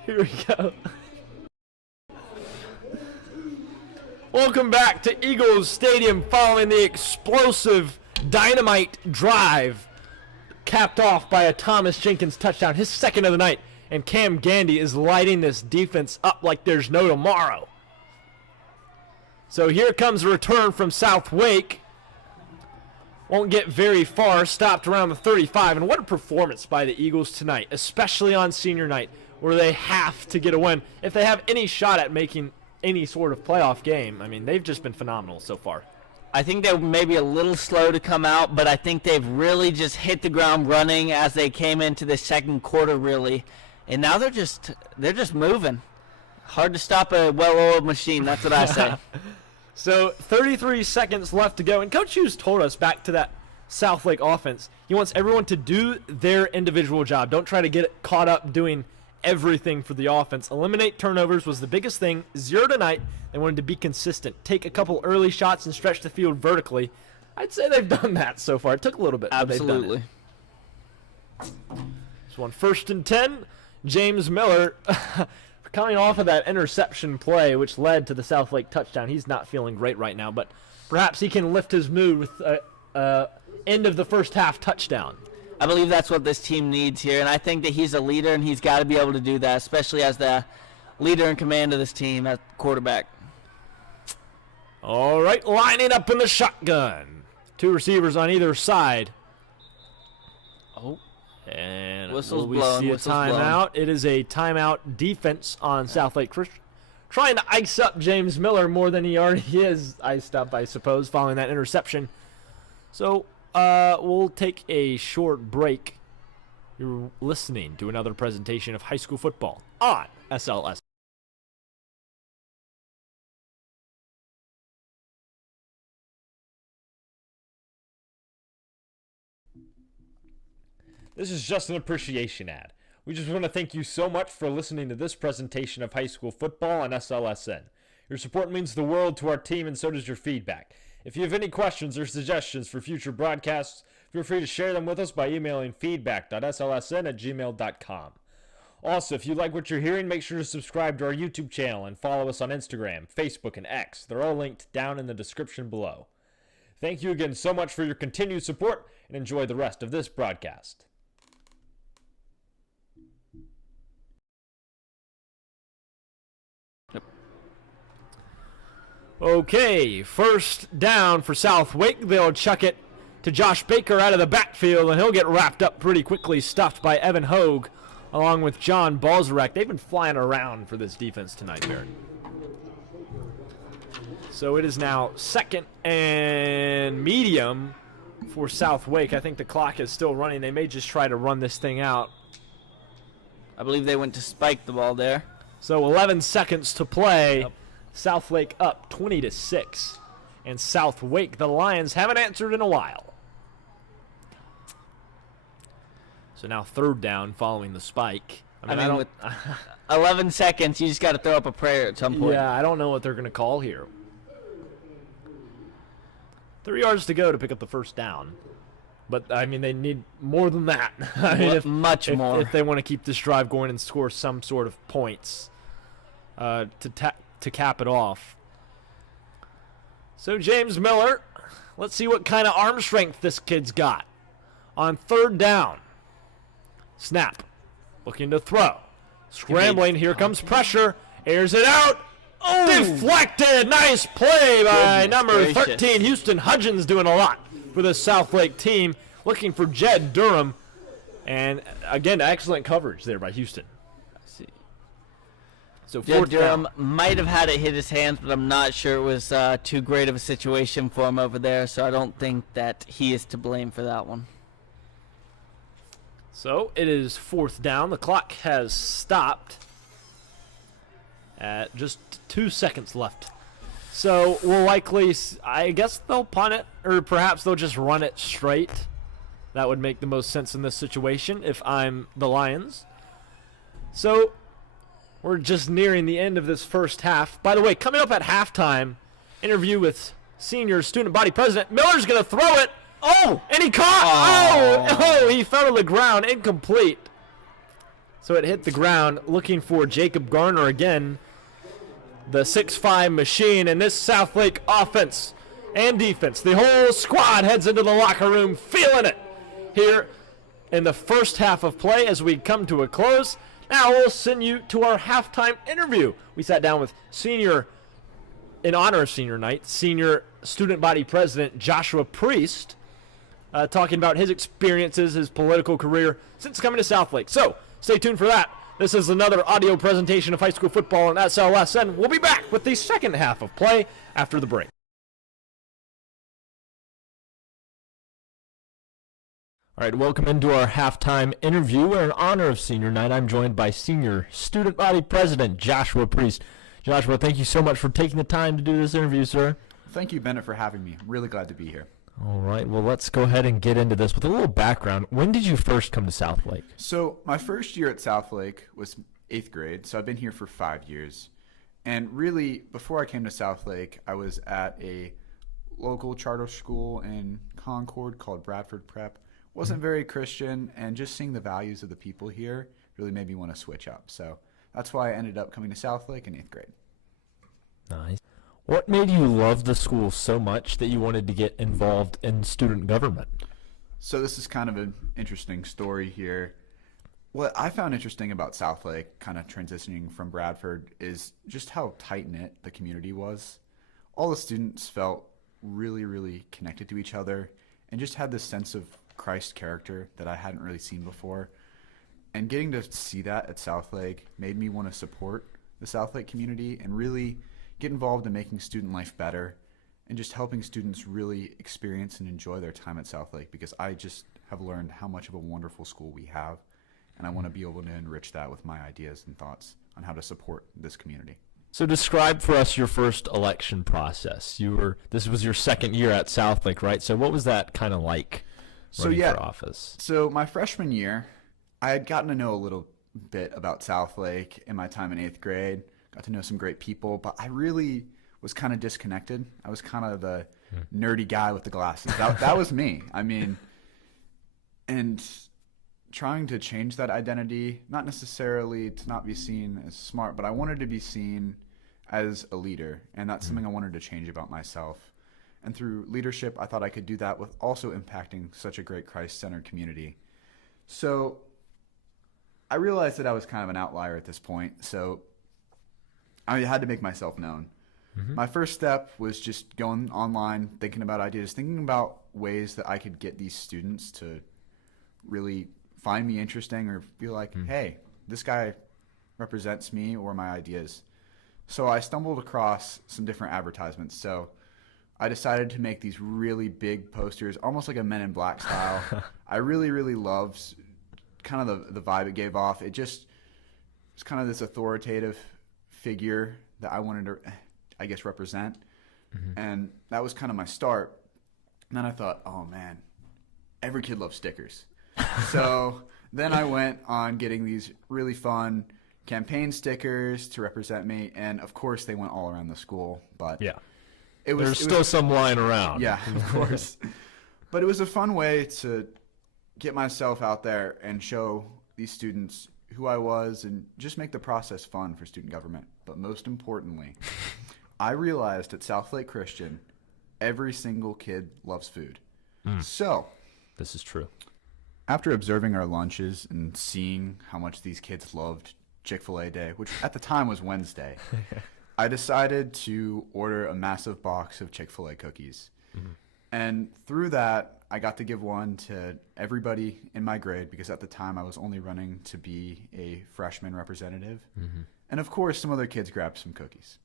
Here we go. Welcome back to Eagles Stadium following the explosive dynamite drive capped off by a Thomas Jenkins touchdown, his 2nd of the night. And Cam Gandy is lighting this defense up like there's no tomorrow. So here comes a return from Southlake. Won't get very far, stopped around the 35. And what a performance by the Eagles tonight, especially on senior night, where they have to get a win if they have any shot at making any sort of playoff game. I mean, they've just been phenomenal so far. I think they were maybe a little slow to come out, but I think they've really just hit the ground running as they came into the 2nd quarter, really. And now they're just moving. Hard to stop a well-oiled machine, that's what I say. So 33 seconds left to go. And Coach Hughes told us back to that Southlake offense, he wants everyone to do their individual job. Don't try to get caught up doing everything for the offense. Eliminate turnovers was the biggest thing. 0 tonight. They wanted to be consistent. Take a couple early shots and stretch the field vertically. I'd say they've done that so far. It took a little bit, but they've done it. This one, 1st and 10. James Miller coming off of that interception play, which led to the Southlake touchdown. He's not feeling great right now, but perhaps he can lift his mood with end of the first half touchdown. I believe that's what this team needs here, and I think that he's a leader, and he's got to be able to do that, especially as the leader in command of this team at quarterback. All right, lining up in the shotgun. 2 receivers on either side. Oh. And Whistle's will we blown, see a whistle's timeout? It is a timeout defense on Southlake Christian. Trying to ice up James Miller more than he already is iced up, I suppose, following that interception. So we'll take a short break. You're listening to another presentation of high school football on SLSN. This is just an appreciation ad. We just want to thank you so much for listening to this presentation of high school football on SLSN. Your support means the world to our team, and so does your feedback. If you have any questions or suggestions for future broadcasts, feel free to share them with us by emailing feedback.slsn@gmail.com. Also, if you like what you're hearing, make sure to subscribe to our YouTube channel and follow us on Instagram, Facebook, and X. They're all linked down in the description below. Thank you again so much for your continued support, and enjoy the rest of this broadcast. Okay, 1st down for Southlake. They'll chuck it to Josh Baker out of the backfield, and he'll get wrapped up pretty quickly, stuffed by Evan Hogue, along with John Balzarek. They've been flying around for this defense tonight, Barrett. So it is now 2nd and medium for Southwake. I think the clock is still running. They may just try to run this thing out. I believe they went to spike the ball there. So 11 seconds to play. Yep. Southlake up 20-6. And Southwake, the Lions, haven't answered in a while. So now 3rd down following the spike. I mean with 11 seconds, you just got to throw up a prayer at some point. Yeah, I don't know what they're going to call here. 3 yards to go to pick up the 1st down. But, I mean, they need more than that. I mean, much more. If they want to keep this drive going and score some sort of points to cap it off. So, James Miller, let's see what kind of arm strength this kid's got. On 3rd down. Snap. Looking to throw. Scrambling. Here comes pressure. Airs it out. Oh! Deflected. Nice play by number 13. Houston Hudgens doing a lot for the Southlake team. Looking for Jed Durham. And, again, excellent coverage there by Houston. So Jed Durham might have had it hit his hands, but I'm not sure it was too great of a situation for him over there, so I don't think that he is to blame for that one. So it is 4th down. The clock has stopped at just 2 seconds left. So we'll likely, I guess they'll punt it, or perhaps they'll just run it straight. That would make the most sense in this situation if I'm the Lions. So we're just nearing the end of this first half. By the way, coming up at halftime, interview with senior student body president. Miller's going to throw it. Oh, and he caught. Oh, he fell to the ground, incomplete. So it hit the ground, looking for Jacob Garner again, the 6'5 machine, and this Southlake offense and defense. The whole squad heads into the locker room feeling it here in the first half of play as we come to a close. Now we'll send you to our halftime interview. We sat down with in honor of senior night, senior student body president Joshua Priest, talking about his experiences, his political career since coming to Southlake. So stay tuned for that. This is another audio presentation of high school football on SLSN. We'll be back with the second half of play after the break. All right, welcome into our halftime interview. We're in honor of senior night. I'm joined by senior student body president Joshua Priest. Joshua, thank you so much for taking the time to do this interview, sir. Thank you, Bennett, for having me. I'm really glad to be here. All right, well, let's go ahead and get into this with a little background. When did you first come to Southlake? So my first year at Southlake was 8th grade, so I've been here for 5 years. And really, before I came to Southlake, I was at a local charter school in Concord called Bradford Prep. Wasn't very Christian, and just seeing the values of the people here really made me want to switch up. So that's why I ended up coming to Southlake in 8th grade. Nice. What made you love the school so much that you wanted to get involved in student government? So this is kind of an interesting story here. What I found interesting about Southlake, kind of transitioning from Bradford, is just how tight-knit the community was. All the students felt really, really connected to each other and just had this sense of Christ character that I hadn't really seen before. And getting to see that at Southlake made me want to support the Southlake community and really get involved in making student life better and just helping students really experience and enjoy their time at Southlake, because I just have learned how much of a wonderful school we have, and I want to be able to enrich that with my ideas and thoughts on how to support this community. So describe for us your first election process. This was your second year at Southlake, right? So what was that kind of like running for office? So my freshman year, I had gotten to know a little bit about Southlake in my time in 8th grade. Got to know some great people, but I really was kind of disconnected. I was kind of the nerdy guy with the glasses. That was me. I mean, and trying to change that identity, not necessarily to not be seen as smart, but I wanted to be seen as a leader, and that's something I wanted to change about myself. And through leadership, I thought I could do that with also impacting such a great Christ-centered community. So I realized that I was kind of an outlier at this point, so I had to make myself known. My first step was just going online, thinking about ideas, thinking about ways that I could get these students to really find me interesting or feel like, hey, this guy represents me or my ideas. So I stumbled across some different advertisements. So I decided to make these really big posters, almost like a Men in Black style. I really, really loved kind of the vibe it gave off. It just was kind of this authoritative figure that I wanted to, I guess, represent. And that was kind of my start. And then I thought, oh man, every kid loves stickers. So then I went on getting these really fun campaign stickers to represent me. And of course, they went all around the school. But Yeah. There's still some lying around. Yeah, of course. But it was a fun way to get myself out there and show these students who I was and just make the process fun for student government. But most importantly, I realized at SouthLake Christian, every single kid loves food. So, This is true. after observing our lunches and seeing how much these kids loved Chick-fil-A Day, which at the time was Wednesday, I decided to order a massive box of Chick-fil-A cookies. And through that, I got to give one to everybody in my grade because at the time I was only running to be a freshman representative. And of course, some other kids grabbed some cookies.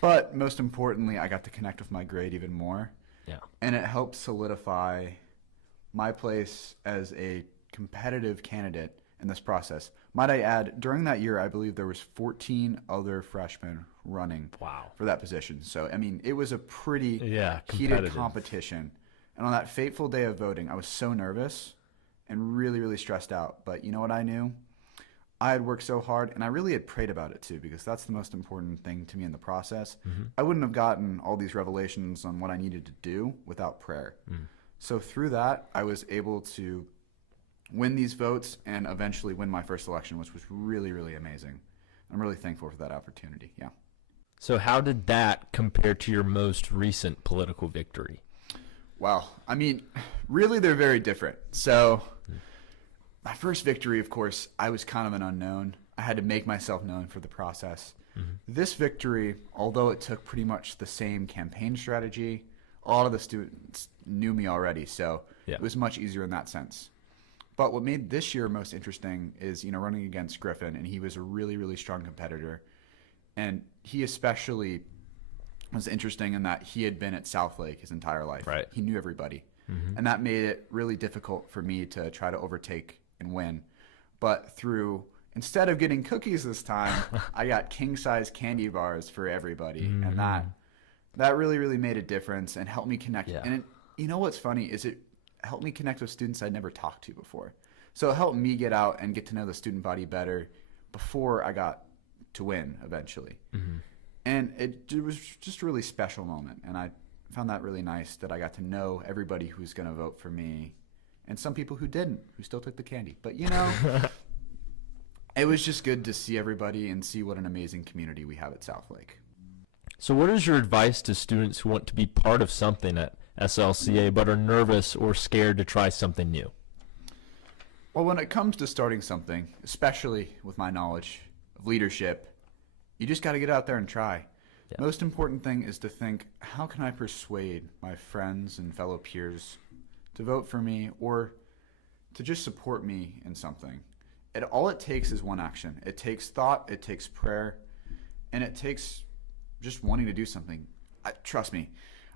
But most importantly, I got to connect with my grade even more. Yeah. And it helped solidify my place as a competitive candidate in this process. Might I add, during that year, I believe there was 14 other freshmen running Wow. for that position. So, I mean, it was a pretty Yeah, heated competitive. competition. And on that fateful day of voting, I was so nervous and really, really stressed out. But you know what I knew? I had worked so hard, and I really had prayed about it too, because that's the most important thing to me in the process. I wouldn't have gotten all these revelations on what I needed to do without prayer. So through that, I was able to win these votes and eventually win my first election, which was really, really amazing. I'm really thankful for that opportunity. Yeah. So how did that compare to your most recent political victory? Wow. I mean, really, they're very different. So my first victory, of course, I was kind of an unknown. I had to make myself known for the process. This victory, although it took pretty much the same campaign strategy, a lot of the students knew me already, so Yeah. it was much easier in that sense. But what made this year most interesting is, running against Griffin, and he was a really, really strong competitor. And he especially was interesting in that he had been at Southlake his entire life. Right. He knew everybody. And that made it really difficult for me to try to overtake and win. But instead of getting cookies this time, I got king-size candy bars for everybody. And that really, really made a difference and helped me connect. Yeah. And you know what's funny is it helped me connect with students I'd never talked to before. So it helped me get out and get to know the student body better before I got to win eventually. And it was just a really special moment. And I found that really nice that I got to know everybody who's going to vote for me and some people who didn't, who still took the candy. But, it was just good to see everybody and see what an amazing community we have at Southlake. So what is your advice to students who want to be part of something at SLCA but are nervous or scared to try something new? Well, when it comes to starting something, especially with my knowledge of leadership, you just got to get out there and try. Yeah. Most important thing is to think, how can I persuade my friends and fellow peers to vote for me or to just support me in something? All it takes is one action. It takes thought, it takes prayer, and it takes just wanting to do something. Trust me,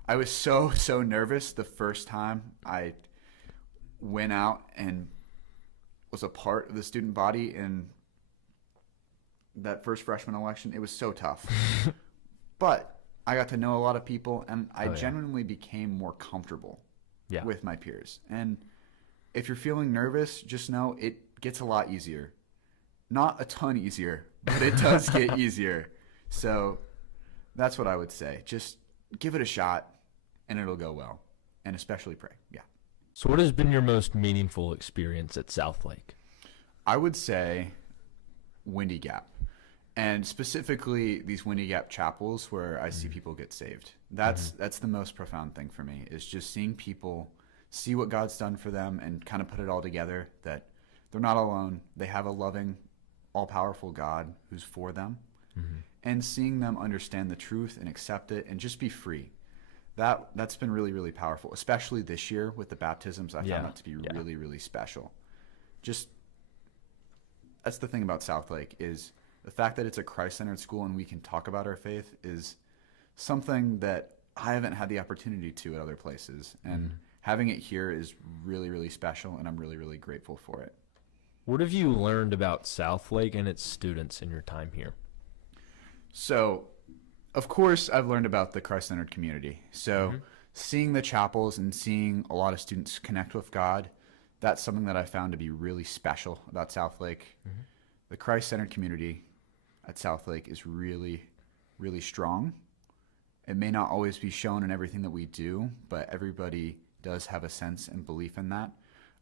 I was so nervous the first time I went out and was a part of the student body in that first freshman election. It was so tough. But I got to know a lot of people, and I genuinely became more comfortable with my peers. And if you're feeling nervous, just know it gets a lot easier. Not a ton easier, but it does get easier. So that's what I would say. Just give it a shot, and it'll go well. And especially pray. Yeah. So what has been your most meaningful experience at Southlake? I would say Windy Gap. And specifically these Windy Gap chapels where I see people get saved. That's the most profound thing for me, is just seeing people see what God's done for them and kind of put it all together, that they're not alone. They have a loving, all-powerful God who's for them. And seeing them understand the truth and accept it and just be free. That's been really, really powerful, especially this year with the baptisms. I found that to be really, really special. Just, that's the thing about Southlake, is the fact that it's a Christ-centered school and we can talk about our faith is something that I haven't had the opportunity to at other places. And having it here is really, really special, and I'm really, really grateful for it. What have you learned about Southlake and its students in your time here? So, of course, I've learned about the Christ-centered community. So, seeing the chapels and seeing a lot of students connect with God, that's something that I found to be really special about Southlake. The Christ-centered community at Southlake is really, really strong. It may not always be shown in everything that we do, but everybody does have a sense and belief in that.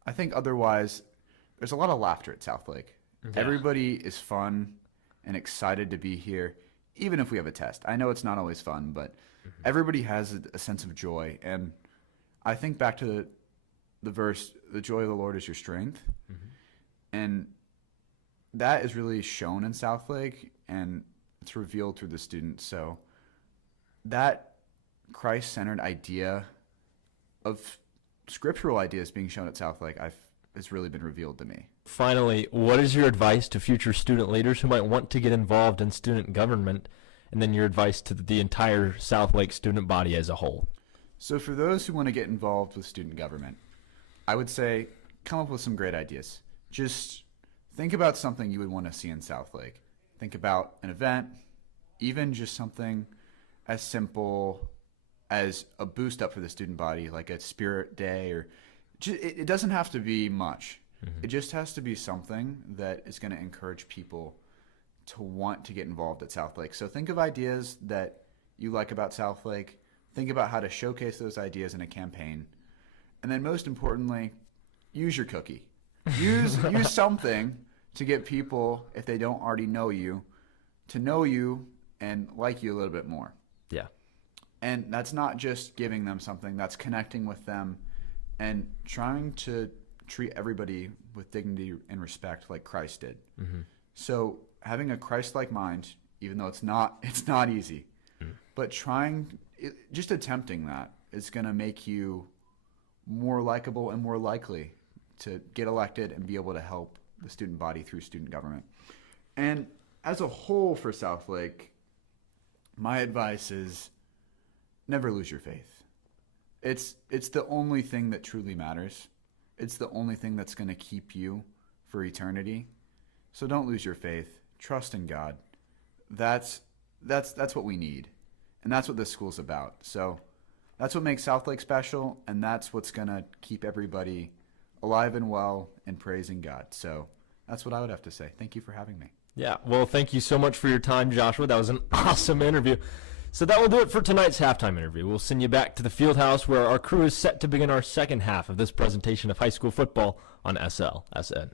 I think otherwise, there's a lot of laughter at Southlake. Everybody is fun and excited to be here, even if we have a test. I know it's not always fun, but everybody has a sense of joy. And I think back to the verse, the joy of the Lord is your strength. And that is really shown in Southlake, and it's revealed through the students. So that Christ-centered idea of scriptural ideas being shown at Southlake has really been revealed to me. Finally, what is your advice to future student leaders who might want to get involved in student government, and then your advice to the entire Southlake student body as a whole? So for those who want to get involved with student government, I would say come up with some great ideas. Just think about something you would want to see in Southlake. Think about an event, even just something as simple as a boost up for the student body, like a spirit day, or it doesn't have to be much. It just has to be something that is going to encourage people to want to get involved at Southlake. So think of ideas that you like about Southlake. Think about how to showcase those ideas in a campaign. And then most importantly, use your cookie. Use something to get people, if they don't already know you, to know you and like you a little bit more. Yeah. And that's not just giving them something, that's connecting with them and trying to treat everybody with dignity and respect like Christ did. So having a Christ-like mind, even though it's not easy, but just attempting that is going to make you more likable and more likely to get elected and be able to help the student body through student government. And as a whole for Southlake, my advice is never lose your faith. It's the only thing that truly matters. It's the only thing that's going to keep you for eternity. So don't lose your faith. Trust in God. That's what we need. And that's what this school's about. So that's what makes Southlake special, and that's what's going to keep everybody alive and well and praising God. So that's what I would have to say. Thank you for having me. Yeah, well, thank you so much for your time, Joshua. That was an awesome interview. So that will do it for tonight's halftime interview. We'll send you back to the field house where our crew is set to begin our second half of this presentation of high school football on SLSN.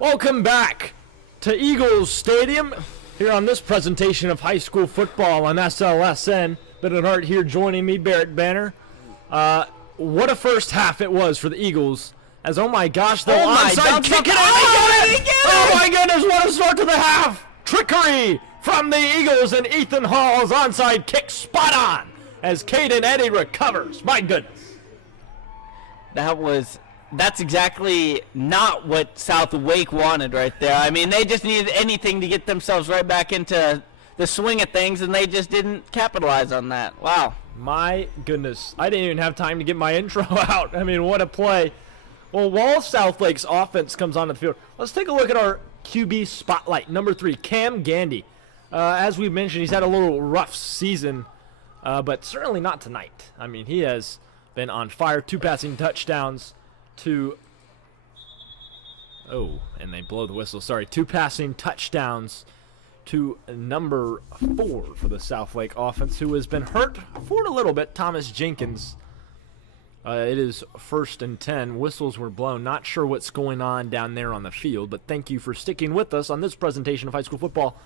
Welcome back to Eagles Stadium here on this presentation of high school football on SLSN. Bennett Hart here joining me, Barrett Banner. What a first half it was for the Eagles. As oh my gosh, the onside kick it! Oh my goodness, what a start to the half! Trickery from the Eagles, and Ethan Hall's onside kick spot on as Caden Eddy recovers. My goodness. That's exactly not what SouthLake wanted right there. I mean, they just needed anything to get themselves right back into the swing of things, and they just didn't capitalize on that. Wow. My goodness. I didn't even have time to get my intro out. I mean, what a play. Well, while Southlake's offense comes onto the field, let's take a look at our QB spotlight. Number 3, Cam Gandy. As we mentioned, he's had a little rough season, but certainly not tonight. I mean, he has been on fire. 2 passing touchdowns. And they blow the whistle. Sorry, 2 passing touchdowns to number 4 for the Southlake offense, who has been hurt for a little bit, Thomas Jenkins. It is 1st and 10. Whistles were blown. Not sure what's going on down there on the field, but thank you for sticking with us on this presentation of high school football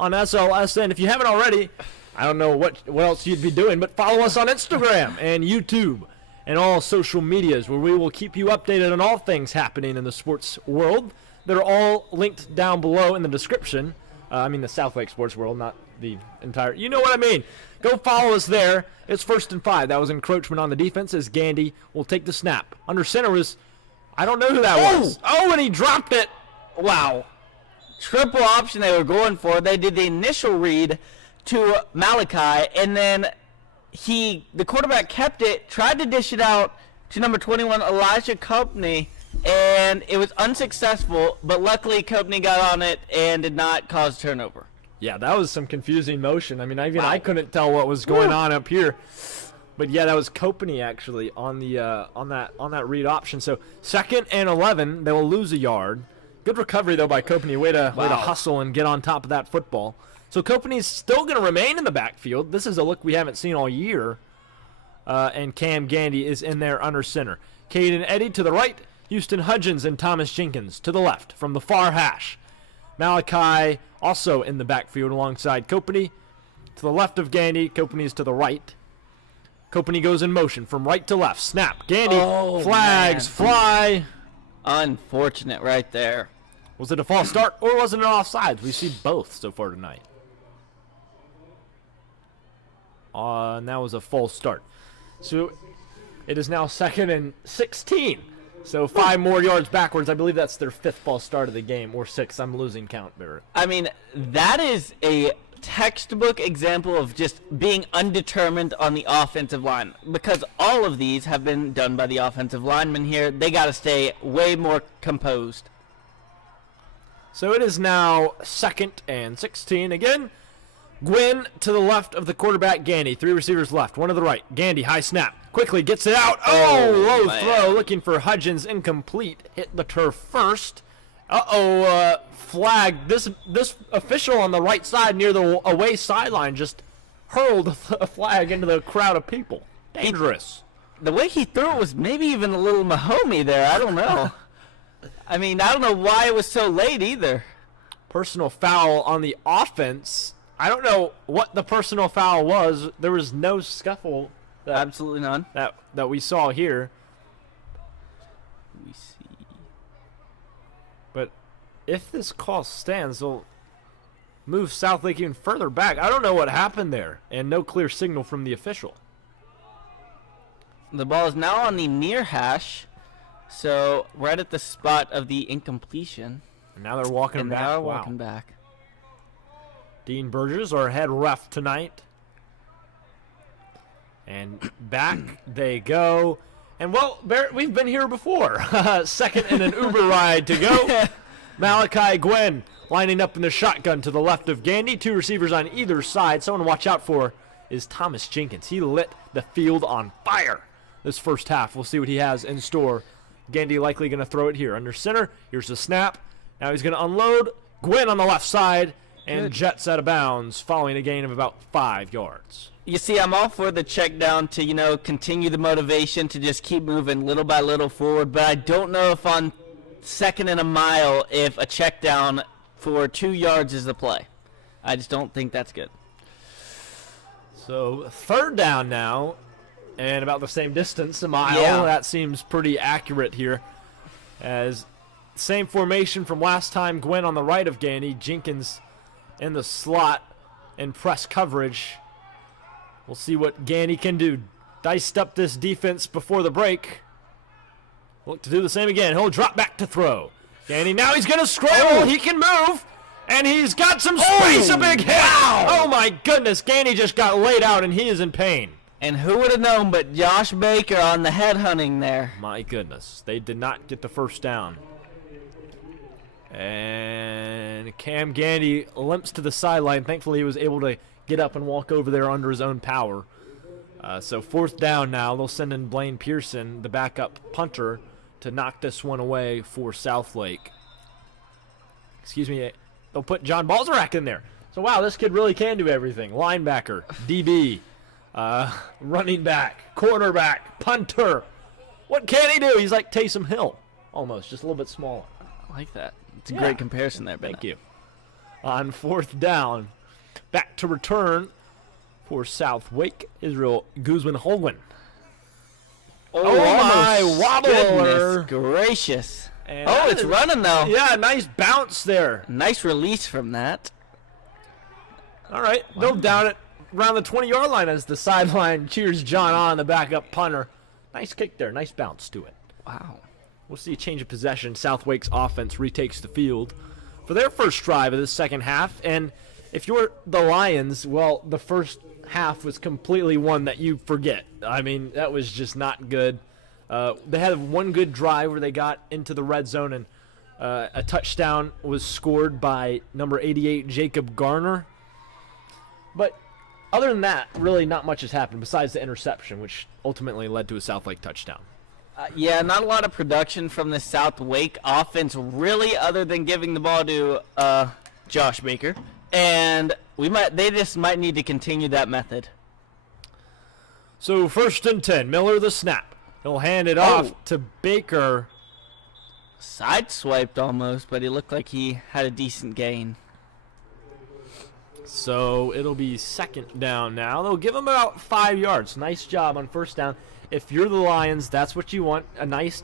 on SLSN. If you haven't already, I don't know what else you'd be doing, but follow us on Instagram and YouTube and all social medias, where we will keep you updated on all things happening in the sports world. They're all linked down below in the description. I mean the Southlake sports world, not the entire. You know what I mean. Go follow us there. It's 1st and 5. That was encroachment on the defense as Gandy will take the snap. Under center was, I don't know who that was. Oh, and he dropped it. Wow. Triple option they were going for. They did the initial read to Malachi, and then the quarterback kept it, tried to dish it out to number 21, Elijah Copeney, and it was unsuccessful, but luckily Copeney got on it and did not cause turnover. Yeah, that was some confusing motion. I mean, I couldn't tell what was going on up here. But yeah, that was Copeney actually on the on that read option. So 2nd and 11, they will lose a yard. Good recovery though by Copeney. Way to hustle and get on top of that football. So Copeney's still going to remain in the backfield. This is a look we haven't seen all year. And Cam Gandy is in there under center. Caden Eddy to the right. Houston Hudgens and Thomas Jenkins to the left from the far hash. Malachi also in the backfield alongside Copeney. To the left of Gandy, Copeney's to the right. Copeney goes in motion from right to left. Snap. Gandy. Flags fly. Unfortunate right there. Was it a false start or was it an offsides? We see both so far tonight. And that was a false start. So it is now 2nd and 16. So 5 more yards backwards. I believe that's their 5th false start of the game, or 6th. I'm losing count, Barrett. I mean, that is a textbook example of just being undetermined on the offensive line, because all of these have been done by the offensive linemen here. They got to stay way more composed. So it is now 2nd and 16 again. Gwynn to the left of the quarterback, Gandy. 3 receivers left, 1 to the right. Gandy, high snap. Quickly gets it out. Low throw. Looking for Hudgens, incomplete. Hit the turf first. Flag. This official on the right side near the away sideline just hurled a flag into the crowd of people. Dangerous. The way he threw it was maybe even a little Mahomey there. I don't know. I mean, I don't know why it was so late either. Personal foul on the offense. I don't know what the personal foul was. There was no scuffle. Absolutely none. That we saw here. We see. But if this call stands, they'll move Southlake even further back. I don't know what happened there. And no clear signal from the official. The ball is now on the near hash. So right at the spot of the incompletion. And now they're walking back. Now walking back. Dean Burgess, our head ref tonight. And back they go. And, well, Barrett, we've been here before. 2nd and an Uber ride to go. Malachi Gwynn lining up in the shotgun to the left of Gandy. 2 receivers on either side. Someone to watch out for is Thomas Jenkins. He lit the field on fire this first half. We'll see what he has in store. Gandy likely going to throw it here under center. Here's the snap. Now he's going to unload. Gwynn on the left side. And jets out of bounds following a gain of about 5 yards. You see, I'm all for the check down to, continue the motivation to just keep moving little by little forward. But I don't know if on second and a mile if a check down for 2 yards is the play. I just don't think that's good. So 3rd down now, and about the same distance, a mile. Yeah. That seems pretty accurate here. As same formation from last time, Gwynn on the right of Gandy, Jenkins in the slot in press coverage. We'll see what Gandy can do. Diced up this defense before the break. Look to do the same again. He'll drop back to throw. Gandy, now he's going to scramble. He can move. And he's got some space. A big hit. Wow. Oh, my goodness. Gandy just got laid out, and he is in pain. And who would have known but Josh Baker on the head hunting there. My goodness. They did not get the first down. And Cam Gandy limps to the sideline. Thankfully, he was able to get up and walk over there under his own power. So 4th down now. They'll send in Blaine Pearson, the backup punter, to knock this one away for Southlake. Excuse me. They'll put John Balzarak in there. So, wow, this kid really can do everything. Linebacker, DB, running back, quarterback, punter. What can he do? He's like Taysom Hill, almost, just a little bit smaller. I like that. It's a great comparison there, Bennett. Thank you. On 4th down, back to return for Southlake, Israel Guzman-Holguin. Oh, my wobbler. Goodness gracious. And It's running, though. Yeah, nice bounce there. Nice release from that. All right, they'll down it around the 20-yard line as the sideline cheers John on, the backup punter. Nice kick there, nice bounce to it. Wow. We'll see a change of possession. Southlake's offense retakes the field for their first drive of the second half. And if you're the Lions, well, the first half was completely one that you forget. I mean, that was just not good. They had one good drive where they got into the red zone, and a touchdown was scored by number 88, Jacob Garner. But other than that, really not much has happened besides the interception, which ultimately led to a Southlake touchdown. Yeah, not a lot of production from the Southlake offense, really, other than giving the ball to Josh Baker. And they just might need to continue that method. So 1st and 10, Miller the snap. He'll hand it off to Baker. Sideswiped almost, but he looked like he had a decent gain. So it'll be 2nd down now. They'll give him about 5 yards. Nice job on 1st down. If you're the Lions, that's what you want. A nice,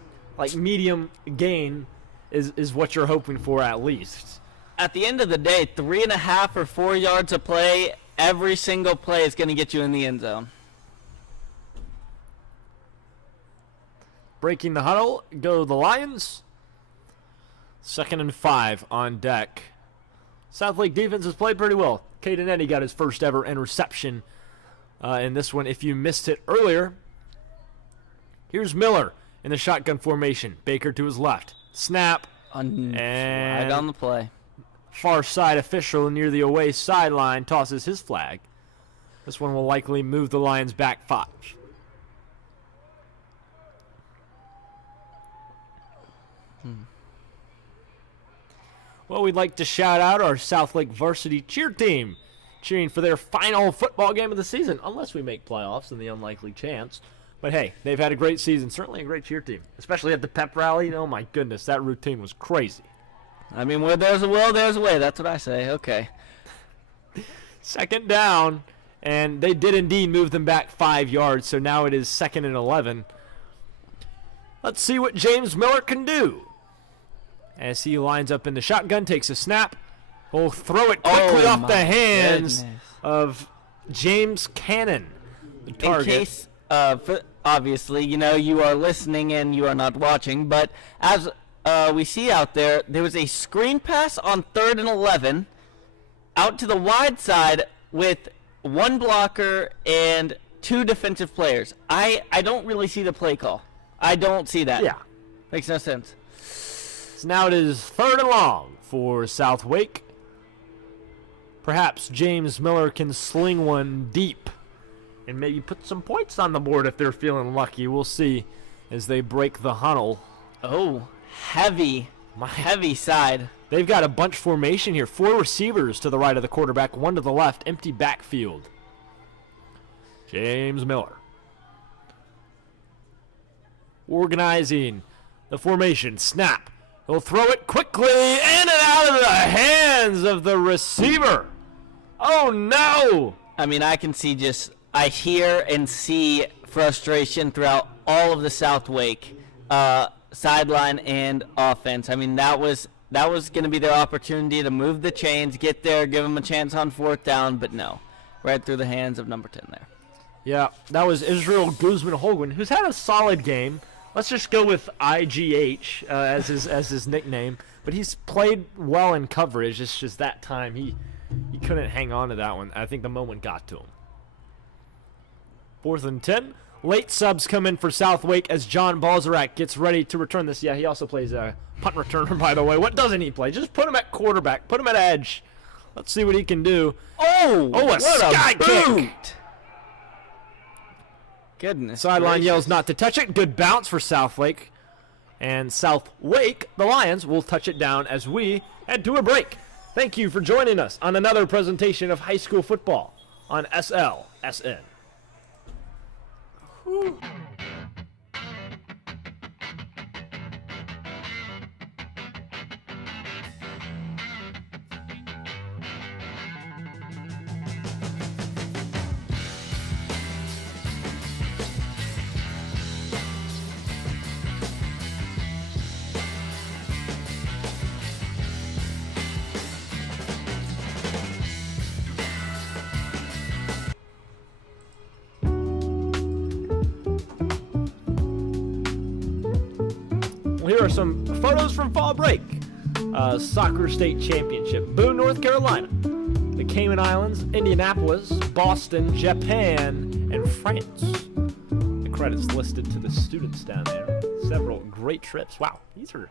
medium gain is what you're hoping for at least. At the end of the day, 3.5 or 4 yards a play, every single play is going to get you in the end zone. Breaking the huddle, go the Lions. 2nd and 5 on deck. Southlake defense has played pretty well. Caden Eddy got his first ever interception in this one. If you missed it earlier, here's Miller in the shotgun formation. Baker to his left. Snap. And And on the play. far side official near the away sideline tosses his flag. This one will likely move the Lions back 5. Well, we'd like to shout out our Southlake varsity cheer team, cheering for their final football game of the season, unless we make playoffs in the unlikely chance. But hey, they've had a great season, certainly a great cheer team, especially at the pep rally. Oh my goodness, that routine was crazy. I mean, where there's a will, there's a way. That's what I say. Okay. 2nd down, and they did indeed move them back 5 yards, so now it is 2nd and 11. Let's see what James Miller can do. As he lines up in the shotgun, takes a snap. Will throw it quickly off the hands of James Cannon, the target. In case, obviously, you are listening and you are not watching, but as we see out there, there was a screen pass on 3rd and 11 out to the wide side with one blocker and 2 defensive players. I don't really see the play call. I don't see that. Yeah. Makes no sense. So now it is 3rd and long for Southlake. Perhaps James Miller can sling one deep and maybe put some points on the board if they're feeling lucky. We'll see as they break the huddle. Oh, heavy side. They've got a bunch formation here. 4 receivers to the right of the quarterback, 1 to the left, empty backfield. James Miller organizing the formation. Snap. He'll throw it quickly in and out of the hands of the receiver. Oh, no. I mean, I hear and see frustration throughout all of the SouthLake sideline and offense. I mean, that was going to be their opportunity to move the chains, get there, give them a chance on 4th down, but no. Right through the hands of number 10 there. Yeah, that was Israel Guzman-Holguin, who's had a solid game. Let's just go with IGH as his nickname. But he's played well in coverage. It's just that time he couldn't hang on to that one. I think the moment got to him. 4th and 10. Late subs come in for SouthLake as John Balzarak gets ready to return this. Yeah, he also plays a punt returner, by the way. What doesn't he play? Just put him at quarterback. Put him at edge. Let's see what he can do. Oh, a sky kick. Goodness. Sideline yells not to touch it. Good bounce for SouthLake. And SouthLake, the Lions, will touch it down as we head to a break. Thank you for joining us on another presentation of high school football on SLSN. Whew. Well, here are some photos from fall break. Soccer State Championship, Boone, North Carolina, the Cayman Islands, Indianapolis, Boston, Japan, and France. The credits listed to the students down there. Several great trips. Wow, these are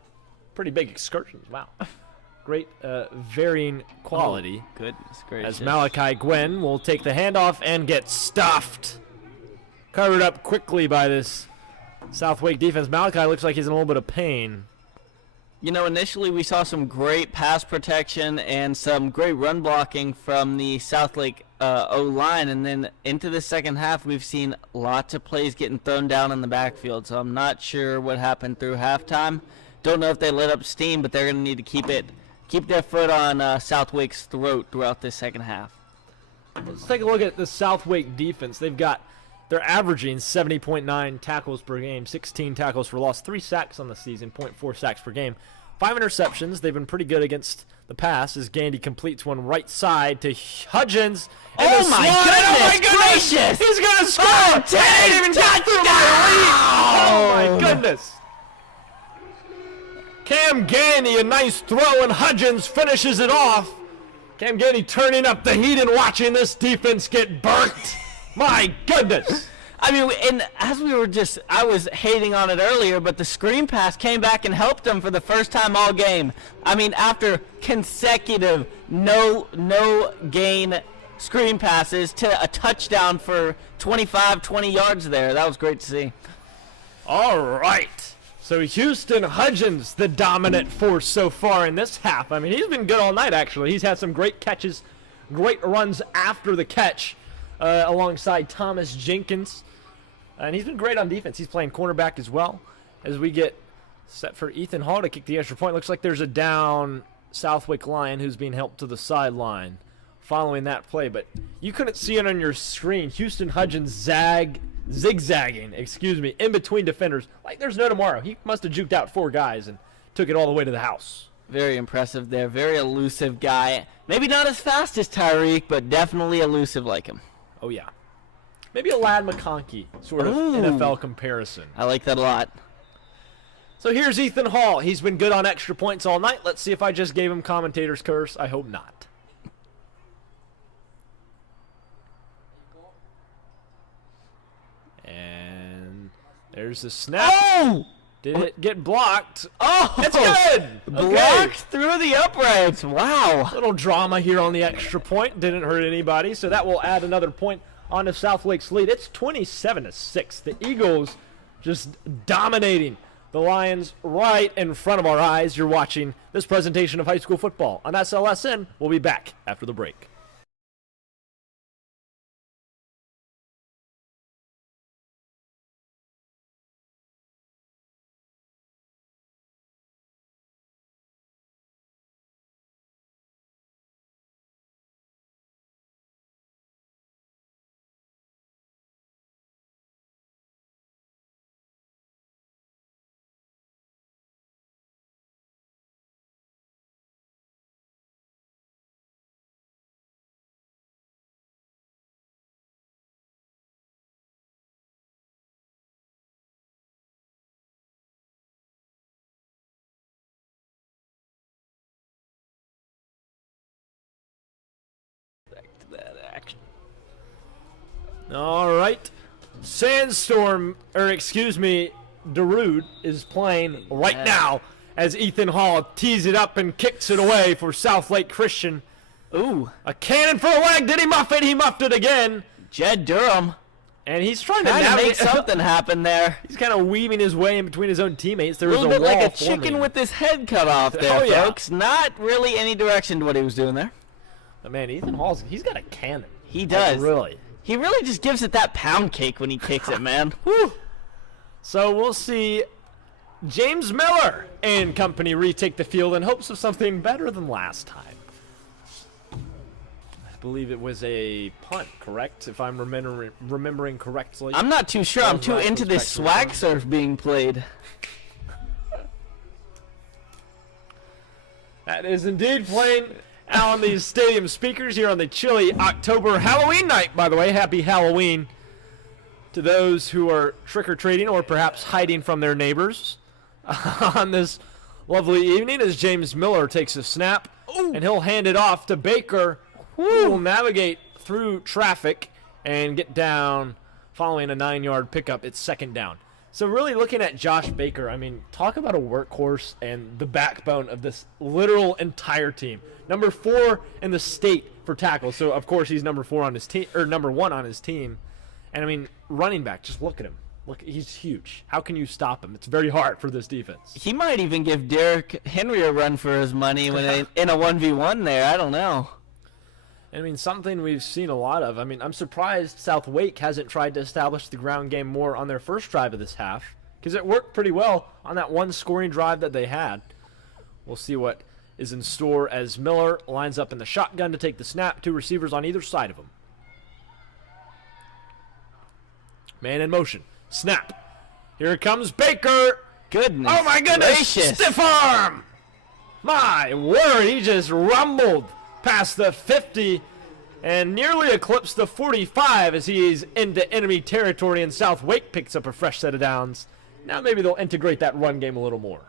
pretty big excursions. Wow. Great varying quality. Oh, goodness gracious. As Malachi Gwen will take the handoff and get stuffed. Covered up quickly by this SouthLake defense. Malachi looks like he's in a little bit of pain. You know, initially we saw some great pass protection and some great run blocking from the SouthLake O-line, and then into the second half we've seen lots of plays getting thrown down in the backfield, so I'm not sure what happened through halftime. Don't know if they let up steam, but they're going to need to keep their foot on SouthLake's throat throughout this second half. Let's take a look at the SouthLake defense. They're averaging 70.9 tackles per game, 16 tackles for loss, 3 sacks on the season, 0.4 sacks per game. 5 interceptions. They've been pretty good against the pass as Gandy completes one right side to Hudgens. Oh my goodness gracious! He's going to score! He didn't even get through my lead! Oh my goodness! Cam Gandy, a nice throw, and Hudgens finishes it off. Cam Gandy turning up the heat and watching this defense get burnt. My goodness! I mean, and as I was hating on it earlier, but the screen pass came back and helped them for the first time all game. I mean, after consecutive no gain screen passes to a touchdown for 25, 20 yards there. That was great to see. All right. So Houston Hudgens, the dominant force so far in this half. I mean, he's been good all night, actually. He's had some great catches, great runs after the catch. Alongside Thomas Jenkins. And he's been great on defense. He's playing cornerback as well. As we get set for Ethan Hall to kick the extra point. Looks like there's a down SouthLake Lion who's being helped to the sideline following that play. But you couldn't see it on your screen. Houston Hudgens zigzagging, in between defenders. Like there's no tomorrow. He must have juked out 4 guys and took it all the way to the house. Very impressive there. Very elusive guy. Maybe not as fast as Tyreek, but definitely elusive like him. Oh, yeah. Maybe a Ladd McConkey sort of NFL comparison. I like that a lot. So here's Ethan Hall. He's been good on extra points all night. Let's see if I just gave him commentator's curse. I hope not. And there's the snap. Oh! Did it get blocked? Oh! It's good! Blocked through the uprights. Wow. Little drama here on the extra point. Didn't hurt anybody, so that will add another point onto SouthLake's lead. It's 27-6. The Eagles just dominating the Lions right in front of our eyes. You're watching this presentation of high school football on SLSN. We'll be back after the break. All right. Sandstorm, or excuse me, Darude is playing right now as Ethan Hall tees it up and kicks it away for SouthLake Christian. Ooh. A cannon for a leg. Did he muff it? He muffed it again. Jed Durham. And he's trying to Make navigate something happen there. He's kind of weaving his way in between his own teammates. There A was little a bit wall like a chicken forming. with his head cut off there, Oh, yeah. folks. Not really any direction to what he was doing there. But man, Ethan Hall's, he's got a cannon. He does. Like, really. He really just gives it that pound cake when he kicks it, man. Whew. So we'll see James Miller and company retake the field in hopes of something better than last time. I believe it was a punt, correct? If I'm remembering correctly. I'm not too sure. I'm too into this swag surf being played. That is indeed playing out on these stadium speakers here on the chilly October Halloween night, by the way. Happy Halloween to those who are trick-or-treating or perhaps hiding from their neighbors on this lovely evening as James Miller takes a snap. And he'll hand it off to Baker, who will navigate through traffic and get down following a 9-yard pickup. It's second down. So really looking at Josh Baker, I mean, talk about a workhorse and the backbone of this literal entire team. Number 4 in the state for tackles. So of course he's number 4 on his team, or number 1 on his team. And I mean, running back, just look at him. Look, he's huge. How can you stop him? It's very hard for this defense. He might even give Derrick Henry a run for his money when in a 1v1 there. I don't know. I mean, something we've seen a lot of. I mean, I'm surprised Southwake hasn't tried to establish the ground game more on their first drive of this half, because it worked pretty well on that one scoring drive that they had. We'll see what is in store as Miller lines up in the shotgun to take the snap. 2 receivers on either side of him. Man in motion. Snap. Here comes Baker. Goodness. Oh, my goodness. Gracious. Stiff arm. My word, he just rumbled past the 50 and nearly eclipsed the 45 as he's into enemy territory, and Southwake picks up a fresh set of downs. Now maybe they'll integrate that run game a little more.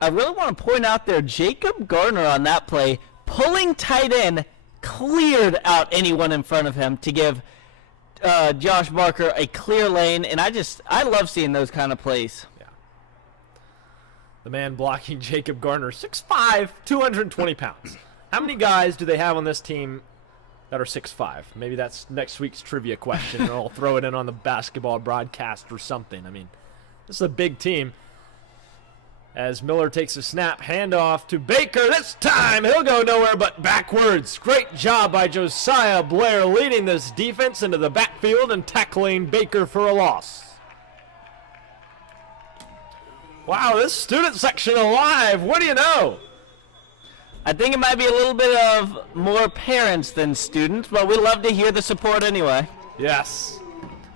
I really want to point out there, Jacob Gardner on that play, pulling tight end, cleared out anyone in front of him to give Josh Barker a clear lane, and I love seeing those kind of plays. Yeah. The man blocking Jacob Gardner, 6'5", 220 pounds. How many guys do they have on this team that are 6'5"? Maybe that's next week's trivia question, and I'll throw it in on the basketball broadcast or something. I mean, this is a big team. As Miller takes a snap, handoff to Baker. This time, he'll go nowhere but backwards. Great job by Josiah Blair leading this defense into the backfield and tackling Baker for a loss. Wow, this student section alive. What do you know? I think it might be a little bit of more parents than students, but we love to hear the support anyway. Yes.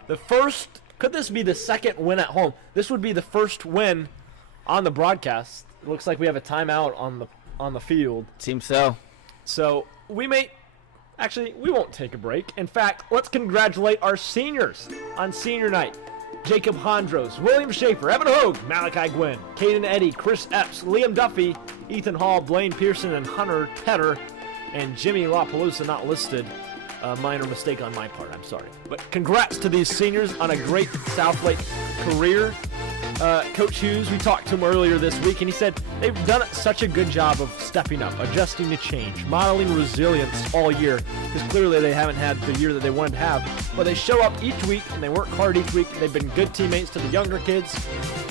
The first, could this be the second win at home? This would be the first win on the broadcast. It looks like we have a timeout on the field. Seems so. So we won't take a break. In fact, let's congratulate our seniors on senior night. Jacob Hondros, William Schaefer, Evan Hogue, Malachi Gwynn, Caden Eddy, Chris Epps, Liam Duffy, Ethan Hall, Blaine Pearson, and Hunter Tedder, and Jimmy LaPalooza not listed. A minor mistake on my part, I'm sorry. But congrats to these seniors on a great Southlake career. Coach Hughes, we talked to him earlier this week, and he said they've done such a good job of stepping up, adjusting to change, modeling resilience all year, because clearly they haven't had the year that they wanted to have. But they show up each week, and they work hard each week. They've been good teammates to the younger kids,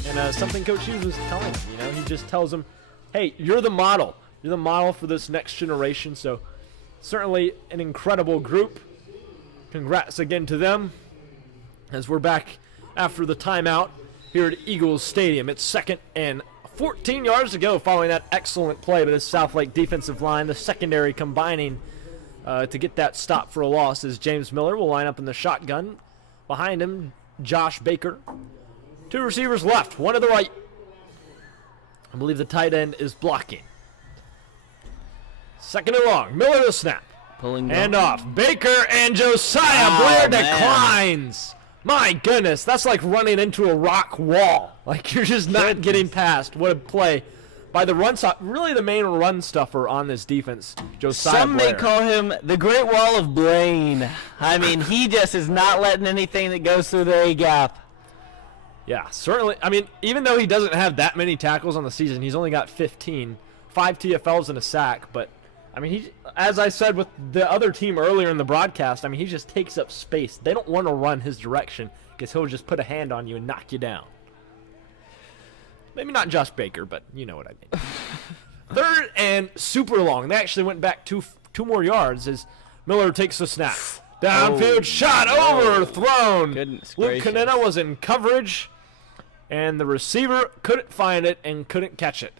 and something Coach Hughes was telling them, he just tells them, hey, you're the model. You're the model for this next generation, so certainly an incredible group. Congrats again to them as we're back after the timeout here at Eagles Stadium. It's 2nd and 14 yards to go following that excellent play by the Southlake defensive line. The secondary combining to get that stop for a loss as James Miller will line up in the shotgun. Behind him, Josh Baker. 2 receivers left, 1 to the right. I believe the tight end is blocking. 2nd and long. Miller the snap. Pulling Hand off. Baker and Josiah Blair declines. My goodness, that's like running into a rock wall. Like you're just not getting past. What a play by the run stop, really the main run stuffer on this defense, Josiah Some may Blair. call him the Great Wall of Blaine. I mean, he just is not letting anything that goes through the A-gap. Yeah, certainly. I mean, even though he doesn't have that many tackles on the season, he's only got 15, 5 TFLs and a sack. But, I mean, he, as I said with the other team earlier in the broadcast, I mean, he just takes up space. They don't want to run his direction because he'll just put a hand on you and knock you down. Maybe not Josh Baker, but you know what I mean. Third and super long. They actually went back two more yards as Miller takes the snap. Downfield shot overthrown. Goodness Luke gracious. Canetta was in coverage, and the receiver couldn't find it and couldn't catch it.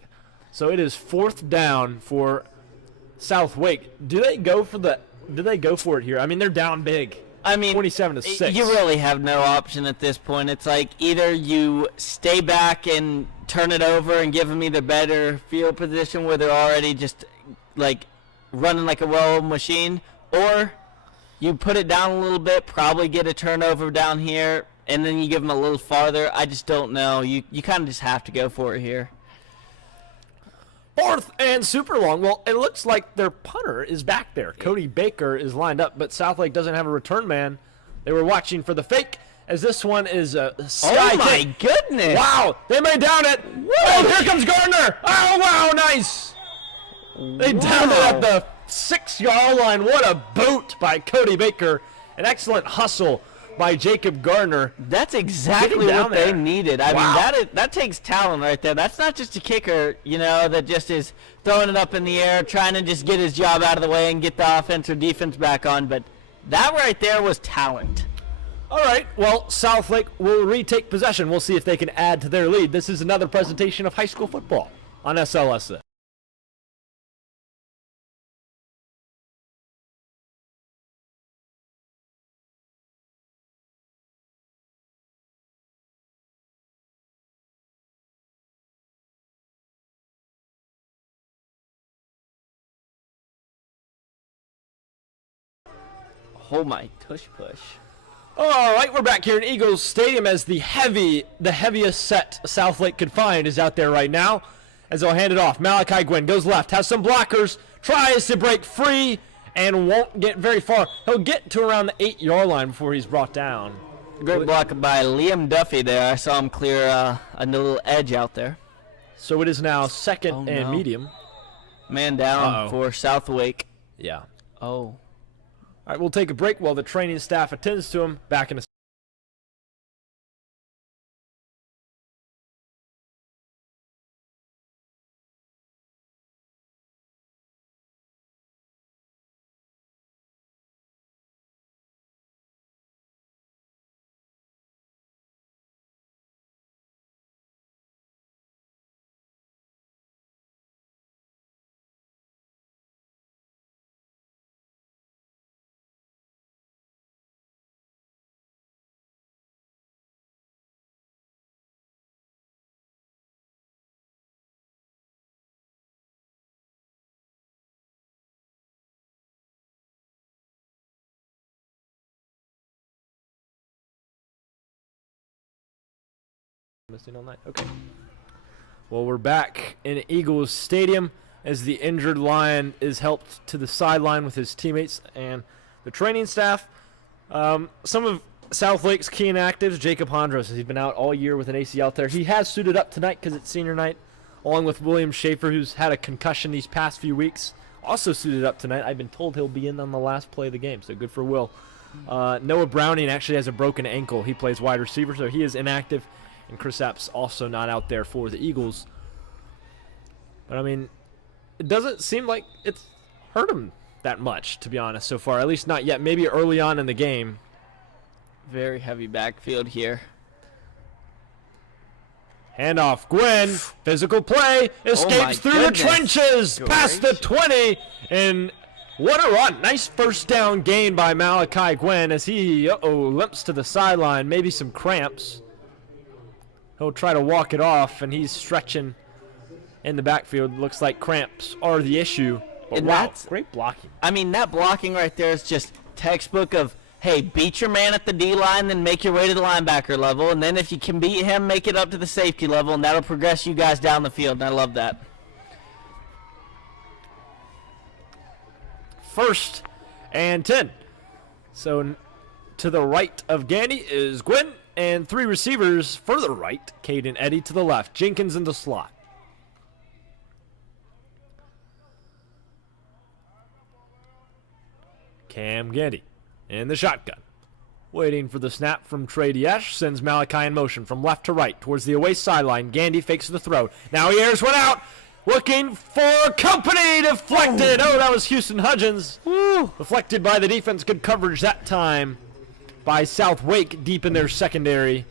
So it is 4th down for SouthLake. Do they go for it here? I mean, they're down big. I mean, 27-6. you really have no option at this point. It's like either you stay back and turn it over and give them either better field position where they're already just like running like a well-oiled machine, or you put it down a little bit, probably get a turnover down here, and then you give them a little farther. I just don't know. You kind of just have to go for it here. 4th and super long. Well, it looks like their punter is back there. Cody Baker is lined up, but SouthLake doesn't have a return man. They were watching for the fake, as this one is a sky Oh my kick. goodness! Wow, they may down it. Oh, here comes Gardner. Oh, wow, nice. They downed it at the 6-yard line. What a boot by Cody Baker. An excellent hustle by Jacob Gardner. That's exactly down what they there. needed. I Wow. mean, that takes talent right there. That's not just a kicker, you know, that just is throwing it up in the air, trying to just get his job out of the way and get the offense or defense back on. But that right there was talent. All right, well, SouthLake will retake possession. We'll see if they can add to their lead. This is another presentation of high school football on SLSN. Oh my tush push. All right, we're back here in Eagles Stadium as the heaviest set SouthLake could find is out there right now. As they'll hand it off, Malachi Gwynn goes left, has some blockers, tries to break free, and won't get very far. He'll get to around the 8-yard line before he's brought down. Great block by Liam Duffy there. I saw him clear a little edge out there. So it is now 2nd Oh, and no. medium. Man down Uh-oh. for SouthLake. Yeah. Oh. All right, we'll take a break while the training staff attends to him. Back in a missing all night. Okay. Well, we're back in Eagles Stadium as the injured Lion is helped to the sideline with his teammates and the training staff. Some of SouthLake's key inactives, Jacob Hondros, he's been out all year with an ACL tear. He has suited up tonight because it's senior night, along with William Schaefer, who's had a concussion these past few weeks. Also suited up tonight. I've been told he'll be in on the last play of the game, so good for Will. Noah Browning actually has a broken ankle. He plays wide receiver, so he is inactive. And Chris Epps also not out there for the Eagles. But, I mean, it doesn't seem like it's hurt him that much, to be honest, so far. At least not yet. Maybe early on in the game. Very heavy backfield here. Handoff. Gwynn. Physical play. Escapes through the goodness trenches. Past the gracious. 20. And what a run. Nice first down gain by Malachi Gwynn as he limps to the sideline. Maybe some cramps. He'll try to walk it off, and he's stretching in the backfield. Looks like cramps are the issue. But And wow, that's- great blocking. I mean, that blocking right there is just textbook of, hey, beat your man at the D-line, then make your way to the linebacker level, and then if you can beat him, make it up to the safety level, and that'll progress you guys down the field, and I love that. 1st and 10. So to the right of Gandy is Gwynn, and 3 receivers further right, Caden Eddy to the left, Jenkins in the slot. Cam Gandy in the shotgun. Waiting for the snap from Trey Diesch, sends Malachi in motion from left to right towards the away sideline. Gandy fakes the throw. Now he airs one out. Looking for company. Deflected. Oh, that was Houston Hudgens. Woo. Deflected by the defense. Good coverage that time by SouthLake deep in their secondary.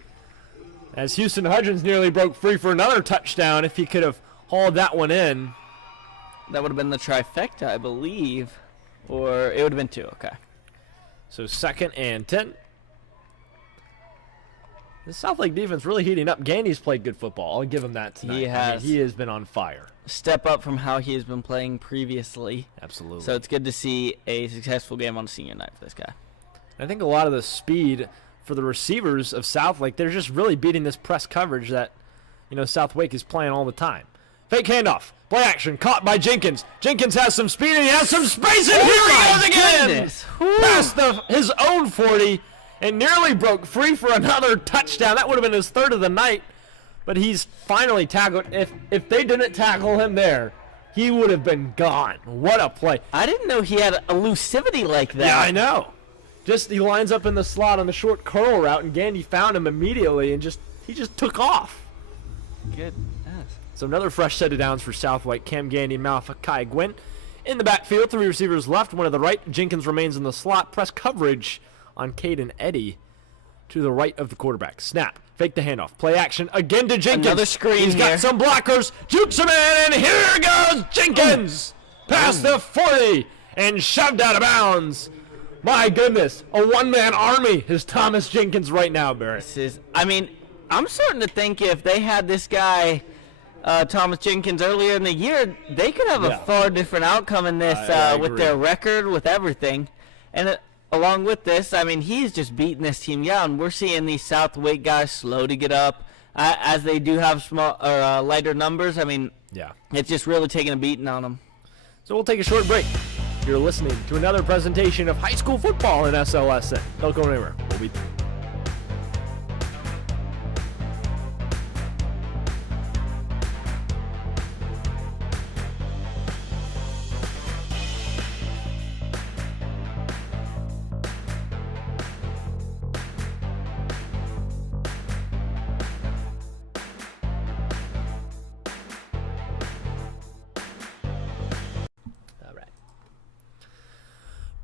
As Houston Hudgens nearly broke free for another touchdown if he could have hauled that one in. That would have been the trifecta, I believe. Or it would have been 2. Okay. So 2nd and 10. The SouthLake defense really heating up. Gandy's played good football. I'll give him that tonight. He has. I mean, he has been on fire. Step up from how he has been playing previously. Absolutely. So it's good to see a successful game on senior night for this guy. I think a lot of the speed for the receivers of SouthLake, they're just really beating this press coverage that, SouthLake is playing all the time. Fake handoff. Play action. Caught by Jenkins. Jenkins has some speed and he has some space, and here he goes again. Past his own 40 and nearly broke free for another touchdown. That would have been his 3rd of the night, but he's finally tackled. If they didn't tackle him there, he would have been gone. What a play. I didn't know he had elusivity like that. Yeah, I know. He lines up in the slot on the short curl route, and Gandy found him immediately, and he just took off. Good. So another fresh set of downs for SouthLake. Cam Gandy and Malachi Gwynn in the backfield. 3 receivers left, 1 to the right. Jenkins remains in the slot. Press coverage on Caden Eddy to the right of the quarterback. Snap. Fake the handoff. Play action again to Jenkins. Another screen. He's got some blockers. Jukes him in, and here goes Jenkins. Past the 40 and shoved out of bounds. My goodness. A one-man army is Thomas Jenkins right now, Barrett. I'm starting to think if they had this guy, Thomas Jenkins, earlier in the year, they could have a far different outcome in this with their record, with everything. And along with this, he's just beating this team down. We're seeing these SouthLake guys slow to get up as they do have small or lighter numbers. It's just really taking a beating on them. So we'll take a short break. You're listening to another presentation of high school football in SLSN. Don't go anywhere. We'll be back.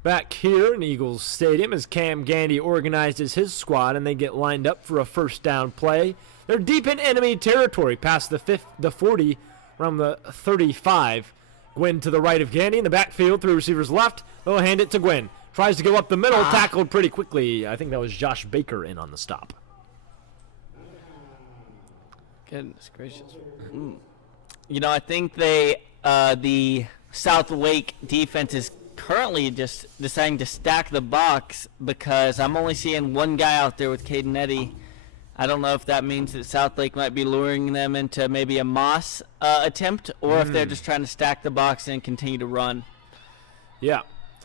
Back here in Eagles Stadium as Cam Gandy organizes his squad and they get lined up for a first down play. They're deep in enemy territory past the 40, around the 35. Gwynn to the right of Gandy in the backfield, 3 receivers left. They'll hand it to Gwynn. Tries to go up the middle, tackled pretty quickly. I think that was Josh Baker in on the stop. Goodness gracious. I think the SouthLake defense is currently just deciding to stack the box because I'm only seeing one guy out there with Caden Eddy. I don't know if that means that SouthLake might be luring them into maybe a Moss attempt or if they're just trying to stack the box and continue to run. Yeah.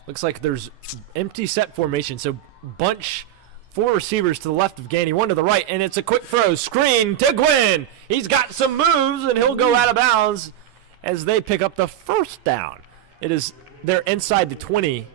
Looks like there's empty set formation. So bunch 4 receivers to the left of Gandy, 1 to the right, and it's a quick throw. Screen to Gwynn. He's got some moves, and he'll go out of bounds as they pick up the first down. They're inside the 20.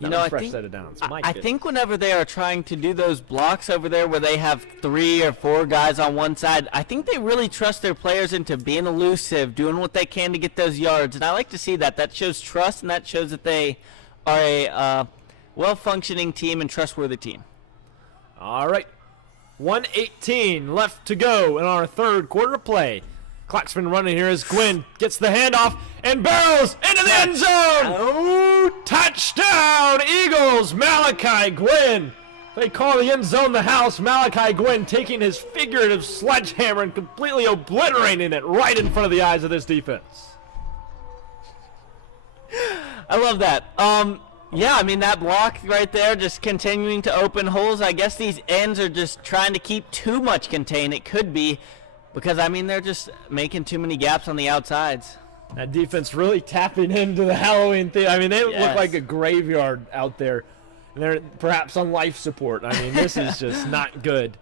I think whenever they are trying to do those blocks over there where they have 3 or 4 guys on one side, I think they really trust their players into being elusive, doing what they can to get those yards. And I like to see that. That shows trust, and that shows that they are a well-functioning team and trustworthy team. All right. 1:18 left to go in our third quarter play. Clock's been running here as Gwynn gets the handoff and barrels into the end zone. Oh, touchdown, Eagles. Malachi Gwynn. They call the end zone the house. Malachi Gwynn taking his figurative sledgehammer and completely obliterating it right in front of the eyes of this defense. I love that. That block right there just continuing to open holes. I guess these ends are just trying to keep too much contained. It could be. Because, they're just making too many gaps on the outsides. That defense really tapping into the Halloween thing. I mean, they look Yes. like a graveyard out there. And they're perhaps on life support. I mean, this is just not good.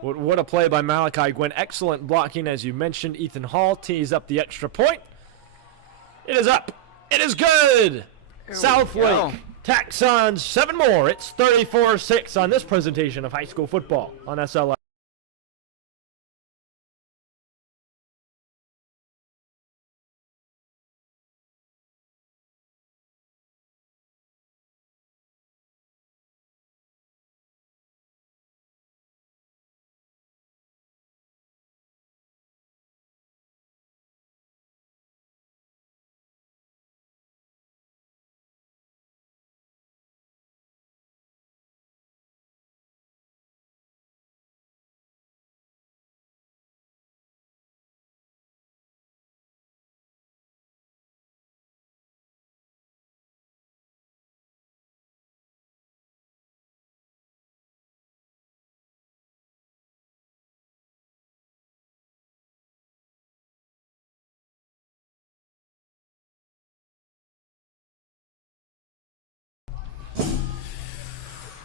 What a play by Malachi Gwynn. Excellent blocking, as you mentioned. Ethan Hall tees up the extra point. It is up. It is good. Southlake tacks on 7 more. It's 34-6 on this presentation of high school football on SLS.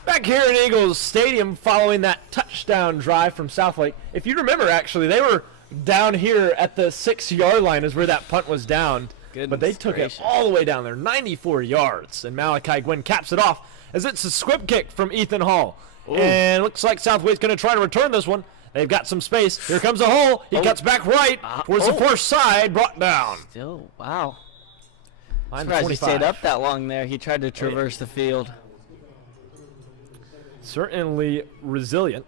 Back here in Eagles Stadium following that touchdown drive from Southlake. If you remember, actually, they were down here at the 6-yard line is where that punt was down. But they took it all the way down there, 94 yards. And Malachi Gwynn caps it off as it's a squib kick from Ethan Hall. Ooh. And looks like Southlake's going to try to return this one. They've got some space. Here comes a hole. He cuts back right towards the far side, brought down. Still, wow. I'm surprised he stayed up that long there. He tried to traverse the field. Certainly resilient.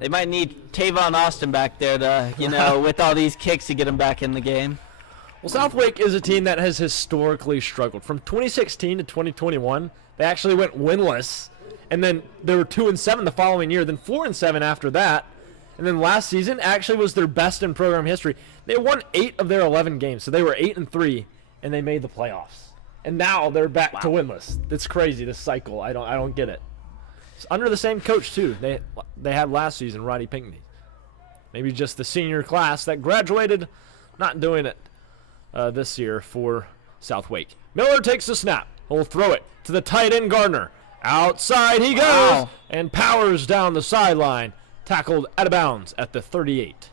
They might need Tavon Austin back there to, you know, with all these kicks to get him back in the game. Well, Southlake is a team that has historically struggled. From 2016 to 2021, they actually went winless. And then they were 2-7 the following year, then 4-7 after that. And then last season actually was their best in program history. They won 8 of their 11 games, so they were 8-3, and they made the playoffs. And now they're back to winless. It's crazy, this cycle. I don't get it. It's under the same coach too. They had last season, Roddy Pinckney. Maybe just the senior class that graduated, not doing it this year for Southlake. Miller takes the snap. He'll throw it to the tight end Gardner. Outside he goes and powers down the sideline. Tackled out of bounds at the 38.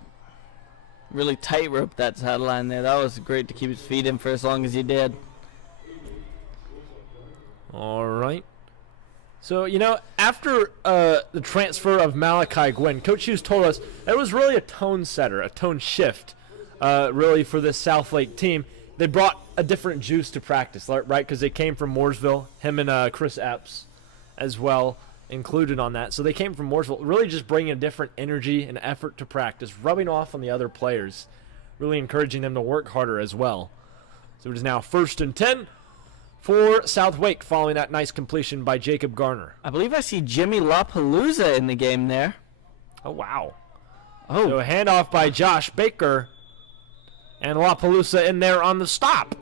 Really tightrope that sideline there. That was great to keep his feet in for as long as he did. All right. So, you know, after the transfer of Malachi Gwynn, Coach Hughes told us that it was really a tone setter, a tone shift, really, for this Southlake team. They brought a different juice to practice, right? Because they came from Mooresville, him and Chris Epps as well included on that. So they came from Mooresville, really just bringing a different energy and effort to practice, rubbing off on the other players, really encouraging them to work harder as well. So it is now 1st and 10. For Southlake, following that nice completion by Jacob Garner. I believe I see Jimmy LaPalooza in the game there. Oh, wow. Oh. So a handoff by Josh Baker. And LaPalooza in there on the stop.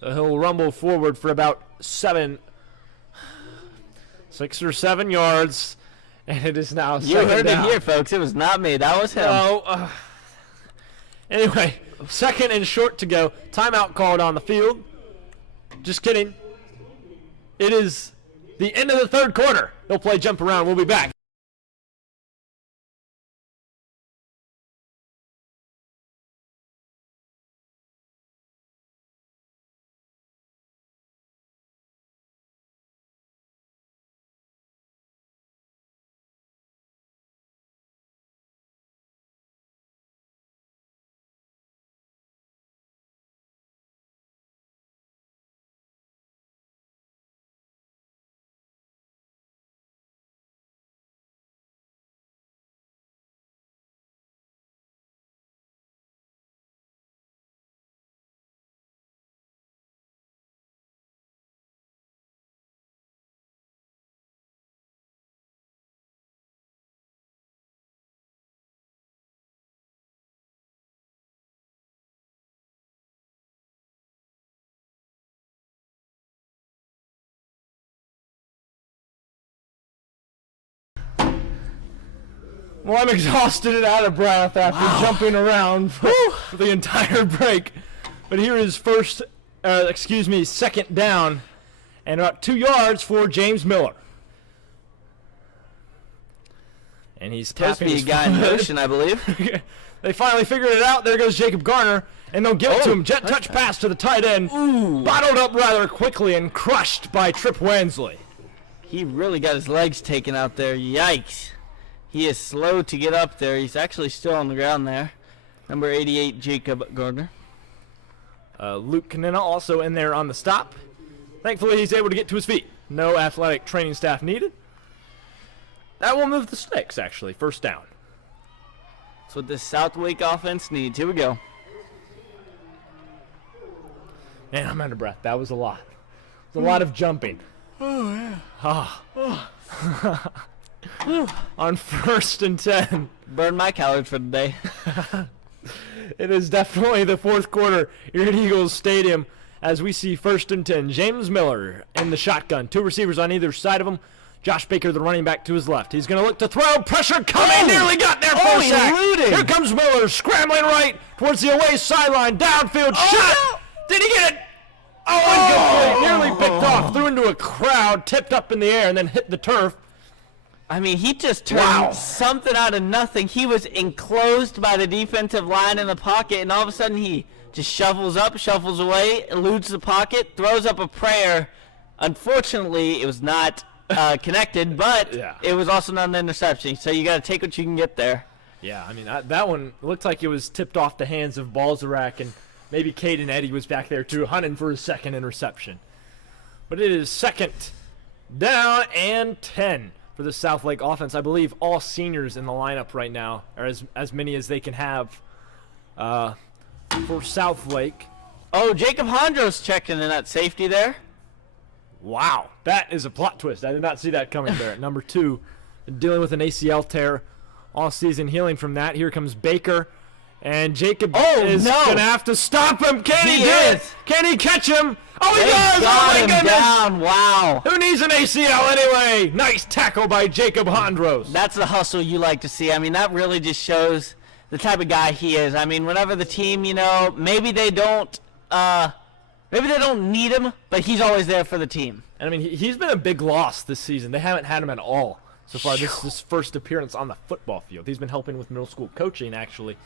So he'll rumble forward for about 6 or 7 yards. And it is now You heard it here, folks. It was not me. That was him. No. Anyway, 2nd and short to go. Timeout called on the field. Just kidding. It is the end of the 3rd quarter. They'll play jump around. We'll be back. Well, I'm exhausted and out of breath after jumping around for the entire break. But here is second down, and about 2 yards for James Miller. And he's Supposed to tapping be a his guy in foot. motion, I believe. They finally figured it out. There goes Jacob Garner, and they'll give it to him. Jet touch pass to the tight end. Ooh. Bottled up rather quickly and crushed by Trip Wansley. He really got his legs taken out there. Yikes. He is slow to get up there. He's actually still on the ground there. Number 88, Jacob Gardner. Luke Canina also in there on the stop. Thankfully, he's able to get to his feet. No athletic training staff needed. That will move the sticks, actually. First down. That's what this SouthLake offense needs. Here we go. Man, I'm out of breath. That was a lot. It was a lot of jumping. Oh, yeah. On 1st and 10. Burn my calories for the day. It is definitely the fourth quarter here at Eagles Stadium as we see 1st and 10. James Miller in the shotgun. 2 receivers on either side of him. Josh Baker, the running back, to his left. He's going to look to throw. Pressure coming. Nearly got there for a sack. Eluding. Here comes Miller scrambling right towards the away sideline. Downfield shot. No. Did he get it? Oh, incomplete. Nearly picked off. Threw into a crowd. Tipped up in the air and then hit the turf. I mean, he just turned something out of nothing. He was enclosed by the defensive line in the pocket, and all of a sudden he just shuffles up, shuffles away, eludes the pocket, throws up a prayer. Unfortunately, it was not connected, but it was also not an interception. So you got to take what you can get there. Yeah, I mean, that one looked like it was tipped off the hands of Balzarak, and maybe Caden Eddy was back there too, hunting for his second interception. But it is second down and 10 for the SouthLake offense. I believe all seniors in the lineup right now, or as many as they can have for SouthLake. Oh, Jacob Hondros checking in at safety there. Wow, that is a plot twist. I did not see that coming there. Number 2, dealing with an ACL tear all season, healing from that. Here comes Baker, and Jacob is going to have to stop him. Can he do it? Can he catch him? Oh, he does! Oh, my goodness! Down. Wow. Who needs an ACL anyway? Nice tackle by Jacob Hondros. That's the hustle you like to see. I mean, that really just shows the type of guy he is. I mean, whenever the team, maybe they don't need him, but he's always there for the team. And I mean, he's been a big loss this season. They haven't had him at all so far. This is his first appearance on the football field. He's been helping with middle school coaching, actually.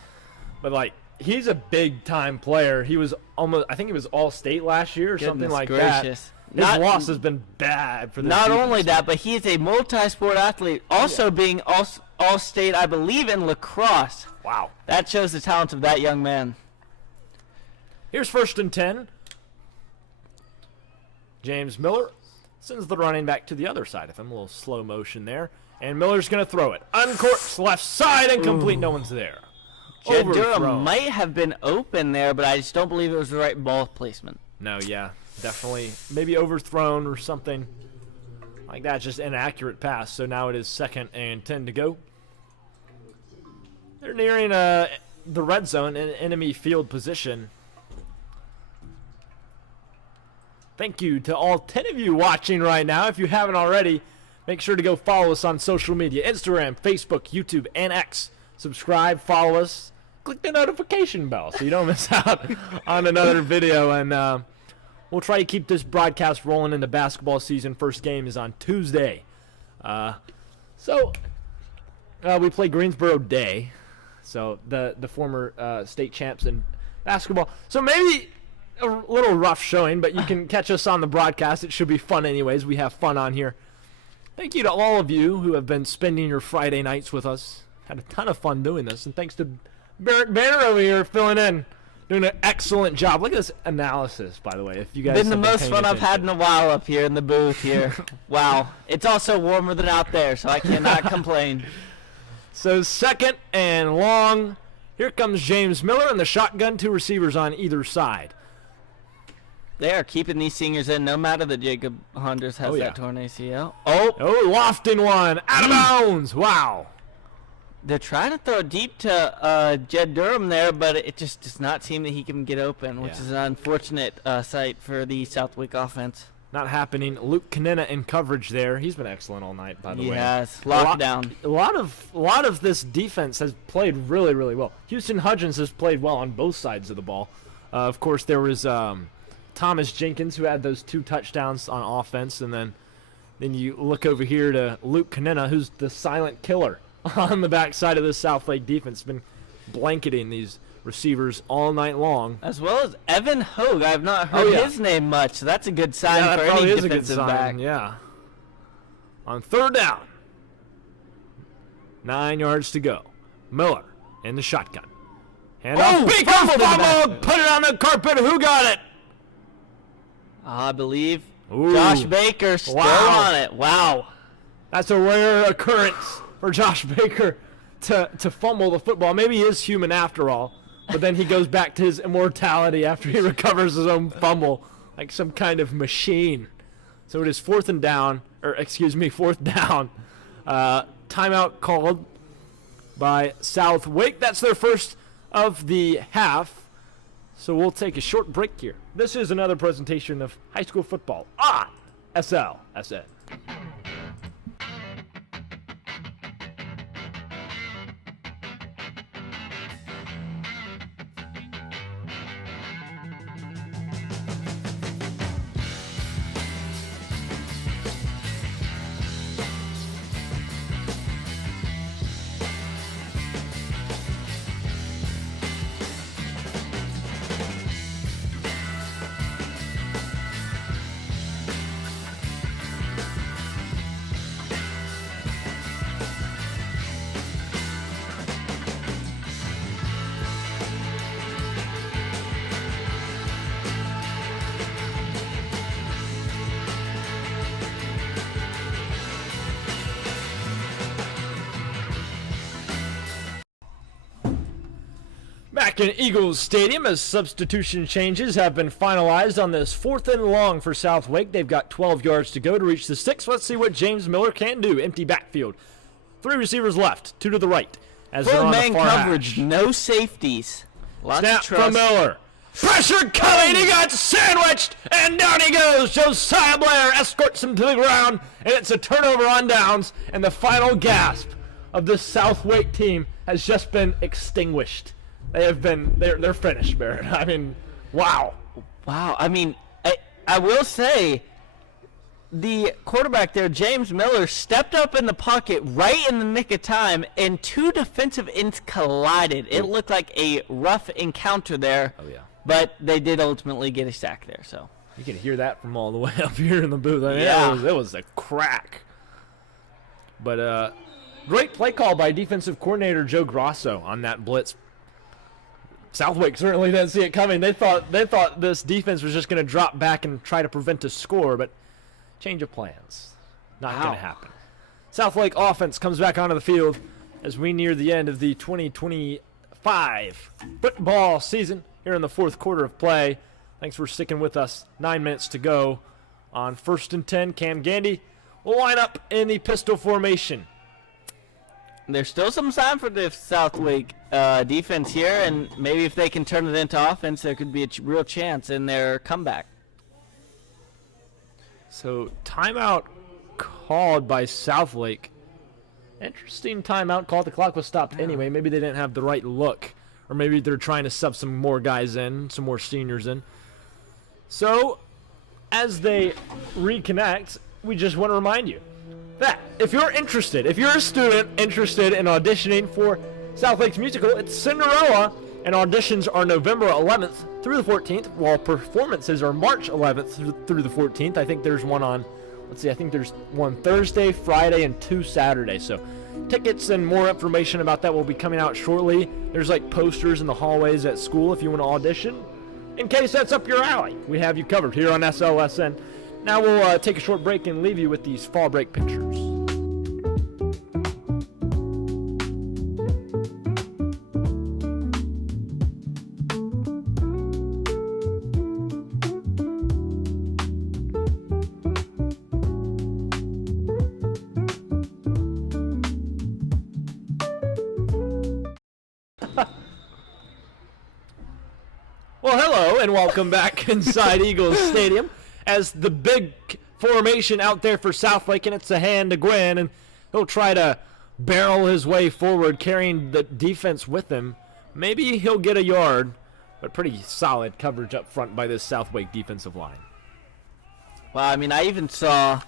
But, he's a big-time player. He was I think he was All-State last year or something like that. His loss has been bad for this Not defense. only that, but he is a multi-sport athlete, also being All-State, I believe, in lacrosse. Wow. That shows the talent of that young man. Here's 1st and 10. James Miller sends the running back to the other side of him. A little slow motion there. And Miller's going to throw it. Uncorked left side, incomplete. No one's there. Jed Durham might have been open there, but I just don't believe it was the right ball placement. No, yeah. Definitely. Maybe overthrown or something like that. Just inaccurate pass. So now it is 2nd and 10 to go. They're nearing the red zone in enemy field position. Thank you to all 10 of you watching right now. If you haven't already, make sure to go follow us on social media. Instagram, Facebook, YouTube, and X. Subscribe, follow us, click the notification bell so you don't miss out on another video. And we'll try to keep this broadcast rolling into basketball season. First game is on Tuesday. We play Greensboro Day, so the former state champs in basketball. So maybe a little rough showing, but you can catch us on the broadcast. It should be fun anyways. We have fun on here. Thank you to all of you who have been spending your Friday nights with us. Had a ton of fun doing this, and thanks to Barrett over here filling in, doing an excellent job. Look at this analysis, by the way. If you guys been the most fun I've had in a while up here in the booth here. Wow, it's also warmer than out there, so I cannot complain. So 2nd and long. Here comes James Miller in the shotgun. 2 receivers on either side. They are keeping these seniors in, no matter that Jacob Hondros has that torn ACL. Oh, lofting one. Out of bounds. Wow. They're trying to throw it deep to Jed Durham there, but it just does not seem that he can get open, which is an unfortunate sight for the SouthLake offense. not happening. Luke Kanena in coverage there. He's been excellent all night, by the way. Yes, lockdown. A lot of this defense has played really, really well. Houston Hudgens has played well on both sides of the ball. Of course, there was Thomas Jenkins who had those 2 touchdowns on offense, and then you look over here to Luke Kanena, who's the silent killer on the backside of the Southlake defense. Been blanketing these receivers all night long. As well as Evan Hogue. I have not heard his name much, so that's a good sign for any defensive back. Yeah. On 3rd down, 9 yards to go. Miller in the shotgun. Baker fumbled! Put it on the carpet. Who got it? I believe Josh Baker still on it. Wow. That's a rare occurrence for Josh Baker to fumble the football. Maybe he is human after all, but then he goes back to his immortality after he recovers his own fumble like some kind of machine. So it is 4th down. Timeout called by Southwake. That's their first of the half. So we'll take a short break here. This is another presentation of high school football on SLSN. Back in Eagles Stadium as substitution changes have been finalized on this 4th and long for Southwake. They've got 12 yards to go to reach the 6. Let's see what James Miller can do. Empty backfield. 3 receivers left, 2 to the right. As full they're on man the far coverage, hash. no safeties. Lots Snap of trust. from Miller. Pressure coming. He got sandwiched, and down he goes. Josiah Blair escorts him to the ground, and it's a turnover on downs, and the final gasp of this Southwake team has just been extinguished. They're finished, Barrett. I mean, wow. Wow. I mean, I will say, the quarterback there, James Miller, stepped up in the pocket right in the nick of time, and 2 defensive ends collided. It looked like a rough encounter there. Oh, yeah. But they did ultimately get a sack there. So You can hear that from all the way up here in the booth. I mean, Yeah. it was a crack. But great play call by defensive coordinator Joe Grosso on that blitz. Southwake certainly didn't see it coming. They thought this defense was just going to drop back and try to prevent a score, but change of plans. Not going to happen. Southlake offense comes back onto the field as we near the end of the 2025 football season here in the 4th quarter of play. Thanks for sticking with us. 9 minutes to go on 1st and 10. Cam Gandy will line up in the pistol formation. there's still some time for the Southlake defense here, and maybe if they can turn it into offense, there could be a real chance in their comeback. So timeout called by Southlake. Interesting timeout call. The clock was stopped anyway. Maybe they didn't have the right look, or maybe they're trying to sub some more guys in, some more seniors in. So as they reconnect, we just want to remind you that if you're interested, if you're a student interested in auditioning for Southlake's musical, it's Cinderella, and auditions are November 11th through the 14th, while performances are March 11th through the 14th. I think there's one on, let's see, I think there's one Thursday, Friday, and 2 Saturdays. So tickets and more information about that will be coming out shortly. There's like posters in the hallways at school if you want to audition. In case that's up your alley, we have you covered here on SLSN. Now we'll take a short break and leave you with these fall break pictures. Well, hello and welcome back inside Eagles Stadium as the big formation out there for Southlake, and it's a hand to Gwynn, and he'll try to barrel his way forward, carrying the defense with him. Maybe he'll get a yard, but pretty solid coverage up front by this Southlake defensive line. Well, I mean, I even saw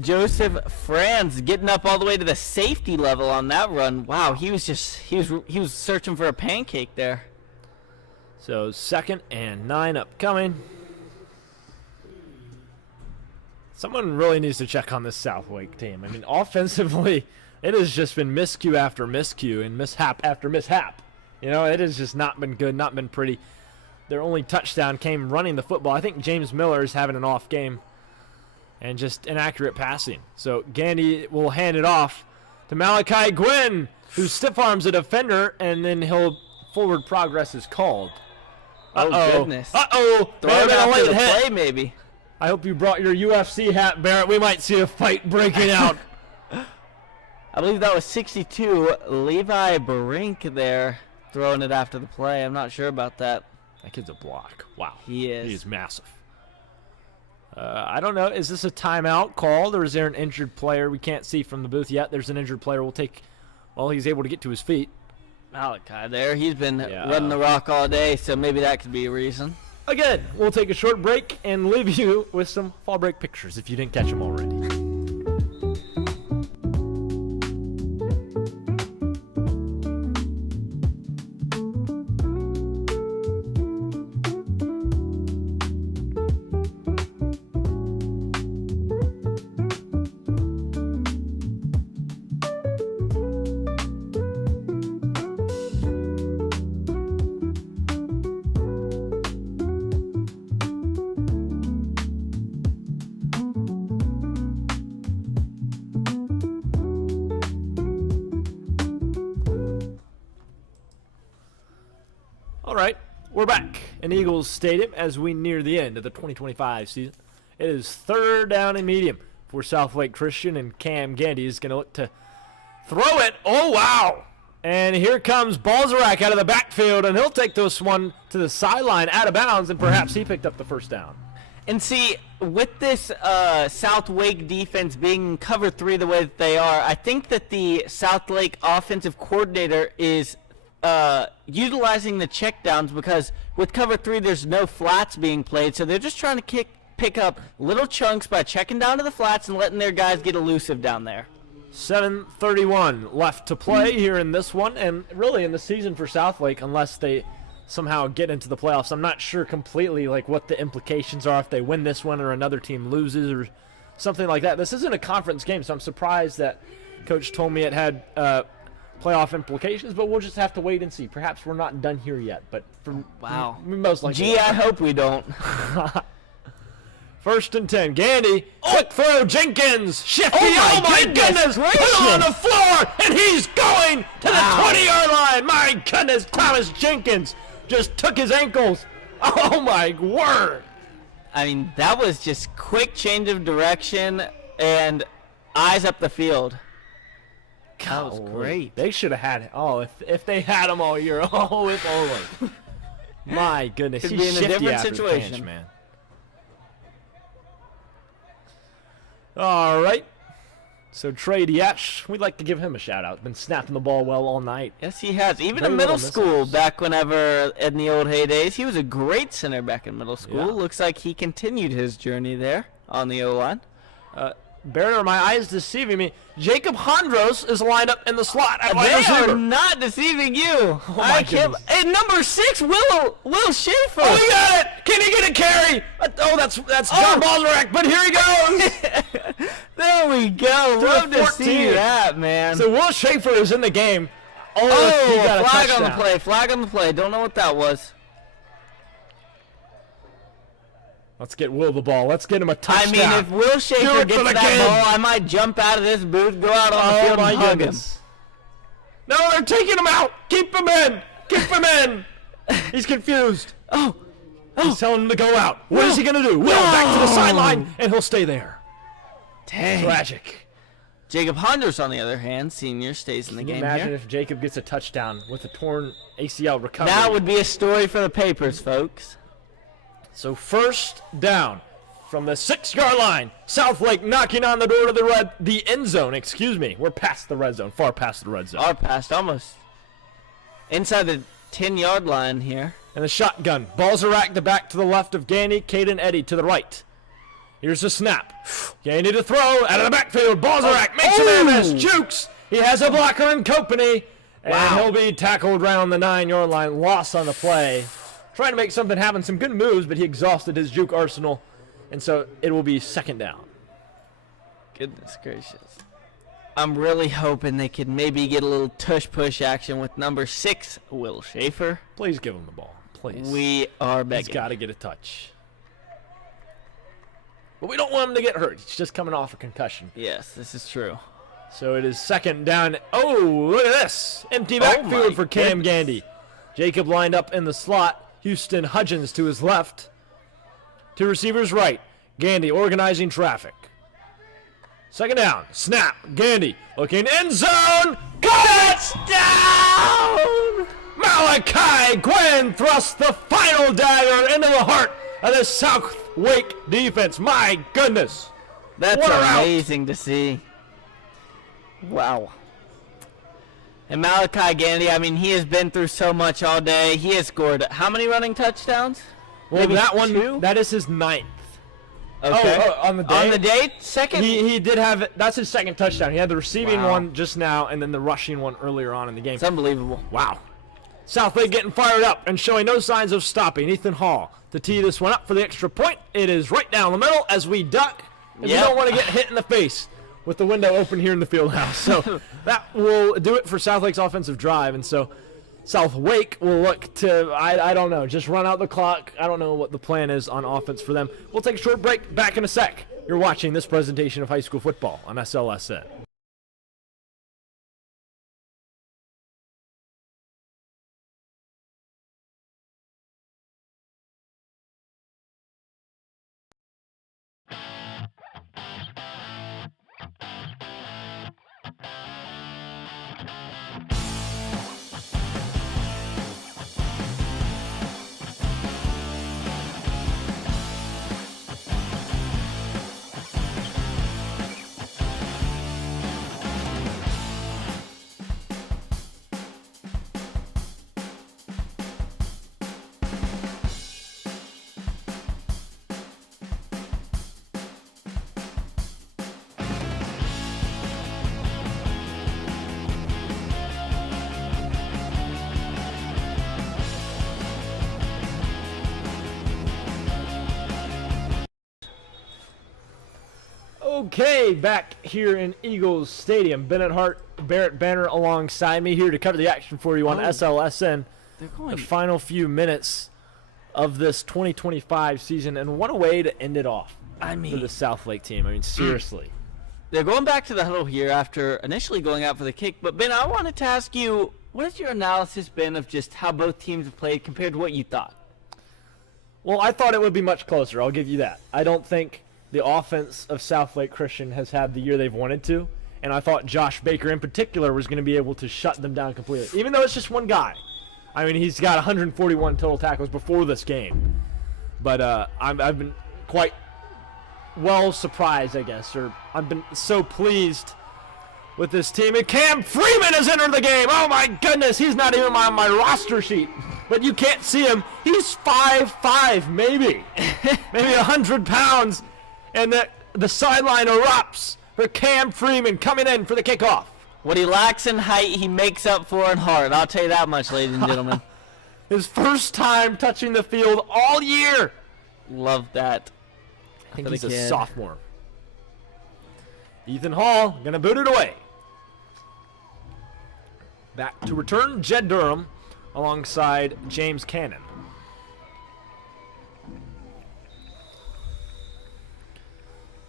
Joseph Franz getting up all the way to the safety level on that run. Wow, he was searching for a pancake there. So 2nd and 9 upcoming. Someone really needs to check on this Southlake team. I mean, offensively, it has just been miscue after miscue and mishap after mishap. You know, it has just not been good, not been pretty. Their only touchdown came running the football. I think James Miller is having an off game and just inaccurate passing. So Gandy will hand it off to Malachi Gwynn, who stiff arms a defender, and then forward progress is called. Oh, goodness. Uh-oh. Throw it after the play, maybe. I hope you brought your UFC hat, Barrett. We might see a fight breaking out. I believe that was 62, Levi Brink there, throwing it after the play. I'm not sure about that. That kid's a block. Wow. He is. He's massive. I don't know. Is this a timeout called, or is there an injured player? We can't see from the booth yet. There's an injured player. We'll take, well, he's able to get to his feet. Malachi there. He's been running the rock all day, so maybe that could be a reason. Again, we'll take a short break and leave you with some fall break pictures if you didn't catch them already. All right, we're back in Eagles Stadium as we near the end of the 2025 season. It is 3rd down and medium for SouthLake Christian, and Cam Gandy is going to look to throw it. Oh, wow. And here comes Balzarak out of the backfield, and he'll take this one to the sideline out of bounds, and perhaps he picked up the first down. And see, with this Southlake defense being cover 3 the way that they are, I think that the Southlake offensive coordinator is utilizing the checkdowns, because with cover 3 there's no flats being played, so they're just trying to pick up little chunks by checking down to the flats and letting their guys get elusive down there. 7:31 left to play here in this one, and really in the season for Southlake, unless they somehow get into the playoffs. I'm not sure completely like what the implications are if they win this one or another team loses or something like that. This isn't a conference game, so I'm surprised that Coach told me it had playoff implications, but we'll just have to wait and see. Perhaps we're not done here yet, but Wow. Most likely. Gee, I hope we don't. 1st and 10. Gandy, quick throw, Jenkins, shifty. Oh my goodness! Put him on the floor, and he's going to the 20-yard line. My goodness, Thomas Jenkins just took his ankles. Oh my word! I mean, that was just quick change of direction and eyes up the field. That was great. They should have had it. Oh, if they had him all year. Oh, if only. My goodness. Could He's be in a shifty different after the situation. pinch, man. All right. So Trey Diash, we'd like to give him a shout out. Been snapping the ball well all night. Yes, he has. Even Very in middle little school, misses. back whenever in the old heydays, he was a great center back in middle school. Yeah. Looks like he continued his journey there on the O-line. Barrett, are my eyes deceiving me? Jacob Hondros is lined up in the slot at wide They receiver. are not deceiving you. Oh my goodness. And number 6, Will Schaefer. Oh, he got it! Can he get a carry? Oh, that's John Balzarak, but here he goes! There we go. Love to 14. see that, man. So Will Schaefer is in the game. He oh, got a flag on the touchdown. play. Flag on the play. Don't know what that was. Let's get Will the ball. Let's get him a touchdown. I mean, if Will Do Schaefer it gets for the that kid. ball, I might jump out of this booth, go out on the Oh field my and hug him. goodness. No, they're taking him out. Keep him in. Keep him in. He's confused. He's telling him to go out. What is he going to do? Will back to the sideline, and he'll stay there. Dang. Tragic. Jacob Hondros, on the other hand, senior, stays in the Can you game imagine here. if Jacob gets a touchdown with a torn ACL recovery? That would be a story for the papers, folks. So 1st down, from the 6-yard line. Southlake knocking on the door to the end zone. Excuse me. We're past the red zone. Far past the red zone. Far past, almost. Inside the 10-yard line here. And the shotgun. Balls are racked back to the left of Gandy. Caden Eddy to the right. Here's the snap. Gandy to throw. Out of the backfield. Balls are racked. Makes a man miss. Jukes. He has a blocker in company. And he'll be tackled around the 9-yard line. Loss on the play. Trying to make something happen. Some good moves, but he exhausted his juke arsenal. And so it will be second down. Goodness gracious. I'm really hoping they could maybe get a little tush-push action with number 6, Will Schaefer. Please give him the ball. Please. We are begging. He's got to get a touch. But we don't want him to get hurt. He's just coming off a concussion. Yes, this is true. So it is second down. Oh, look at this. Empty backfield for Cam Gandy. Jacob lined up in the slot. Houston Hudgens to his left. Two receivers right. Gandy organizing traffic. Second down. Snap. Gandy looking end zone. Touchdown! Malachi Gwynn thrusts the final dagger into the heart of the SouthLake defense. My goodness. That's amazing to see. Wow. And Malachi Gandy, I mean, he has been through so much all day. He has scored how many running touchdowns? Well, Maybe that one, 2? that is his 9th. Okay. Oh, on the day? On the day? Second? He did have, that's his second touchdown. He had the receiving Wow. one just now and then the rushing one earlier on in the game. It's unbelievable. Wow. Southlake getting fired up and showing no signs of stopping. Ethan Hall to tee this one up for the extra point. It is right down the middle as we duck. And we don't want to get hit in the face with the window open here in the field house. So that will do it for Southlake's offensive drive. And so SouthLake will look to, I don't know, just run out the clock. I don't know what the plan is on offense for them. We'll take a short break. Back in a sec. You're watching this presentation of high school football on SLSN. Okay, back here in Eagles Stadium. Bennett, Hart, Barrett, Banner alongside me here to cover the action for you on SLSN. The final few minutes of this 2025 season, and what a way to end it off for the SouthLake team. I mean, seriously. They're going back to the huddle here after initially going out for the kick. But, Ben, I wanted to ask you, what has your analysis been of just how both teams have played compared to what you thought? Well, I thought it would be much closer. I'll give you that. I don't think the offense of SouthLake Christian has had the year they've wanted to, and I thought Josh Baker in particular was going to be able to shut them down completely, even though it's just one guy. I mean, he's got 141 total tackles before this game. But I've been quite well surprised, I guess, or I've been so pleased with this team. And Cam Freeman has entered the game. Oh, my goodness. He's not even on my roster sheet. But you can't see him. He's 5'5", maybe. Maybe 100 pounds. And the sideline erupts for Cam Freeman coming in for the kickoff. What he lacks in height, he makes up for in heart. I'll tell you that much, ladies and gentlemen. His first time touching the field all year. Love that. I think he's a sophomore. Ethan Hall going to boot it away. Back to return, Jed Durham alongside James Cannon.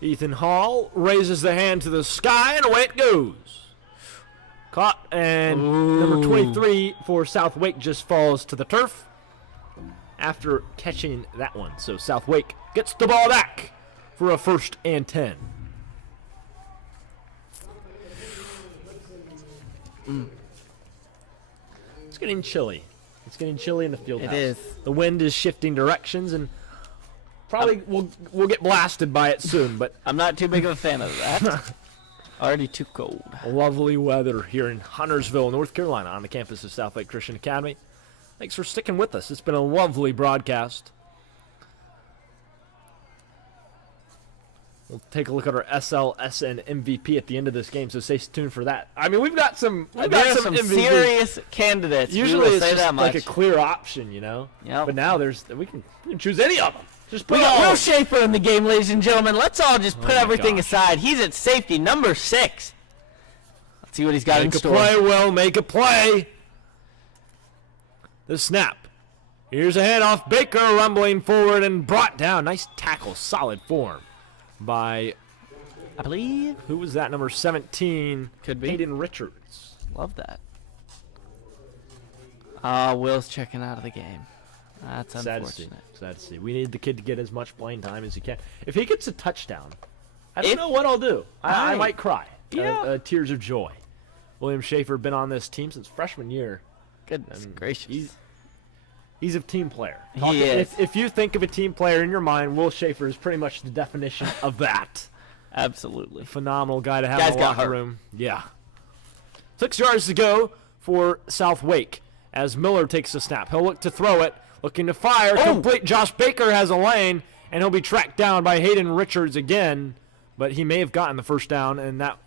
Ethan Hall raises the hand to the sky, and away it goes. Caught, and number 23 for SouthLake just falls to the turf after catching that one. So SouthLake gets the ball back for a 1st and 10. It's getting chilly. It's getting chilly in the field house. It is. The wind is shifting directions, and Probably we'll get blasted by it soon, but I'm not too big of a fan of that. Already too cold. lovely weather here in Huntersville, North Carolina, on the campus of SouthLake Christian Academy. Thanks for sticking with us. It's been a lovely broadcast. We'll take a look at our SLSN MVP at the end of this game, so stay tuned for that. I mean, we've got some Some MVPs. serious candidates. Usually we will it's say just that much. like a clear option, you know. Yep. But now we can choose any of them. Just put We got all Will of them. Schaefer in the game, ladies and gentlemen. Let's all just put my everything gosh. aside. He's at safety, number 6. Let's see what he's got in Make a store. play, Will. Make a play. The snap. Here's a handoff. Baker rumbling forward and brought down. Nice tackle. Solid form by, I believe. who was that? Number 17. Could be. Hayden Richards. Love that. Will's checking out of the game. That's Sad to see. unfortunate. Sad to see. We need the kid to get as much playing time as he can. If he gets a touchdown, I don't If- know what I'll do. I Right. might cry. Yeah. Tears of joy. William Schaefer been on this team since freshman year. Goodness gracious. He's a team player. He is. If you think of a team player in your mind, Will Schaefer is pretty much the definition of that. Absolutely. Phenomenal guy to have Guy's in the got locker heart. room. Yeah. 6 yards to go for Southwake as Miller takes the snap. He'll look to throw it, looking to fire. Oh! Complete. Josh Baker has a lane, and he'll be tracked down by Hayden Richards again. But he may have gotten the first down, and that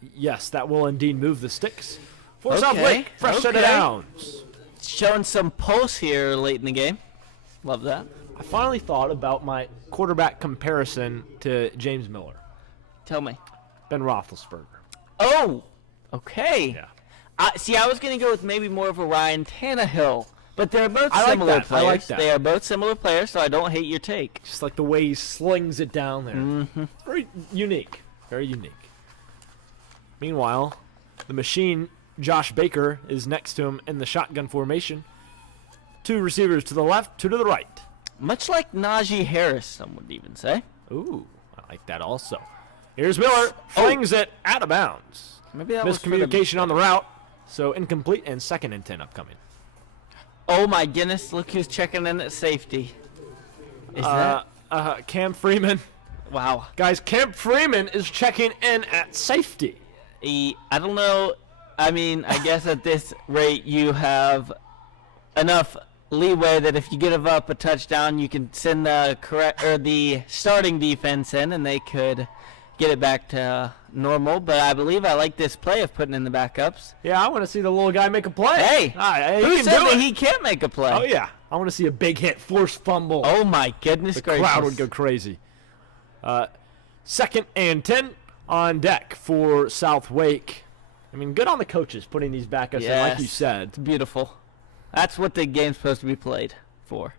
will indeed move the sticks for Okay, Southwake. Fresh set of okay. downs. Showing some pulse here late in the game. Love that. I finally thought about my quarterback comparison to James Miller, Tell me. Ben Roethlisberger. Oh, okay. Yeah. See, I was going to go with maybe more of a Ryan Tannehill, but they're both I like similar that. players. I like that. They are both similar players, so I don't hate your take. Just like the way he slings it down there. Mm-hmm. Very unique. Very unique. Meanwhile, the machine, Josh Baker, is next to him in the shotgun formation. 2 receivers to the left, 2 to the right. Much like Najee Harris, some would even say. Ooh, I like that also. Here's Miller, flings it out of bounds. Maybe that was for the- Miscommunication on the route, so incomplete and 2nd and 10 upcoming. Oh my goodness! Look who's checking in at safety. Is that? Cam Freeman. Wow. Guys, Cam Freeman is checking in at safety. I don't know. I mean, I guess at this rate you have enough leeway that if you give up a touchdown, you can send the starting defense in, and they could get it back to normal. But I believe I like this play of putting in the backups. Yeah, I want to see the little guy make a play. Hey, He who can said do that it. he can't make a play? Oh, yeah. I want to see a big hit, forced fumble. Oh my goodness the gracious! crowd would go crazy. 2nd and 10 on deck for Southwake. I mean, good on the coaches putting these backups in, like you Yes. said. It's beautiful. That's what the game's supposed to be played for.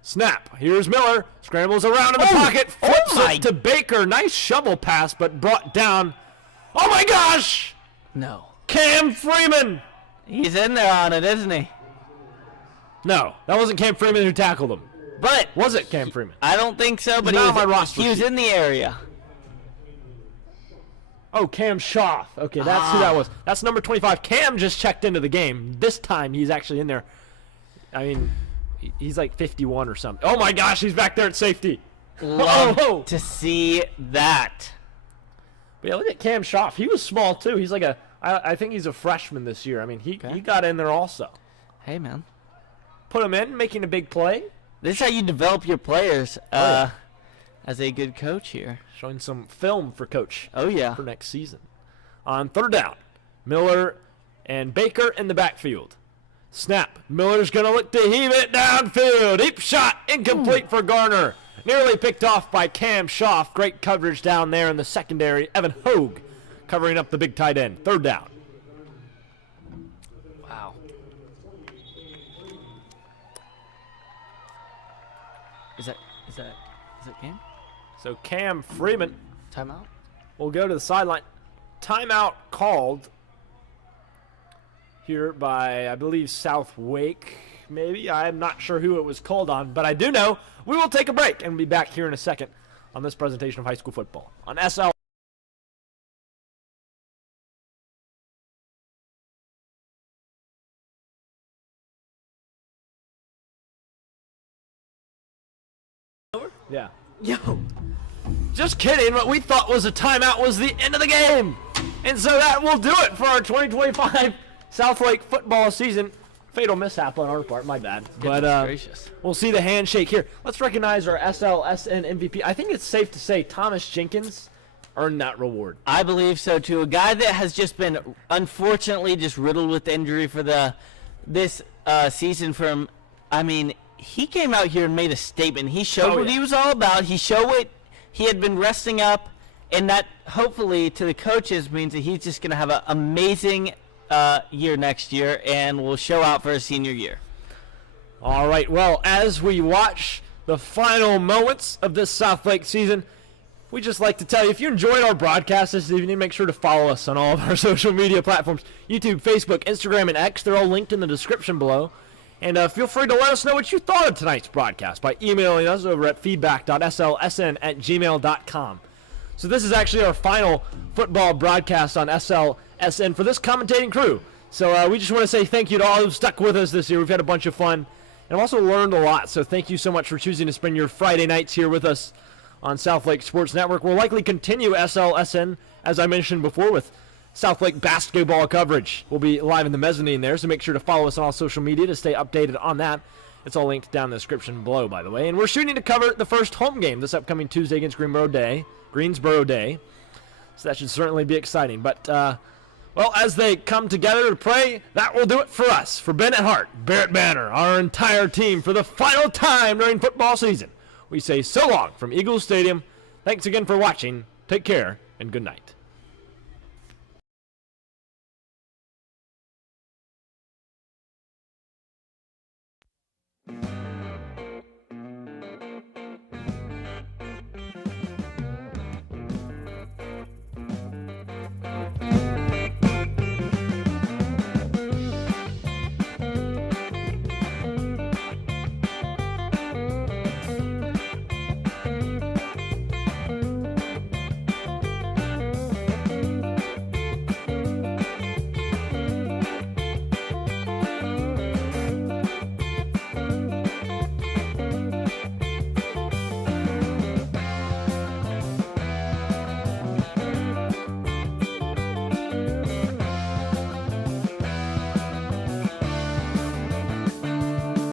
Snap. Here's Miller. Scrambles around in the Oh! pocket. Flips Oh my- it to Baker. Nice shovel pass, but brought down. Oh, my gosh! No. Cam Freeman. He's in there on it, isn't he? No, that wasn't Cam Freeman who tackled him. But Was it Cam Freeman? I don't think so. But He's he not was, on my roster he was sheet. in the area. Oh, Cam Schaff. Okay, that's who that was. That's number 25. Cam just checked into the game. This time he's actually in there. I mean, he's like 51 or something. Oh my gosh, he's back there at safety. Love Oh. to see that. But yeah, look at Cam Schaff. He was small too. He's like I think he's a freshman this year. I mean, he got in there also. Hey, man. Put him in, making a big play. This is how you develop your players yeah. as a good coach here. Showing some film for Coach Oh, yeah. for next season. On 3rd down, Miller and Baker in the backfield. Snap. Miller's going to look to heave it downfield. Deep shot. Incomplete for Garner. Nearly picked off by Cam Schaff. Great coverage down there in the secondary. Evan Hogue covering up the big tight end. 3rd down. Wow. Is that game? So Cam Freeman Timeout? will go to the sideline. Timeout called here by, I believe, Southwake, maybe. I'm not sure who it was called on, but I do know we will take a break and be back here in a second on this presentation of high school football on SL. Yeah. Yo, just kidding. What we thought was a timeout was the end of the game. And so that will do it for our 2025 Southlake football season. Fatal mishap on our part, my bad. But gracious. We'll see the handshake here. Let's recognize our SLSN MVP. I think it's safe to say Thomas Jenkins earned that reward. I believe so too. A guy that has just been, unfortunately, just riddled with injury for this season. He came out here and made a statement. He showed what he was all about. He showed what he had been resting up, and that hopefully to the coaches means that he's just going to have an amazing year next year and will show out for his senior year. All right, well, as we watch the final moments of this Southlake season, we just like to tell you, if you enjoyed our broadcast this evening, make sure to follow us on all of our social media platforms, YouTube, Facebook, Instagram, and X. They're all linked in the description below. And feel free to let us know what you thought of tonight's broadcast by emailing us over at feedback.slsn@gmail.com. So this is actually our final football broadcast on SLSN for this commentating crew. So we just want to say thank you to all who stuck with us this year. We've had a bunch of fun and also learned a lot. So thank you so much for choosing to spend your Friday nights here with us on Southlake Sports Network. We'll likely continue SLSN, as I mentioned before, with Southlake basketball coverage. We'll be live in the mezzanine there, so make sure to follow us on all social media to stay updated on that. It's all linked down in the description below, by the way. And we're shooting to cover the first home game this upcoming Tuesday against Greensboro Day. So that should certainly be exciting. But, well, as they come together to pray, that will do it for us. For Bennett, Hart, Barrett, Banner, our entire team, for the final time during football season, we say so long from Eagles Stadium. Thanks again for watching. Take care, and good night.